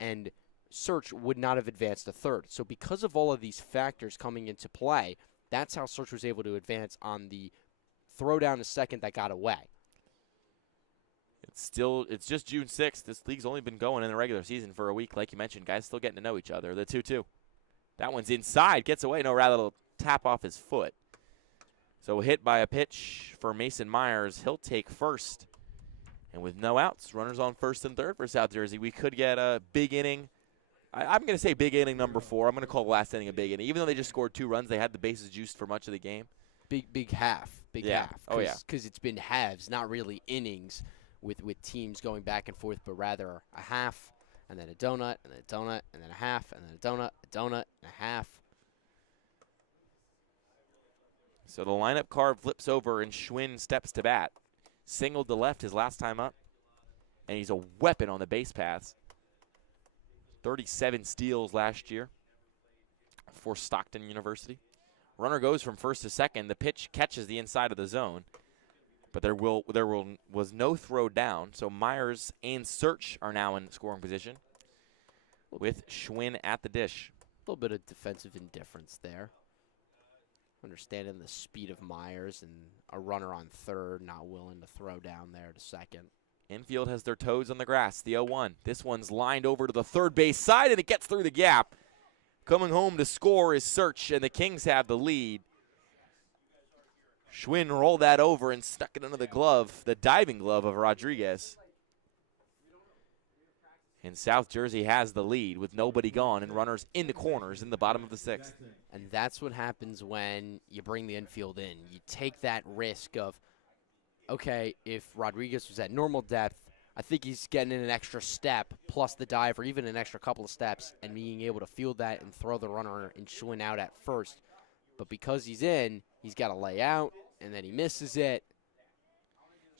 and Search would not have advanced to third. So because of all of these factors coming into play, that's how Search was able to advance on the throw down to second that got away. It's just June 6th. This league's only been going in the regular season for a week, like you mentioned. Guys still getting to know each other. The 2-2. That one's inside, gets away. No, rather it'll tap off his foot. So hit by a pitch for Mason Myers. He'll take first. And with no outs, runners on first and third for South Jersey. We could get a big inning. I'm going to say big inning number 4. I'm going to call the last inning a big inning. Even though they just scored 2 runs, they had the bases juiced for much of the game. Big half. Big half. Oh, yeah. Because it's been halves, not really innings with teams going back and forth, but rather a half, and then a donut, and then a donut, and then a half, and then a donut, and a half. So the lineup card flips over, and Schwinn steps to bat. Singled to left his last time up, and he's a weapon on the base paths. 37 steals last year for Stockton University. Runner goes from first to second. The pitch catches the inside of the zone, but there was no throw down. So Myers and Search are now in scoring position with Schwinn at the dish. A little bit of defensive indifference there. Understanding the speed of Myers and a runner on third, not willing to throw down there to second. Infield has their toes on the grass, the 0-1. This one's lined over to the third base side, and it gets through the gap. Coming home to score is Search, and the Kings have the lead. Schwinn rolled that over and stuck it under the glove, the diving glove of Rodriguez. And South Jersey has the lead with nobody gone and runners in the corners in the bottom of the 6th. And that's what happens when you bring the infield in. You take that risk of, okay, if Rodriguez was at normal depth, I think he's getting in an extra step plus the dive or even an extra couple of steps and being able to field that and throw the runner and Schwinn out at first. But because he's in, he's got to lay out, and then he misses it.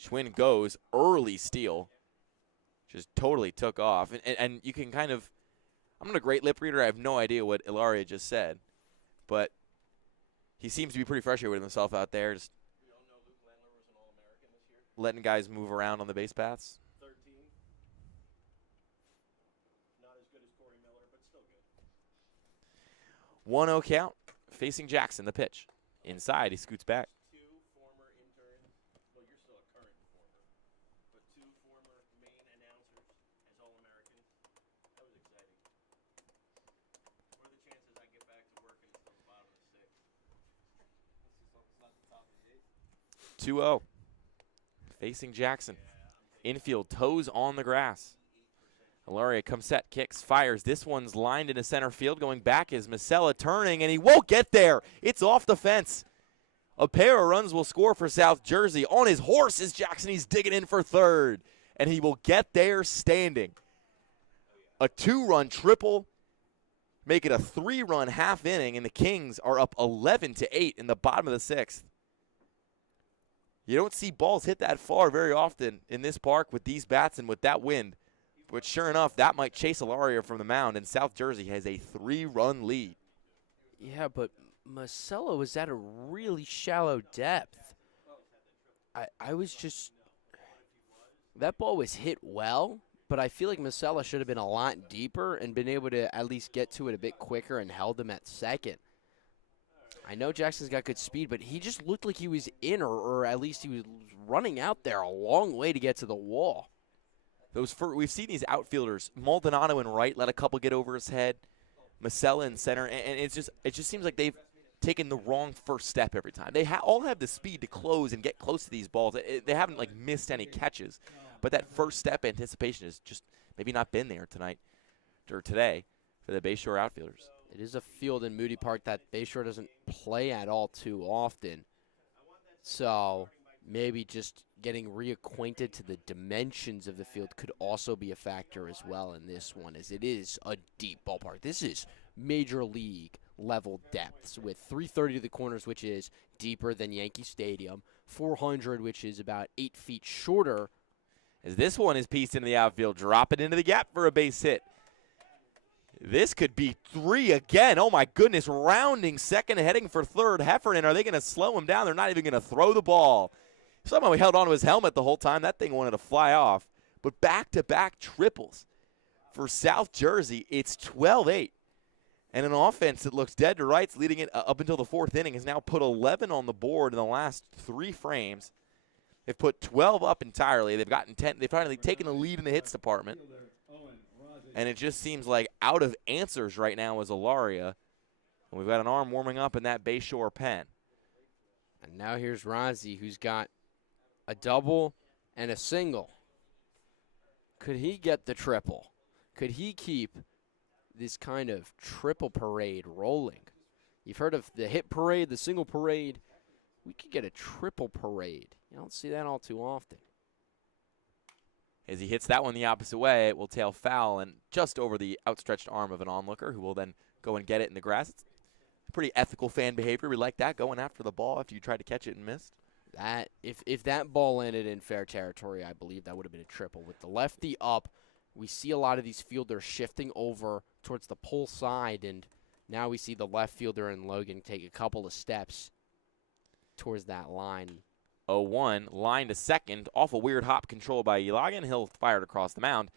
Schwinn goes, early steal. Just totally took off. And you can kind of, I'm not a great lip reader. I have no idea what Ilaria just said. But he seems to be pretty frustrated with himself out there. Just We all know Luke Lendler was an All-American this year. letting guys move around on the base paths. 13. Not as good as Corey Miller, but still good. 1-0 count, facing Jackson, the pitch. Inside, he scoots back. 2 former interns. Well, you're still a current performer. But 2 former main announcers as All-Americans. That was exciting. What are the chances I get back to working until the bottom of the 6th? It's not the top of the 8th. 2-0, facing Jackson. Infield, toes on the grass. Ilaria comes set, kicks, fires. This one's lined into center field. Going back is Masella turning, and he won't get there. It's off the fence. A pair of runs will score for South Jersey. On his horse is Jackson. He's digging in for third, and he will get there standing. A 2-run triple, make it a 3-run half inning, and the Kings are up 11-8 in the bottom of the 6th. You don't see balls hit that far very often in this park with these bats and with that wind. But sure enough, that might chase Ilaria from the mound, and South Jersey has a 3-run lead. Yeah, but Masella was at a really shallow depth. I was just – that ball was hit well, but I feel like Masella should have been a lot deeper and been able to at least get to it a bit quicker and held him at second. I know Jackson's got good speed, but he just looked like he was in, or at least he was running out there a long way to get to the wall. We've seen these outfielders, Maldonado in right, let a couple get over his head. Masella in center, and it just seems like they've taken the wrong first step every time. They all have the speed to close and get close to these balls. They haven't like missed any catches, but that first step anticipation has just maybe not been there tonight or today for the Bayshore outfielders. It is a field in Moody Park that Bayshore doesn't play at all too often. So maybe just getting reacquainted to the dimensions of the field could also be a factor as well in this one, as it is a deep ballpark. This is major league level depths with 330 to the corners, which is deeper than Yankee Stadium, 400, which is about 8 feet shorter. As this one is pieced into the outfield, drop it into the gap for a base hit. This could be 3 again. Oh, my goodness. Rounding second, heading for third. Heffernan, are they going to slow him down? They're not even going to throw the ball. Somehow he held on to his helmet the whole time. That thing wanted to fly off. But back-to-back triples for South Jersey. It's 12-8. And an offense that looks dead to rights, leading it up until the 4th inning, has now put 11 on the board in the last 3 frames. They've put 12 up entirely. They've gotten 10. They've finally taken the lead in the hits department. And it just seems like out of answers right now is Ilaria. And we've got an arm warming up in that Bayshore pen. And now here's Rozzi, who's got a double and a single. Could he get the triple? Could he keep this kind of triple parade rolling? You've heard of the hit parade, the single parade. We could get a triple parade. You don't see that all too often. As he hits that one the opposite way, it will tail foul and just over the outstretched arm of an onlooker, who will then go and get it in the grass. It's pretty ethical fan behavior. We like that, going after the ball after you tried to catch it and missed. That if that ball landed in fair territory, I believe that would have been a triple. With the lefty up, we see a lot of these fielders shifting over towards the pull side, and now we see the left fielder and Logan take a couple of steps towards that line. 0-1, line to second. Awful weird hop control by Elagan. He'll fire it across the mound.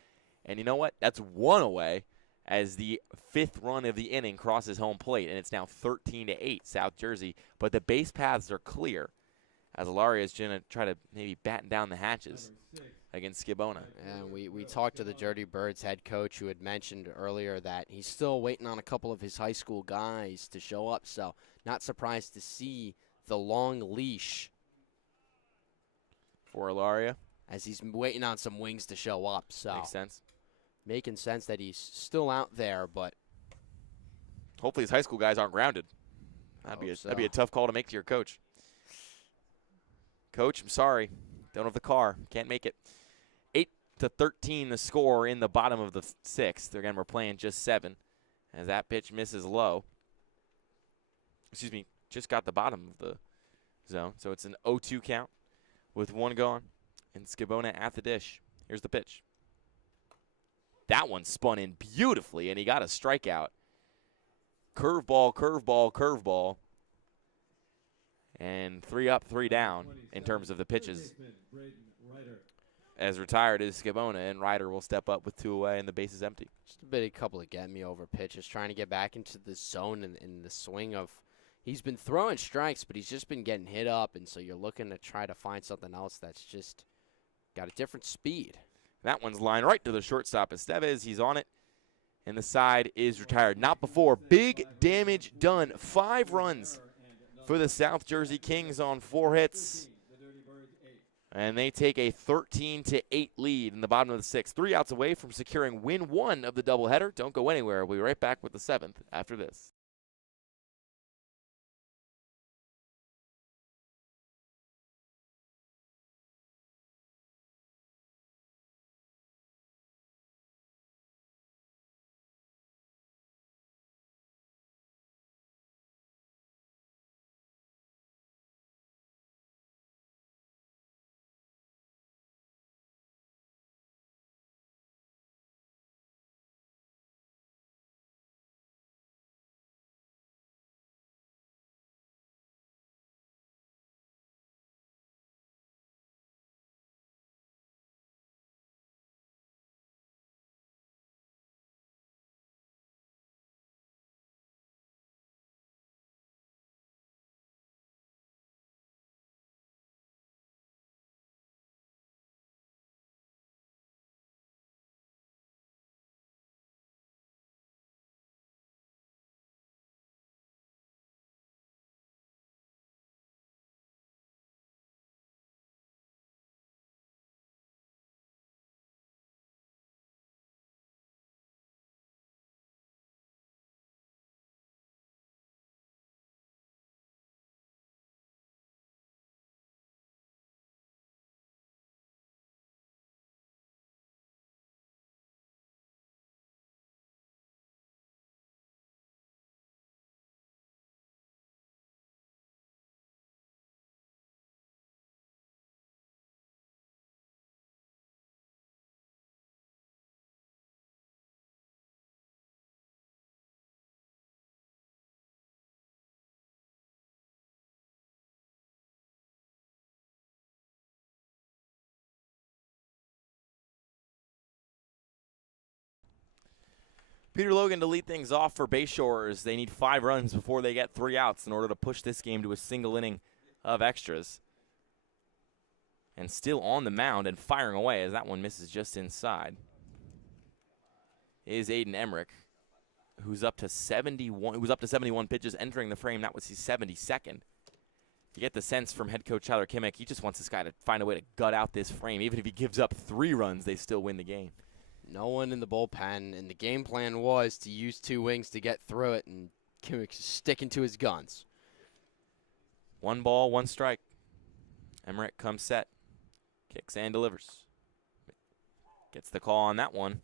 And you know what? That's 1 away as the 5th run of the inning crosses home plate, and it's now 13-8 South Jersey. But the base paths are clear as Ilaria is going to try to maybe batten down the hatches against Skibona. And we talked to the Dirty Birds head coach, who had mentioned earlier that he's still waiting on a couple of his high school guys to show up. So not surprised to see the long leash for Ilaria, as he's waiting on some wings to show up. So makes sense. Making sense that he's still out there, but hopefully his high school guys aren't grounded. That'd be a tough call to make to your coach. Coach, I'm sorry. Don't have the car. Can't make it. 8-13 the score in the bottom of the 6th. Again, we're playing just 7 as that pitch misses low. Excuse me, just got the bottom of the zone. So it's an 0-2 count with 1 gone. And Skibona at the dish. Here's the pitch. That one spun in beautifully, and he got a strikeout. Curveball, curveball, curveball. And 3 up, 3 down in terms of the pitches. As retired is Skibona, and Ryder will step up with 2 away, and the base is empty. Just a couple of get-me-over pitches, trying to get back into the zone and in the swing of. He's been throwing strikes, but he's just been getting hit up, and so you're looking to try to find something else that's just got a different speed. That one's lined right to the shortstop. Estevez, he's on it, and the side is retired. Not before. Big damage done. 5 runs for the South Jersey Kings on 4 hits. And they take a 13-8 lead in the bottom of the 6th. 3 outs away from securing win 1 of the doubleheader. Don't go anywhere. We'll be right back with the 7th after this. Peter Logan to lead things off for Bayshore. They need 5 runs before they get 3 outs in order to push this game to a single inning of extras. And still on the mound and firing away as that one misses just inside is Aiden Emmerich, who's up to 71 pitches entering the frame. That was his 72nd. You get the sense from head coach Tyler Kimmick, he just wants this guy to find a way to gut out this frame. Even if he gives up 3 runs, they still win the game. No one in the bullpen, and the game plan was to use 2 wings to get through it, and Kimmick's sticking to his guns. 1 ball, 1 strike. Emmerich comes set, kicks and delivers. Gets the call on that one.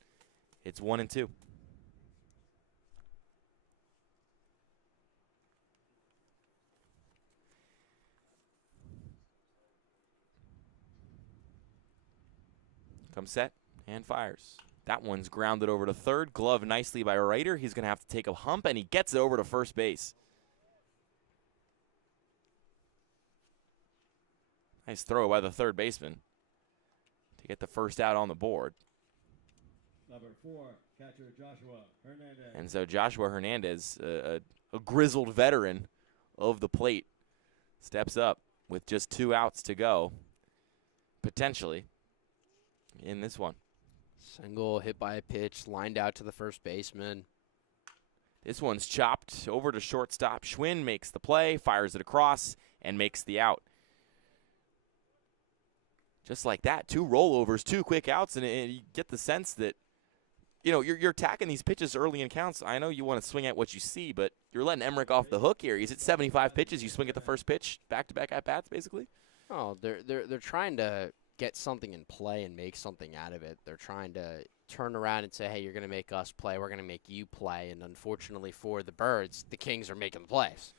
It's 1-2. Comes set and fires. That one's grounded over to third. Glove nicely by Reiter. He's going to have to take a hump, and he gets it over to first base. Nice throw by the third baseman to get the first out on the board. Number 4, catcher Joshua Hernandez. And so Joshua Hernandez, a grizzled veteran of the plate, steps up with just 2 outs to go, potentially, in this one. Single hit by a pitch, lined out to the first baseman. This one's chopped over to shortstop. Schwinn makes the play, fires it across, and makes the out. Just like that, 2 rollovers, 2 quick outs, and you get the sense that, you know, you're attacking these pitches early in counts. I know you want to swing at what you see, but you're letting Emmerich off the hook here. He's at 75 pitches. You swing at the first pitch, back-to-back at-bats, basically. Oh, they're trying to get something in play and make something out of it. They're trying to turn around and say, hey, you're going to make us play. We're going to make you play. And unfortunately for the Birds, the Kings are making the plays.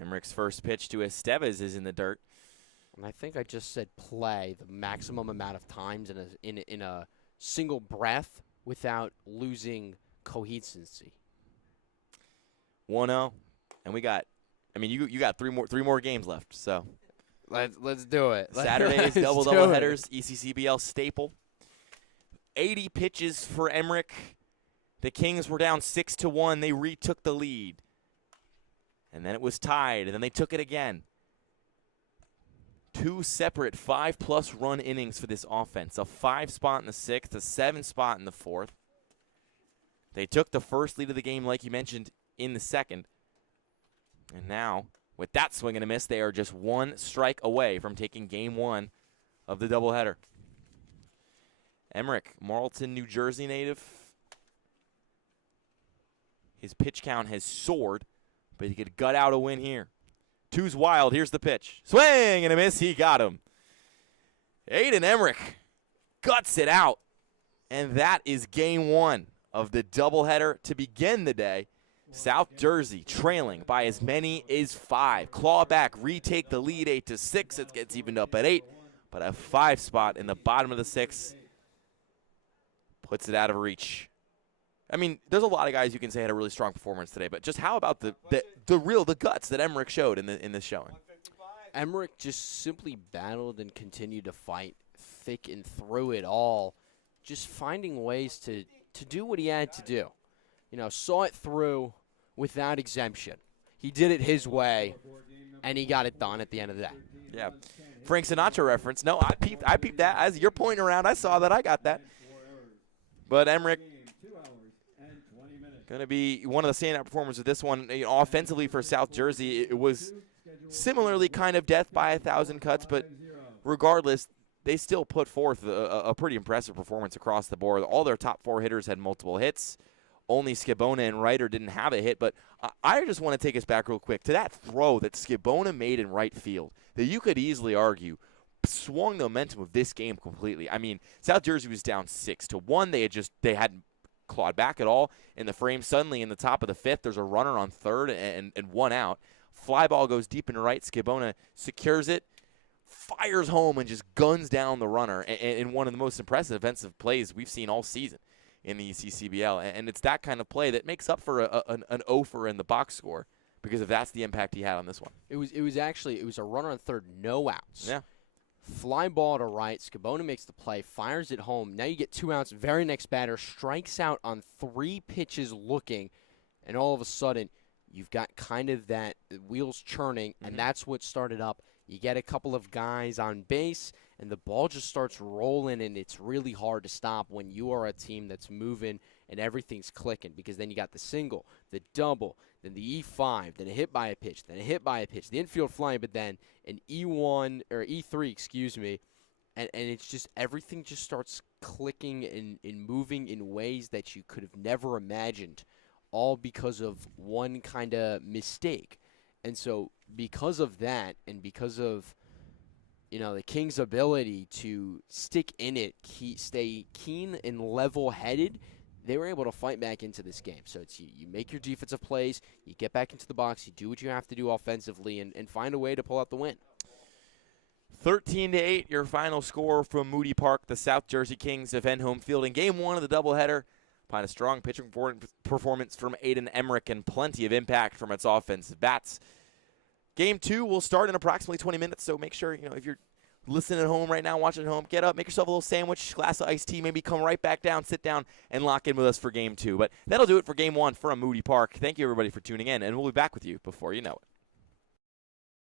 Emmerich's first pitch to Estevez is in the dirt. And I think I just said play the maximum amount of times in a single breath without losing coherency. 1-0, and we got, I mean, you got three more games left, so. Let's do it. Saturdays, double headers, ECCBL staple. 80 pitches for Emmerich. The Kings were down 6-1. They retook the lead. And then it was tied, and then they took it again. 2 separate 5-plus run innings for this offense. A 5 spot in the 6th, a 7 spot in the 4th. They took the first lead of the game, like you mentioned, in the 2nd. And now, with that swing and a miss, they are just 1 strike away from taking game 1 of the doubleheader. Emmerich, Marlton, New Jersey native. His pitch count has soared, but he could gut out a win here. 2's wild. Here's the pitch. Swing and a miss. He got him. Aiden Emmerich guts it out. And that is game 1 of the doubleheader to begin the day. South Jersey trailing by as many as 5. Claw back, retake the lead 8-6. It gets evened up at 8. But a 5 spot in the bottom of the 6th puts it out of reach. I mean, there's a lot of guys you can say had a really strong performance today, but just how about the guts that Emmerich showed in this showing? Emmerich just simply battled and continued to fight thick and through it all, just finding ways to do what he had to do. You know, saw it through without exemption. He did it his way, and he got it done at the end of the day. Yeah. Frank Sinatra reference. No, I peeped that. As you're pointing around, I saw that. I got that. But Emmerich going to be one of the standout performers of this one. You know, offensively for South Jersey, it was similarly kind of death by 1,000 cuts, but regardless, they still put forth a pretty impressive performance across the board. All their top 4 hitters had multiple hits. Only Skibona and Reiter didn't have a hit, but I just want to take us back real quick to that throw that Skibona made in right field that you could easily argue swung the momentum of this game completely. I mean, South Jersey was down 6-1. They hadn't clawed back at all in the frame. Suddenly in the top of the 5th, there's a runner on third and 1 out. Fly ball goes deep into right. Skibona secures it, fires home, and just guns down the runner in one of the most impressive defensive plays we've seen all season in the ECCBL. And it's that kind of play that makes up for an offer in the box score, because if that's the impact he had on this one. It was a runner on third, no outs. Yeah. Fly ball to right. Scabona makes the play, fires it home. Now you get 2 outs. Very next batter strikes out on 3 pitches looking, and all of a sudden you've got kind of that wheels churning, and that's what started up. You get a couple of guys on base, and the ball just starts rolling, and it's really hard to stop when you are a team that's moving and everything's clicking, because then you got the single, the double, then the E5, then a hit by a pitch, then a hit by a pitch, the infield flying, but then an E1 or E3, excuse me, and it's just everything just starts clicking and moving in ways that you could have never imagined, all because of one kind of mistake. And so because of that, and because of the Kings' ability to stick in it, stay keen and level-headed, they were able to fight back into this game. So it's you make your defensive plays, you get back into the box, you do what you have to do offensively, and find a way to pull out the win. 13-8, your final score from Moody Park. The South Jersey Kings defend home field in Game 1 of the doubleheader. Find a strong pitching performance from Aiden Emmerich and plenty of impact from its offensive bats. Game 2 will start in approximately 20 minutes, so make sure, if you're listening at home right now, watching at home, get up, make yourself a little sandwich, glass of iced tea, maybe come right back down, sit down, and lock in with us for Game 2. But that'll do it for Game 1 from Moody Park. Thank you, everybody, for tuning in, and we'll be back with you before you know it.